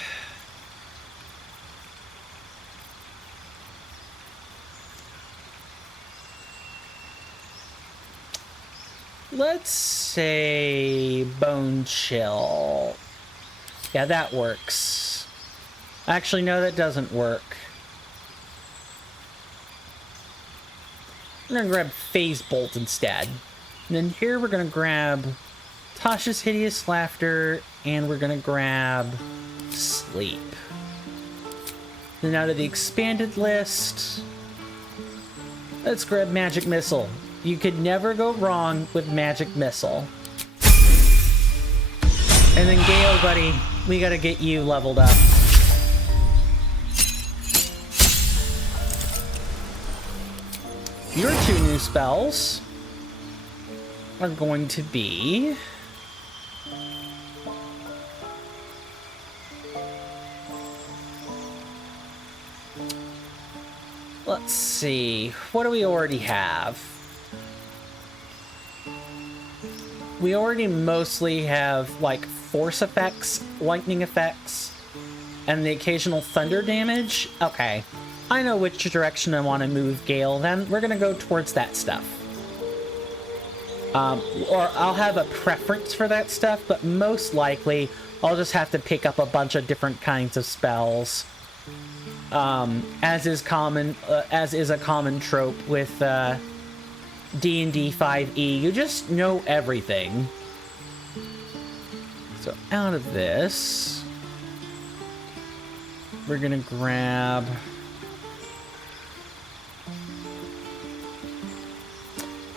let's say Bone Chill. Yeah, that works. Actually, no, that doesn't work. We're gonna grab Phase Bolt instead. And then here we're gonna grab Tasha's Hideous Laughter, and we're gonna grab Sleep. Then out of the expanded list, let's grab Magic Missile. You could never go wrong with Magic Missile. And then Gale, buddy, we gotta get you leveled up. Your two new spells are going to be... let's see, what do we already have? We already mostly have, like, force effects, lightning effects, and the occasional thunder damage. Okay, I know which direction I want to move Gale, then we're gonna go towards that stuff. Or I'll have a preference for that stuff, but most likely I'll just have to pick up a bunch of different kinds of spells. As is a common trope with, D&D 5e, you just know everything. So out of this, we're gonna grab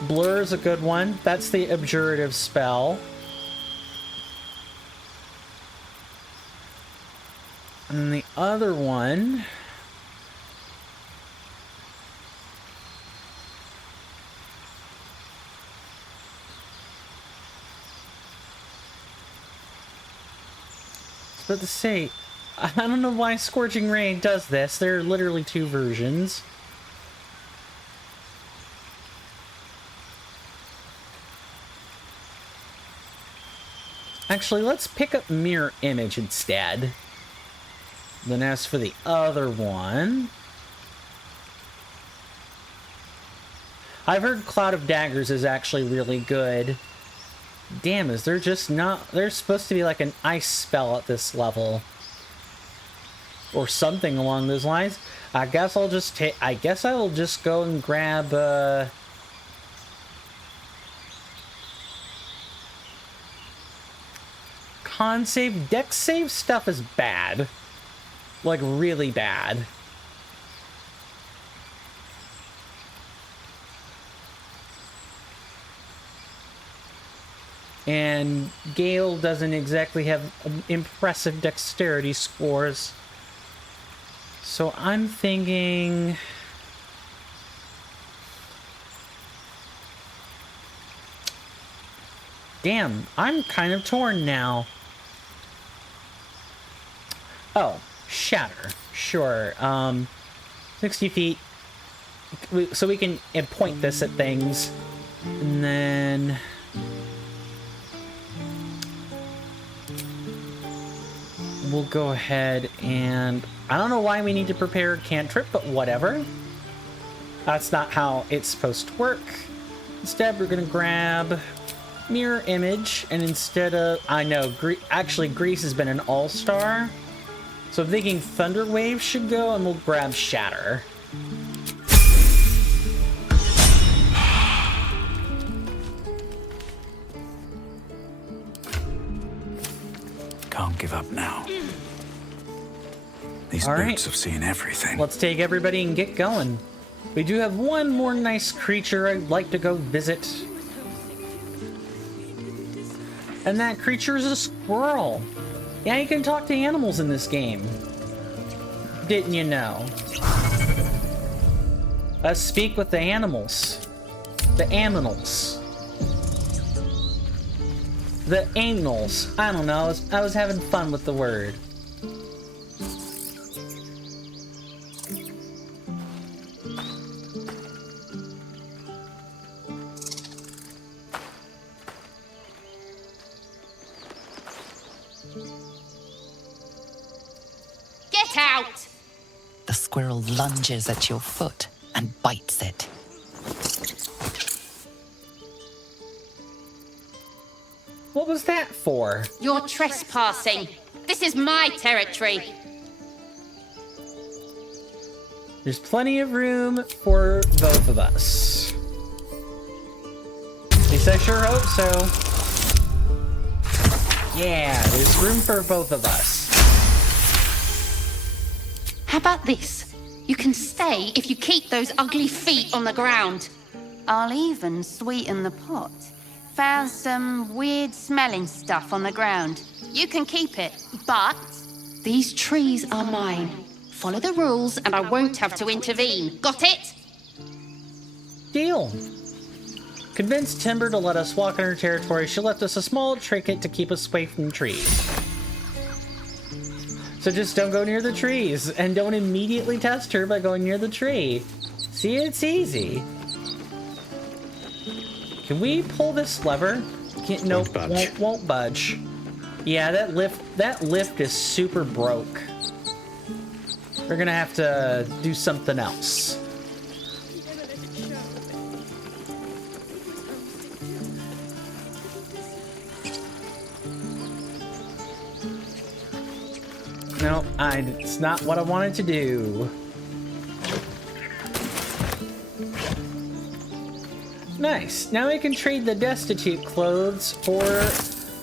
Blur is a good one. That's the abjurative spell. And the other one, but to say, I don't know why Scorching Ray does this. There are literally two versions. Actually, let's pick up Mirror Image instead. Then as for the other one, I've heard Cloud of Daggers is actually really good. Damn, is there just not... there's supposed to be like an ice spell at this level. Or something along those lines. I guess I'll just take... I guess I will just go and grab, con save. Dex save stuff is bad. Like, really bad. And Gale doesn't exactly have impressive dexterity scores. So I'm thinking... damn, I'm kind of torn now. Oh, Shatter. Sure. 60 feet. So we can point this at things. And then... we'll go ahead and... I don't know why we need to prepare a cantrip, but whatever. That's not how it's supposed to work. Instead, we're going to grab Mirror Image, and instead of... I know, actually, Grease has been an all-star. So I'm thinking Thunder Wave should go, and we'll grab Shatter. Can't give up now. These All boots right. have seen everything. Let's take everybody and get going. We do have one more nice creature I'd like to go visit. And that creature is a squirrel. Yeah, you can talk to animals in this game. Didn't you know? Let's speak with the animals. The aminals. The anals. I don't know. I was having fun with the word. Get out! The squirrel lunges at your foot and bites it. What was that for? You're trespassing. This is my territory. There's plenty of room for both of us. At least I sure hope so. Yeah, there's room for both of us. How about this? You can stay if you keep those ugly feet on the ground. I'll even sweeten the pot. Found some weird smelling stuff on the ground. You can keep it, but these trees are mine. Follow the rules and I won't have to intervene. Got it? Deal. Convince Timber to let us walk on her territory. She left us a small trinket to keep us away from trees. So just don't go near the trees, and don't immediately test her by going near the tree. See, it's easy. Can we pull this lever? Can't, nope, won't budge. Yeah, that lift is super broke. We're gonna have to do something else. No, it's not what I wanted to do. Nice. Now we can trade the destitute clothes for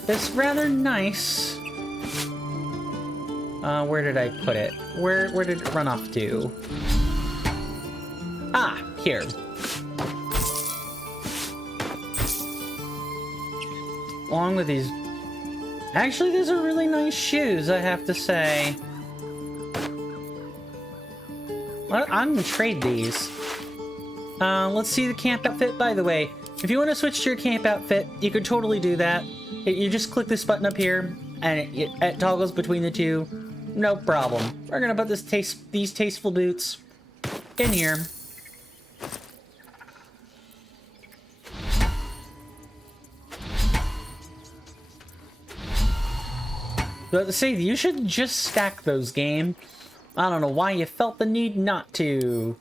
this rather nice... where did I put it? Where did it run off to? Ah, here. Along with these... Actually, these are really nice shoes, I have to say. I'm gonna trade these. Let's see the camp outfit. By the way, if you want to switch to your camp outfit, you could totally do that. You just click this button up here, and it toggles between the two. No problem. We're gonna put these tasteful boots in here. But say, you should just stack those, game. I don't know why you felt the need not to.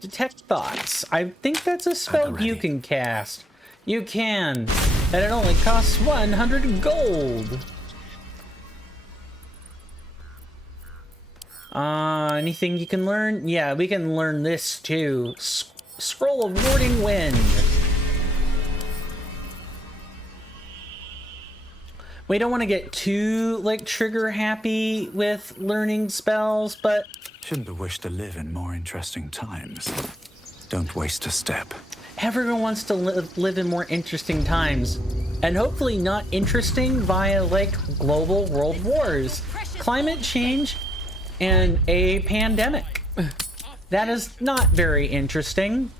Detect thoughts. I think that's a spell you can cast. You can. And it only costs 100 gold. Anything you can learn? Yeah, we can learn this too. Scroll of Warding Wind. We don't want to get too, like, trigger happy with learning spells, but... Shouldn't have wished to live in more interesting times. Don't waste a step. Everyone wants to live in more interesting times. And hopefully not interesting via, like, global world wars, climate change, and a pandemic. That is not very interesting.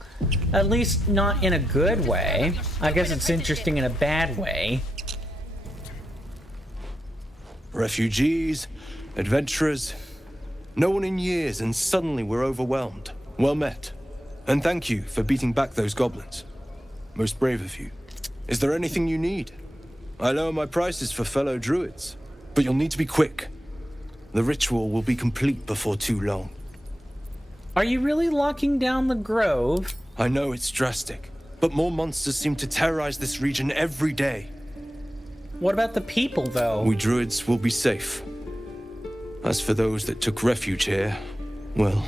At least not in a good way. I guess it's interesting in a bad way. Refugees, adventurers, no one in years, and suddenly we're overwhelmed. Well met. And thank you for beating back those goblins. Most brave of you. Is there anything you need? I lower my prices for fellow druids, but you'll need to be quick. The ritual will be complete before too long. Are you really locking down the grove? I know it's drastic, but more monsters seem to terrorize this region every day. What about the people, though? We druids will be safe. As for those that took refuge here, well,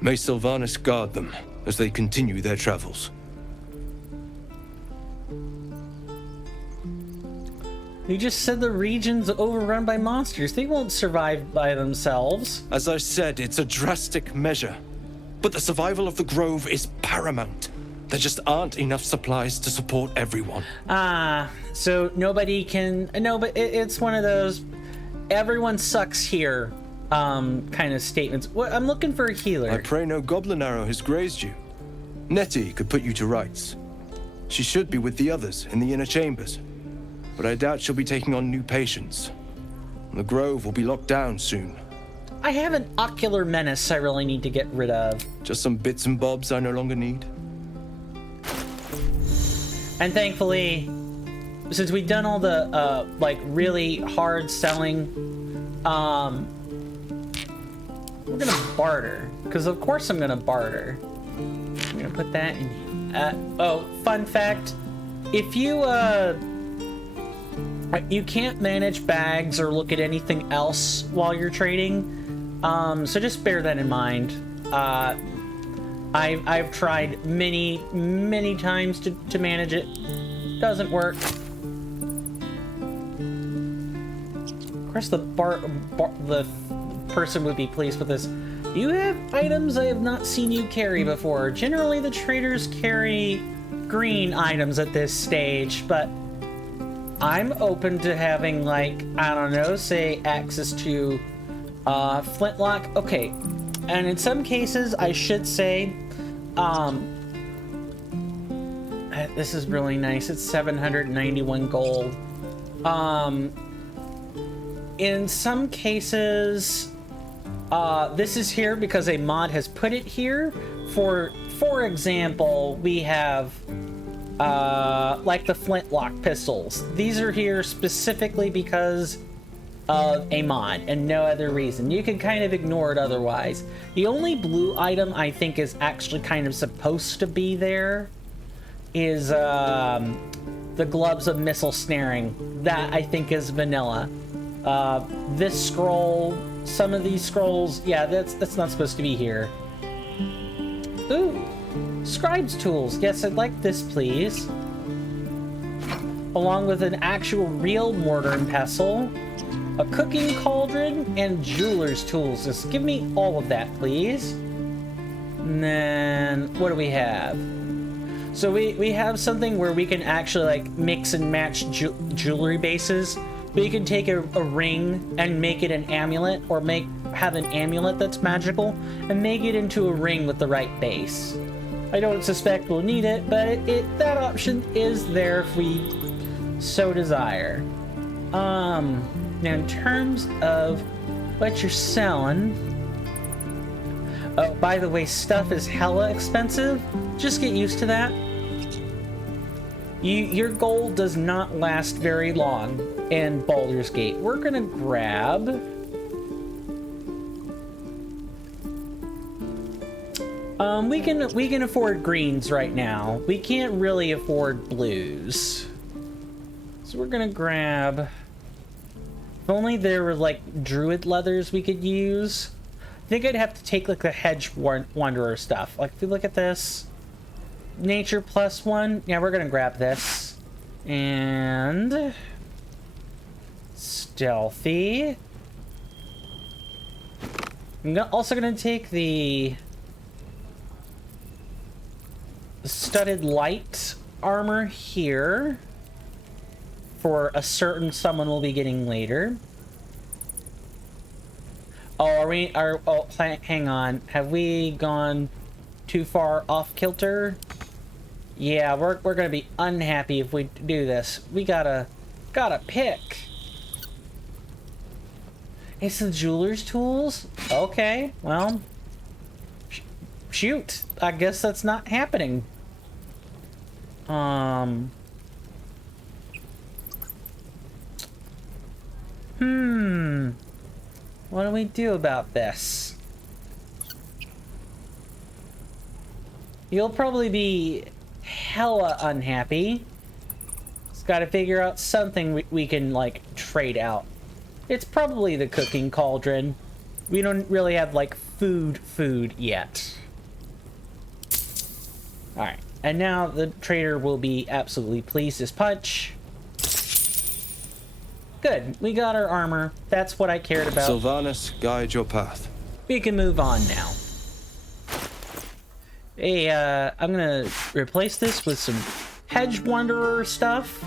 may Sylvanas guard them as they continue their travels. You just said the region's overrun by monsters. They won't survive by themselves. As I said, it's a drastic measure. But the survival of the grove is paramount. There just aren't enough supplies to support everyone. So nobody can... No, but it's one of those everyone sucks here kind of statements. Well, I'm looking for a healer. I pray no goblin arrow has grazed you. Nettie could put you to rights. She should be with the others in the inner chambers. But I doubt she'll be taking on new patients. The grove will be locked down soon. I have an ocular menace I really need to get rid of. Just some bits and bobs I no longer need. And thankfully, since we've done all the, like, really hard selling, we're gonna barter, because of course I'm gonna barter. I'm gonna put that in. Oh, fun fact: if you you can't manage bags or look at anything else while you're trading, so just bear that in mind. I've tried many times to manage it. Doesn't work. Of course, the person would be pleased with this. You have items I have not seen you carry before. Generally, the traders carry green items at this stage, but I'm open to having, like, I don't know, say access to flintlock. Okay, and in some cases, I should say, this is really nice. It's 791 gold. In some cases, this is here because a mod has put it here. For example, we have like the flintlock pistols. These are here specifically because of a mod and no other reason. You can kind of ignore it otherwise. The only blue item I think is actually kind of supposed to be there is the gloves of missile snaring. That I think is vanilla. This scroll, some of these scrolls, yeah, that's not supposed to be here. Ooh, scribe's tools. Yes, I'd like this, please. Along with an actual real mortar and pestle, a cooking cauldron, and jeweler's tools. Just give me all of that, please. And then, what do we have? So we have something where we can actually like mix and match jewelry bases. We can take a ring and make it an amulet, or have an amulet that's magical and make it into a ring with the right base. I don't suspect we'll need it, but that option is there if we so desire. Now in terms of what you're selling, oh, by the way, stuff is hella expensive. Just get used to that. Your gold does not last very long in Baldur's Gate. We're gonna grab we can afford greens right now. We can't really afford blues. So we're gonna grab, if only there were like druid leathers we could use. I think I'd have to take like the hedge wanderer stuff. Like if you look at this, nature +1. Yeah, we're gonna grab this. And stealthy. I'm also gonna take the studded light armor here for a certain someone we'll be getting later. Oh, oh, hang on. Have we gone too far off kilter? Yeah, we're gonna be unhappy if we do this. We gotta pick. It's the jeweler's tools? Okay, well, shoot. I guess that's not happening. What do we do about this? You'll probably be hella unhappy. Just gotta figure out something we can, like, trade out. It's probably the cooking cauldron. We don't really have, like, food yet. Alright, and now the trader will be absolutely pleased as punch. Good, we got our armor. That's what I cared about. Sylvanas, guide your path. We can move on now. Hey, I'm gonna replace this with some hedge wanderer stuff.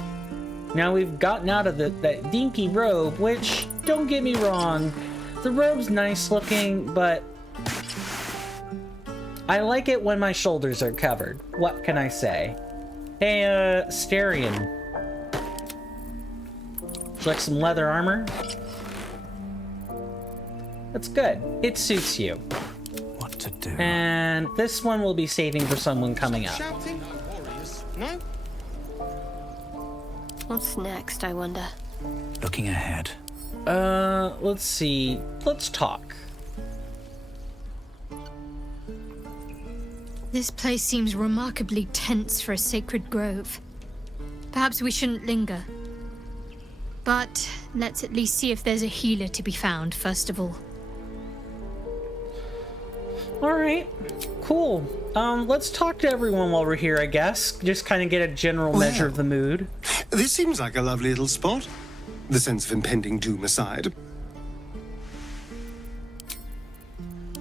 Now we've gotten out of that dinky robe, which, don't get me wrong, the robe's nice looking, but I like it when my shoulders are covered. What can I say? Hey, Starion. Would you like some leather armor? That's good. It suits you. What to do? And this one will be saving for someone coming up. No? What's next, I wonder? Looking ahead. Let's see. Let's talk. This place seems remarkably tense for a sacred grove. Perhaps we shouldn't linger. But let's at least see if there's a healer to be found, first of all. Alright, cool. Let's talk to everyone while we're here, I guess. Just kind of get a general measure of the mood. This seems like a lovely little spot. The sense of impending doom aside.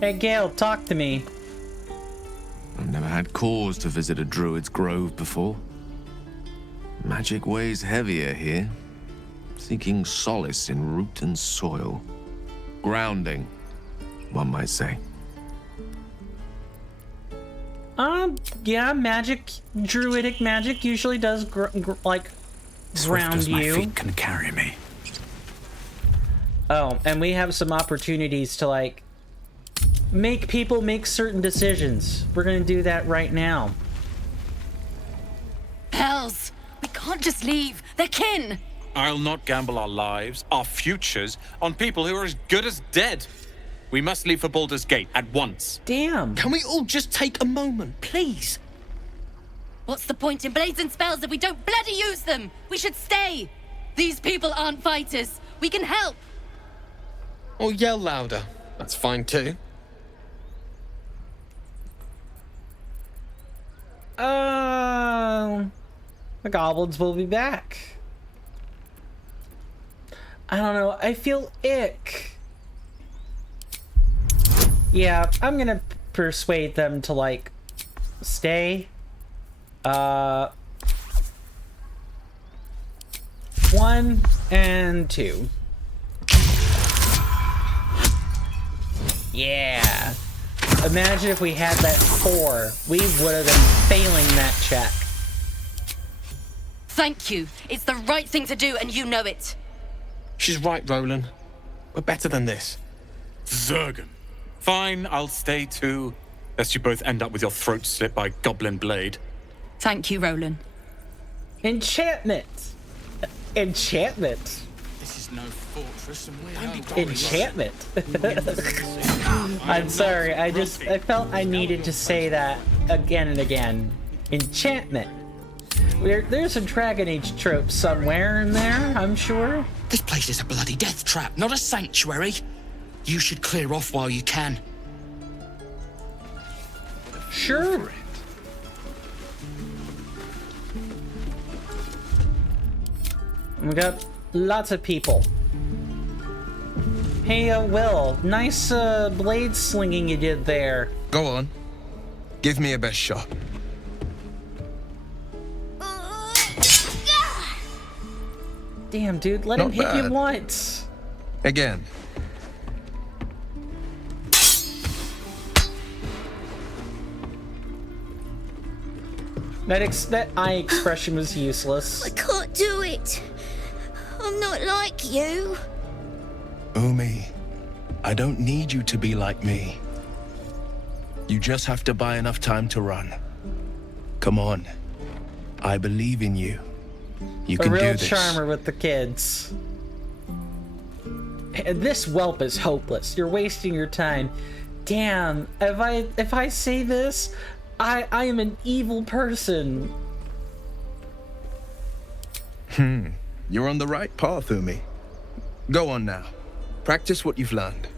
Hey, Gale, talk to me. I've never had cause to visit a druid's grove before. Magic weighs heavier here, seeking solace in root and soil. Grounding, one might say. Yeah, magic, druidic magic usually does, like, Swift ground as my you. feet can carry me. Oh, and we have some opportunities to, like, make people make certain decisions. We're gonna do that right now. Hells! We can't just leave. They're kin! I'll not gamble our lives, our futures, on people who are as good as dead. We must leave for Baldur's Gate at once. Damn. Can we all just take a moment, please? What's the point in blades and spells if we don't bloody use them? We should stay! These people aren't fighters. We can help! Or yell louder. That's fine too. The goblins will be back. I don't know. I feel ick. Yeah, I'm gonna persuade them to, like, stay. 1 and 2. Yeah. Imagine if we had that 4. We would have been failing that check. Thank you. It's the right thing to do, and you know it. She's right, Roland. We're better than this. Zurgen. Fine, I'll stay too. Lest you both end up with your throats slit by goblin blade. Thank you, Roland. Enchantment. Enchantment. This is no fortress, and we're Enchantment. I'm sorry. I felt I needed to say that again and again. Enchantment. There's a Dragon Age trope somewhere in there, I'm sure. This place is a bloody death trap, not a sanctuary. You should clear off while you can. Sure. We got lots of people. Hey, Will, nice blade slinging you did there. Go on. Give me a best shot. Damn, dude, let him hit you once. Again. That eye expression was useless. I can't do it. I'm not like you. Umi, I don't need you to be like me. You just have to buy enough time to run. Come on. I believe in you. You can do this. A real charmer with the kids. This whelp is hopeless. You're wasting your time. Damn, if I say this, I am an evil person. You're on the right path, Umi. Go on now. Practice what you've learned.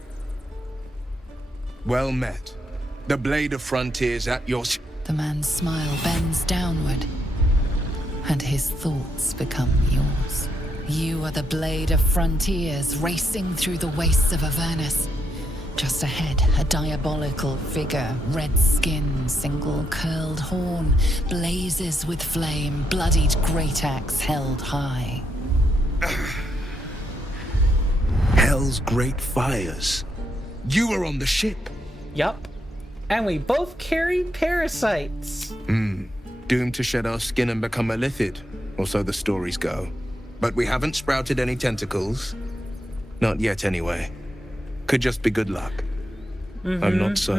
Well met. The Blade of Frontiers at your... The man's smile bends downward, and his thoughts become yours. You are the Blade of Frontiers racing through the wastes of Avernus. Just ahead, a diabolical figure, red skin, single curled horn, blazes with flame, bloodied great axe held high. Hell's great fires. You were on the ship. Yup. And we both carry parasites. Doomed to shed our skin and become a lithid, or so the stories go. But we haven't sprouted any tentacles. Not yet, anyway. Could just be good luck. I'm not so...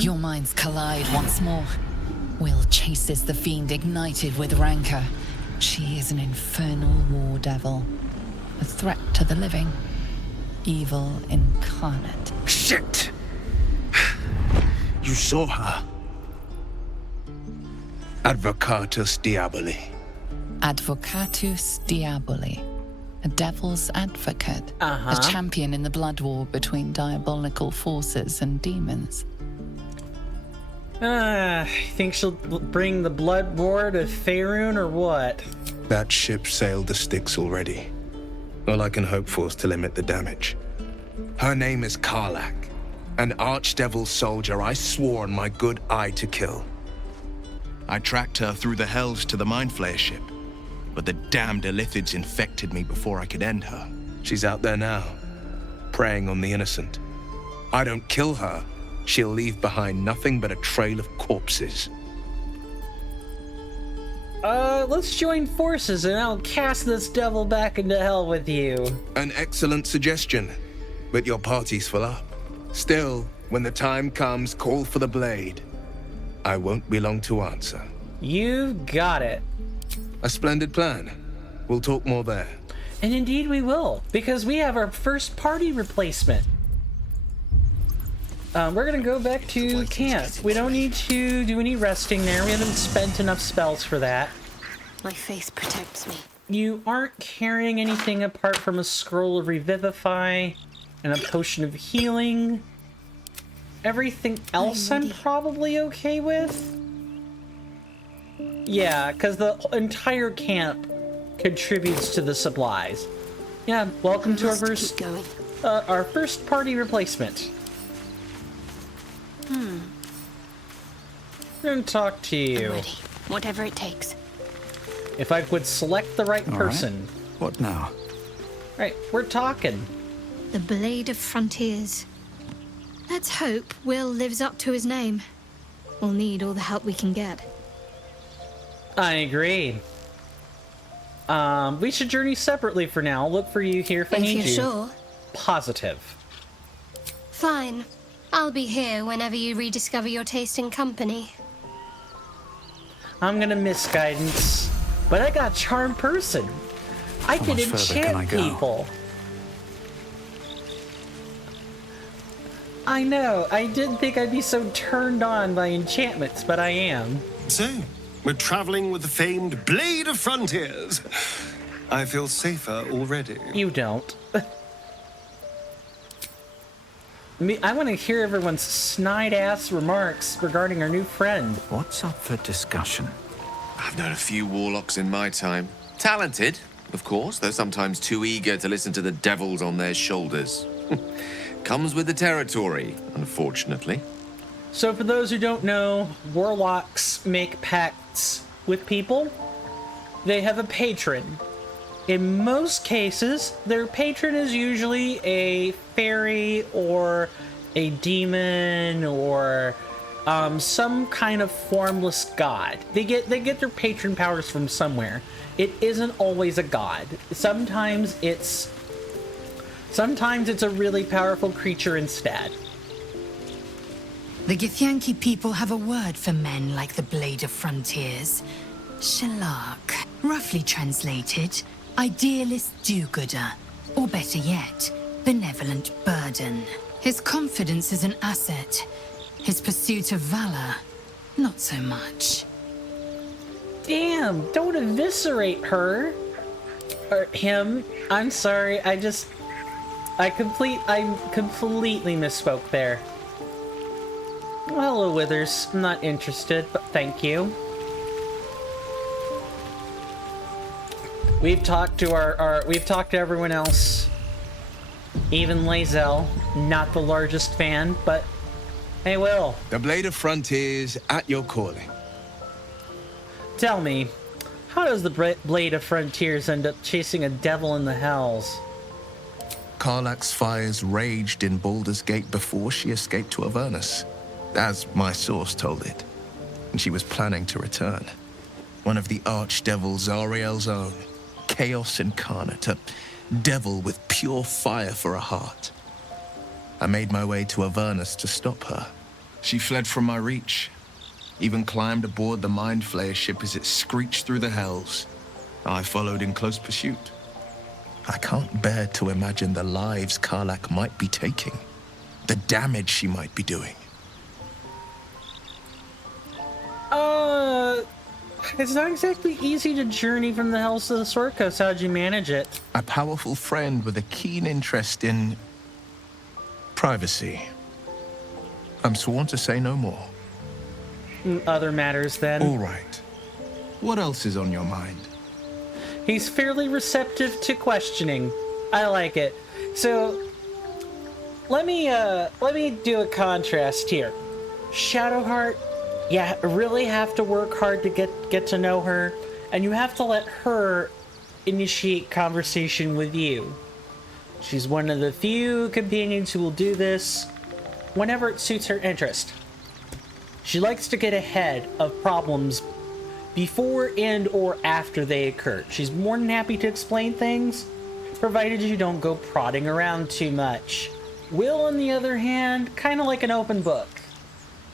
Your minds collide once more. Will chases the fiend ignited with rancor. She is an infernal war devil. A threat to the living. Evil incarnate. Shit! You saw her. Advocatus Diaboli. Advocatus Diaboli. A devil's advocate. Uh-huh. A champion in the blood war between diabolical forces and demons. Think she'll bring the blood war to Faerun or what? That ship sailed the Styx already. All I can hope for is to limit the damage. Her name is Karlach, an archdevil soldier I swore on my good eye to kill. I tracked her through the hells to the Mind Flayer ship, but the damned Illithids infected me before I could end her. She's out there now, preying on the innocent. I don't kill her, she'll leave behind nothing but a trail of corpses. Let's join forces and I'll cast this devil back into hell with you. An excellent suggestion, but your party's full up. Still, when the time comes, call for the blade. I won't be long to answer. You got it. A splendid plan. We'll talk more there. And indeed we will, because we have our first party replacement. We're gonna go back to camp. We don't need to do any resting there. We haven't spent enough spells for that. My faith protects me. You aren't carrying anything apart from a scroll of revivify and a potion of healing. Everything else I'm probably okay with. Yeah, because the entire camp contributes to the supplies. Yeah, welcome to our first party replacement. I'm gonna talk to you. I'm ready. Whatever it takes. If I would select the right person. What now? Right, we're talking. The Blade of Frontiers. Let's hope Will lives up to his name. We'll need all the help we can get. I agree. We should journey separately for now. I'll look for you here if I need you. If you're sure. Positive. Fine. I'll be here whenever you rediscover your taste in company. I'm gonna miss guidance, but I got charm person. I can enchant people. I know. I didn't think I'd be so turned on by enchantments, but I am. So, we're traveling with the famed Blade of Frontiers. I feel safer already. You don't. I want to hear everyone's snide-ass remarks regarding our new friend. What's up for discussion? I've known a few warlocks in my time. Talented, of course, though sometimes too eager to listen to the devils on their shoulders. Comes with the territory, unfortunately. So for those who don't know, warlocks make pacts with people. They have a patron. In most cases, their patron is usually a fairy or a demon or some kind of formless god. They get their patron powers from somewhere. It isn't always a god. Sometimes it's a really powerful creature instead. The Githyanki people have a word for men like the Blade of Frontiers. Shalak. Roughly translated, idealist do-gooder. Or better yet, benevolent burden. His confidence is an asset. His pursuit of valor, not so much. Damn, don't eviscerate her. Or him. I'm sorry, I completely misspoke there. Well, hello, Withers. I'm not interested, but thank you. We've talked to we've talked to everyone else. Even Lae'zel, not the largest fan, but hey, Will. The Blade of Frontiers at your calling. Tell me, how does the Blade of Frontiers end up chasing a devil in the hells? Karlach's fires raged in Baldur's Gate before she escaped to Avernus, as my source told it. And she was planning to return. One of the archdevils Zariel's own. Chaos incarnate, a devil with pure fire for a heart. I made my way to Avernus to stop her. She fled from my reach, even climbed aboard the Mind Flayer ship as it screeched through the hells. I followed in close pursuit. I can't bear to imagine the lives Karlach might be taking, the damage she might be doing. It's not exactly easy to journey from the hells to the Sword Coast. How'd you manage it? A powerful friend with a keen interest in privacy. I'm sworn to say no more. Other matters, then. All right. What else is on your mind? He's fairly receptive to questioning. I like it. So, let me do a contrast here. Shadowheart, you really have to work hard to get to know her, and you have to let her initiate conversation with you. She's one of the few companions who will do this whenever it suits her interest. She likes to get ahead of problems before and or after they occur. She's more than happy to explain things, provided you don't go prodding around too much. Will, on the other hand, kind of like an open book.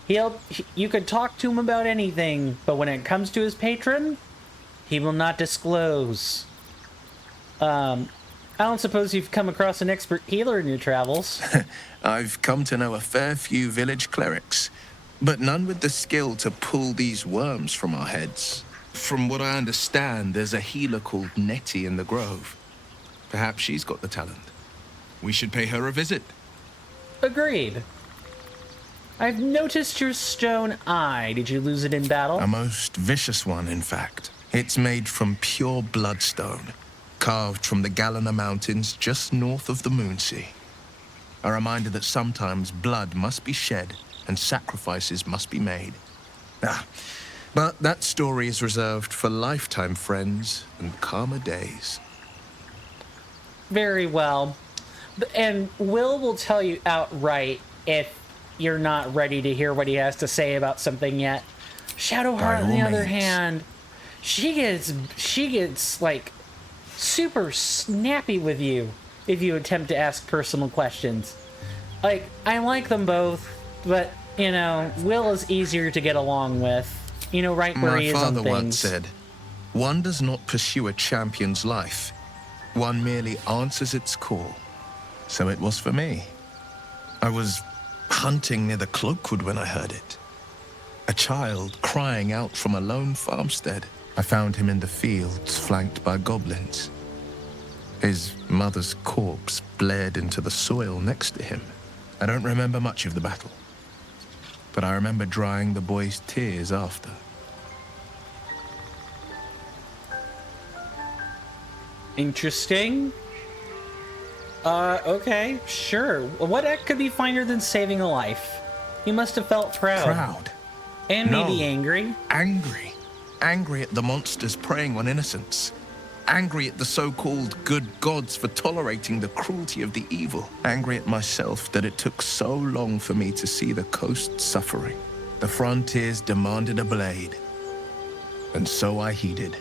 You could talk to him about anything, but when it comes to his patron, he will not disclose. I don't suppose you've come across an expert healer in your travels. I've come to know a fair few village clerics, but none with the skill to pull these worms from our heads. From what I understand, there's a healer called Nettie in the Grove. Perhaps she's got the talent. We should pay her a visit. Agreed. I've noticed your stone eye. Did you lose it in battle? A most vicious one, in fact. It's made from pure bloodstone, carved from the Galena Mountains just north of the Moonsea. A reminder that sometimes blood must be shed and sacrifices must be made. But that story is reserved for lifetime friends and calmer days. Very well. And Will tell you outright if you're not ready to hear what he has to say about something yet. Shadowheart, on the other hand, she gets like super snappy with you if you attempt to ask personal questions. Like, I like them both, but, you know, Will is easier to get along with. You know, right where he is on things. My father once said, one does not pursue a champion's life. One merely answers its call. So it was for me. I was hunting near the Cloakwood when I heard it. A child crying out from a lone farmstead. I found him in the fields, flanked by goblins. His mother's corpse blared into the soil next to him. I don't remember much of the battle, but I remember drying the boy's tears after. Interesting. Okay, sure. What could be finer than saving a life? You must have felt proud. Proud? And No. maybe angry. Angry. Angry at the monsters preying on innocents. Angry at the so-called good gods for tolerating the cruelty of the evil. Angry at myself that it took so long for me to see the coast suffering. The frontiers demanded a blade. And so I heeded.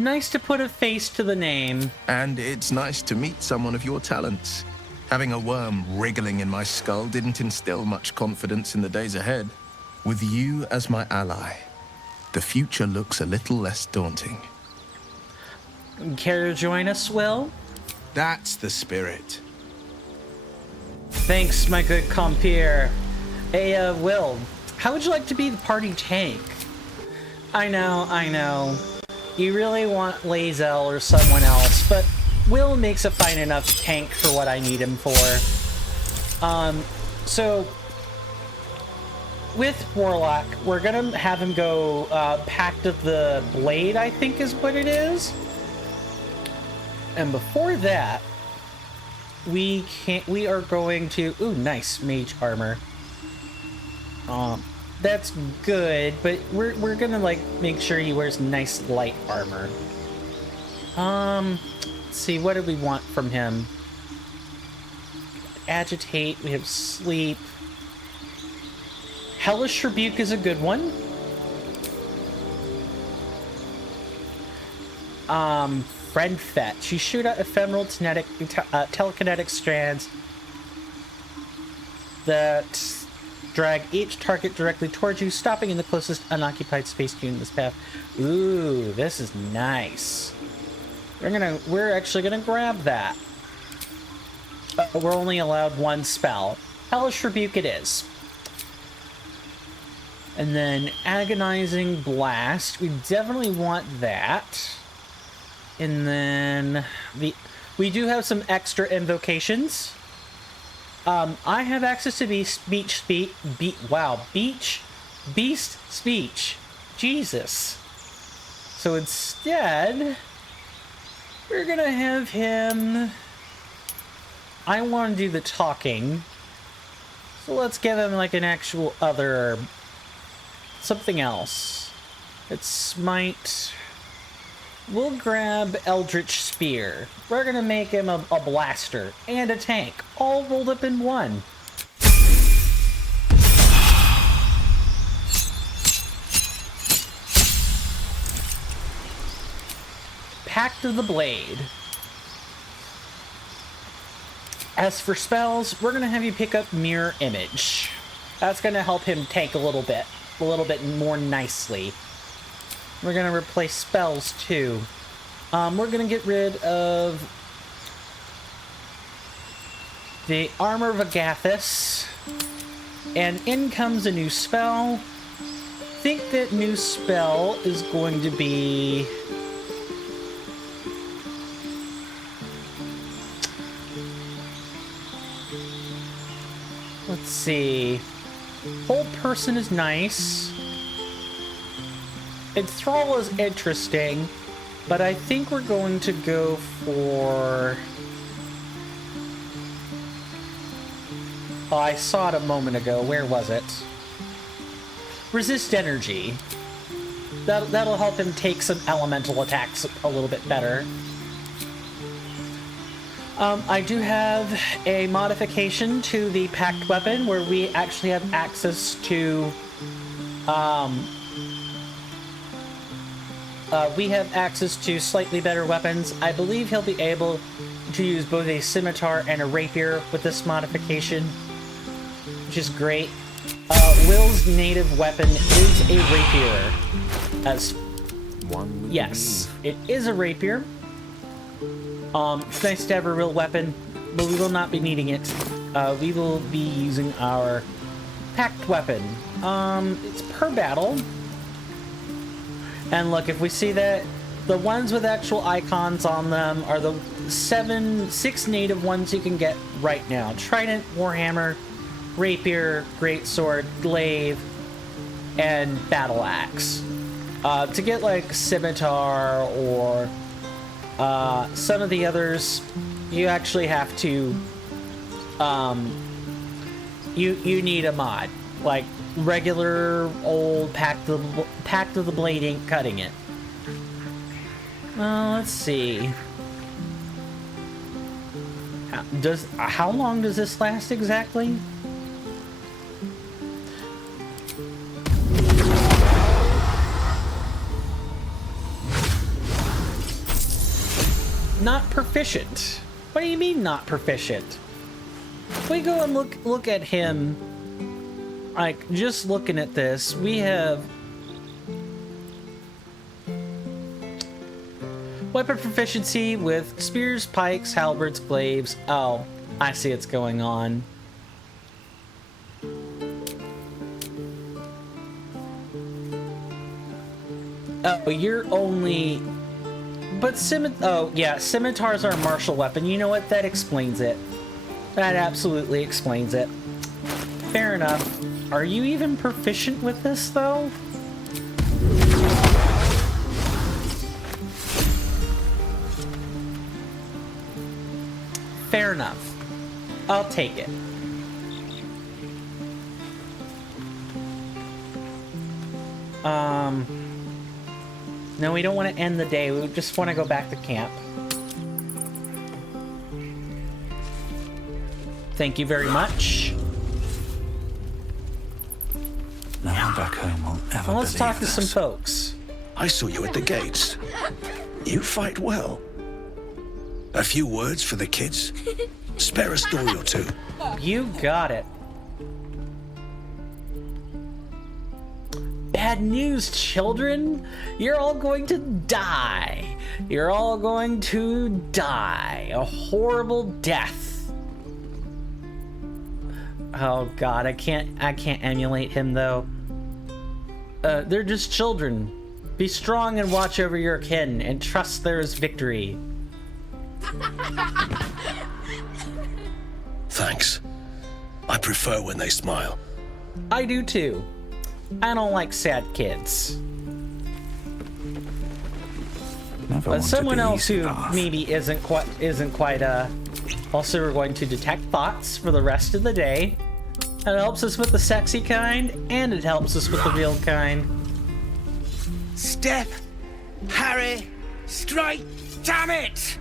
Nice to put a face to the name. And it's nice to meet someone of your talents. Having a worm wriggling in my skull didn't instill much confidence in the days ahead. With you as my ally, the future looks a little less daunting. Care to join us, Will? That's the spirit. Thanks, my good compeer. Hey, Will, how would you like to be the party tank? I know. You really want Lae'zel or someone else, but Will makes a fine enough tank for what I need him for. So with Warlock, we're gonna have him go Pact of the Blade, I think is what it is. And before that, we are going to, ooh, nice mage armor. That's good, but we're gonna like make sure he wears nice light armor. Let's see, what do we want from him? Agitate, we have sleep. Hellish Rebuke is a good one. Friend Fetch. You shoot out ephemeral telekinetic strands that drag each target directly towards you, stopping in the closest unoccupied space to you in this path. Ooh, this is nice. We're actually gonna grab that. We're only allowed one spell. Hellish Rebuke it is. And then Agonizing Blast. We definitely want that. And then we do have some extra invocations. I have access to Beast Speech. Jesus. So instead, we're gonna have him... I want to do the talking. So let's give him like an actual other... something else. It's Smite. We'll grab Eldritch Spear. We're gonna make him a blaster and a tank, all rolled up in one. Pact of the Blade. As for spells, we're gonna have you pick up Mirror Image. That's gonna help him tank a little bit more nicely. We're gonna replace spells too. We're gonna get rid of the Armor of Agathis, and in comes a new spell. I think that new spell is going to be... let's see. Whole person is nice. Enthrall is interesting, but I think we're going to go for... oh, I saw it a moment ago. Where was it? Resist Energy. That'll help him take some elemental attacks a little bit better. I do have a modification to the Pact Weapon where we actually have access to... we have access to slightly better weapons. I believe he'll be able to use both a scimitar and a rapier with this modification, which is great. Will's native weapon is a rapier. Yes, it is a rapier. It's nice to have a real weapon, but we will not be needing it. We will be using our Pact Weapon. It's per battle. And look, if we see that the ones with actual icons on them are the 6 native ones you can get right now. Trident, Warhammer, Rapier, Greatsword, Glaive, and Battle Axe. To get like Scimitar or some of the others, you actually have to you need a mod. Like regular old Pact of the Blade ain't cutting it. Let's see. How long does this last exactly? Not proficient. What do you mean not proficient? If we go and look at him, like just looking at this, we have weapon proficiency with spears, pikes, halberds, glaives. Oh, I see what's going on. Oh, you're only... But oh, yeah, scimitars are a martial weapon. You know what? That explains it. That absolutely explains it. Fair enough. Are you even proficient with this, though? Fair enough. I'll take it. No, we don't want to end the day. We just want to go back to camp. Thank you very much. No one back home will ever Well, let's talk to this. some folks. I saw you at the gates. You fight well. A few words for the kids? Spare a story or two. You got it. Bad news, children. You're all going to die. You're all going to die. A horrible death. Oh God, I can't emulate him though. They're just children. Be strong and watch over your kin, and trust there is victory. Thanks. I prefer when they smile. I do too. I don't like sad kids. But someone else who maybe isn't quite also we're going to detect thoughts for the rest of the day. It helps us with the sexy kind, and it helps us with the real kind. Step, Harry, strike, damn it!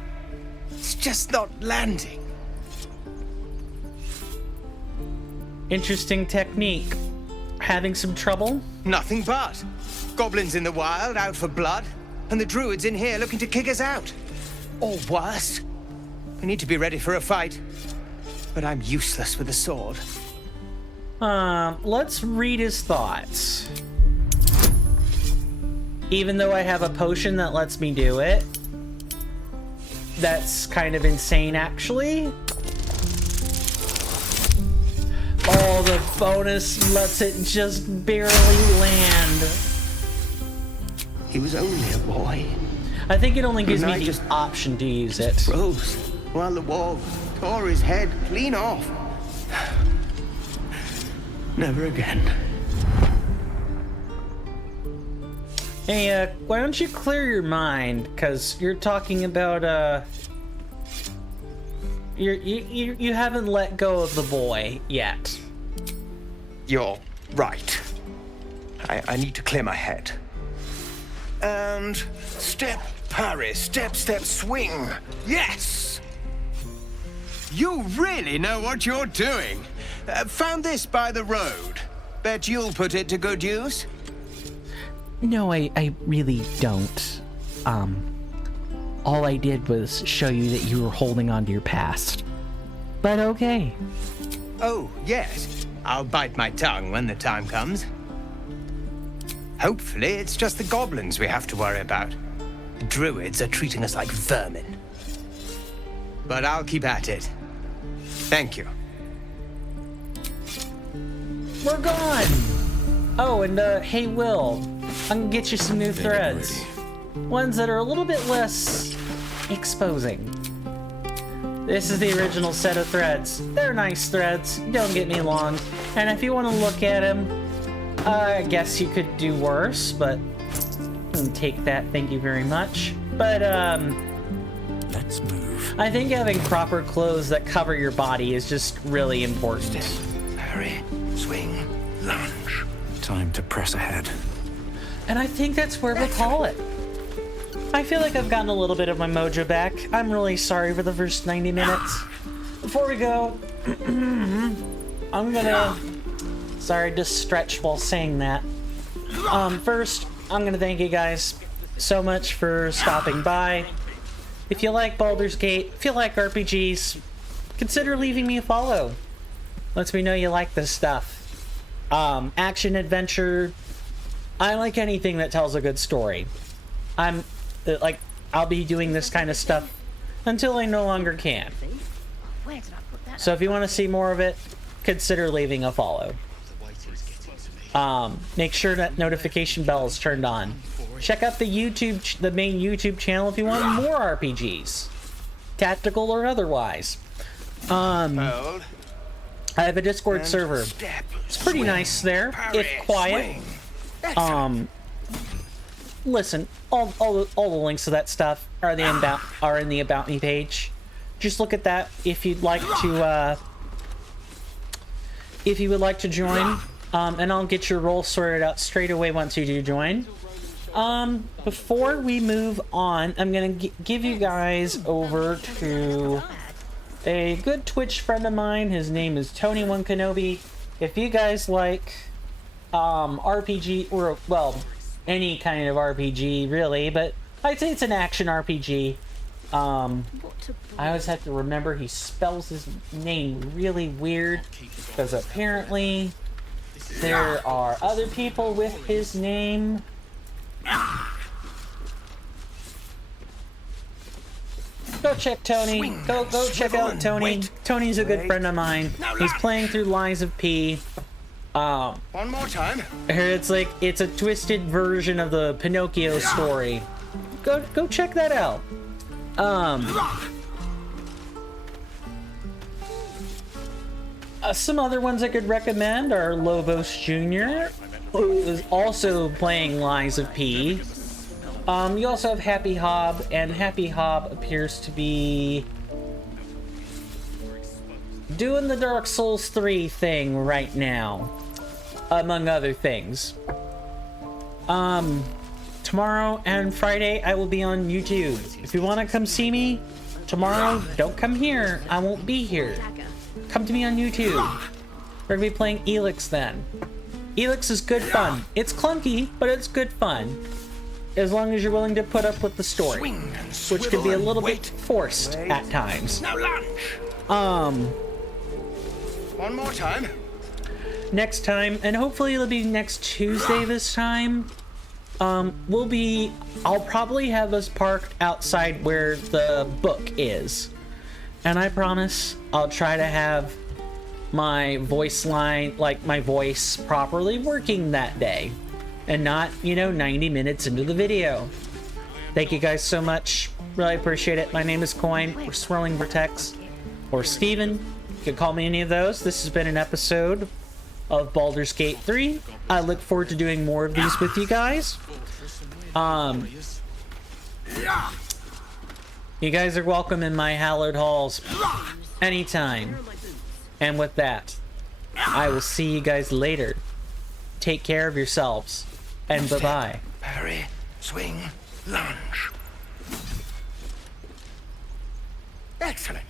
It's just not landing. Interesting technique. Having some trouble? Nothing but. Goblins in the wild, out for blood, and the druids in here looking to kick us out. Or worse. We need to be ready for a fight. But I'm useless with a sword. Let's read his thoughts. Even though I have a potion that lets me do it. That's kind of insane, actually. Oh, the bonus lets it just barely land. He was only a boy. I think it only gives me the option to use it. Froze while the wall tore his head clean off. Never again. Hey, why don't you clear your mind? Because you're talking about, you haven't let go of the boy yet. You're right. I need to clear my head. And step, parry, step, step, swing. Yes! You really know what you're doing. Found this by the road. Bet you'll put it to good use. No, I really don't. All I did was show you that you were holding on to your past. But okay. Oh, yes. I'll bite my tongue when the time comes. Hopefully, it's just the goblins we have to worry about. The druids are treating us like vermin. But I'll keep at it. Thank you. We're gone! Oh, and hey, Will. I'm gonna get you some new threads. Ones that are a little bit less exposing. This is the original set of threads. They're nice threads, don't get me wrong. And if you want to look at them, I guess you could do worse, but take that, thank you very much. But, let's move. I think having proper clothes that cover your body is just really important. Hurry, swing, lunge. Time to press ahead. And I think that's where we'll call it. I feel like I've gotten a little bit of my mojo back. I'm really sorry for the first 90 minutes. Before we go, I'm gonna... Sorry to stretch while saying that. First, I'm gonna thank you guys so much for stopping by. If you like Baldur's Gate, if you like RPGs, consider leaving me a follow. Lets me know you like this stuff. Action, adventure, I like anything that tells a good story. I'll be doing this kind of stuff until I no longer can. So if you want to see more of it, consider leaving a follow. Make sure that notification bell is turned on. Check out the main YouTube channel if you want more RPGs, tactical or otherwise. I have a Discord server. It's pretty nice there, if quiet. Listen, all the links to that stuff are in the About Me page. Just look at that if you'd like to if you would like to join. And I'll get your role sorted out straight away once you do join. Before we move on, I'm gonna give you guys over to a good Twitch friend of mine. His name is Tony1 Kenobi. If you guys like RPG, or well, any kind of RPG really, but I'd say it's an action RPG. I always have to remember he spells his name really weird, because apparently there are other people with his name. Go check Tony. Go check out Tony. Tony's a good friend of mine. He's playing through Lies of P. One more time. It's like, it's a twisted version of the Pinocchio story. Go check that out. Some other ones I could recommend are Lobos Jr., who is also playing Lies of P. You also have Happy Hob, and Happy Hob appears to be doing the Dark Souls 3 thing right now, among other things. Tomorrow and Friday I will be on YouTube. If you want to come see me tomorrow, don't come here. I won't be here. Come to me on YouTube. We're gonna be playing Elix then. Elix is good fun. It's clunky, but it's good fun. As long as you're willing to put up with the story, which can be a little bit forced at times. Now lunge. One more time. Next time, and hopefully it'll be next Tuesday this time, I'll probably have us parked outside where the book is. And I promise I'll try to have my voice line, like my voice, properly working that day. And not, 90 minutes into the video. Thank you guys so much. Really appreciate it. My name is Coin, or Swirling Vortex, or Steven. You can call me any of those. This has been an episode of Baldur's Gate 3. I look forward to doing more of these with you guys. You guys are welcome in my hallowed halls anytime. And with that, I will see you guys later. Take care of yourselves, and bye-bye. Parry, swing, lunge. Excellent.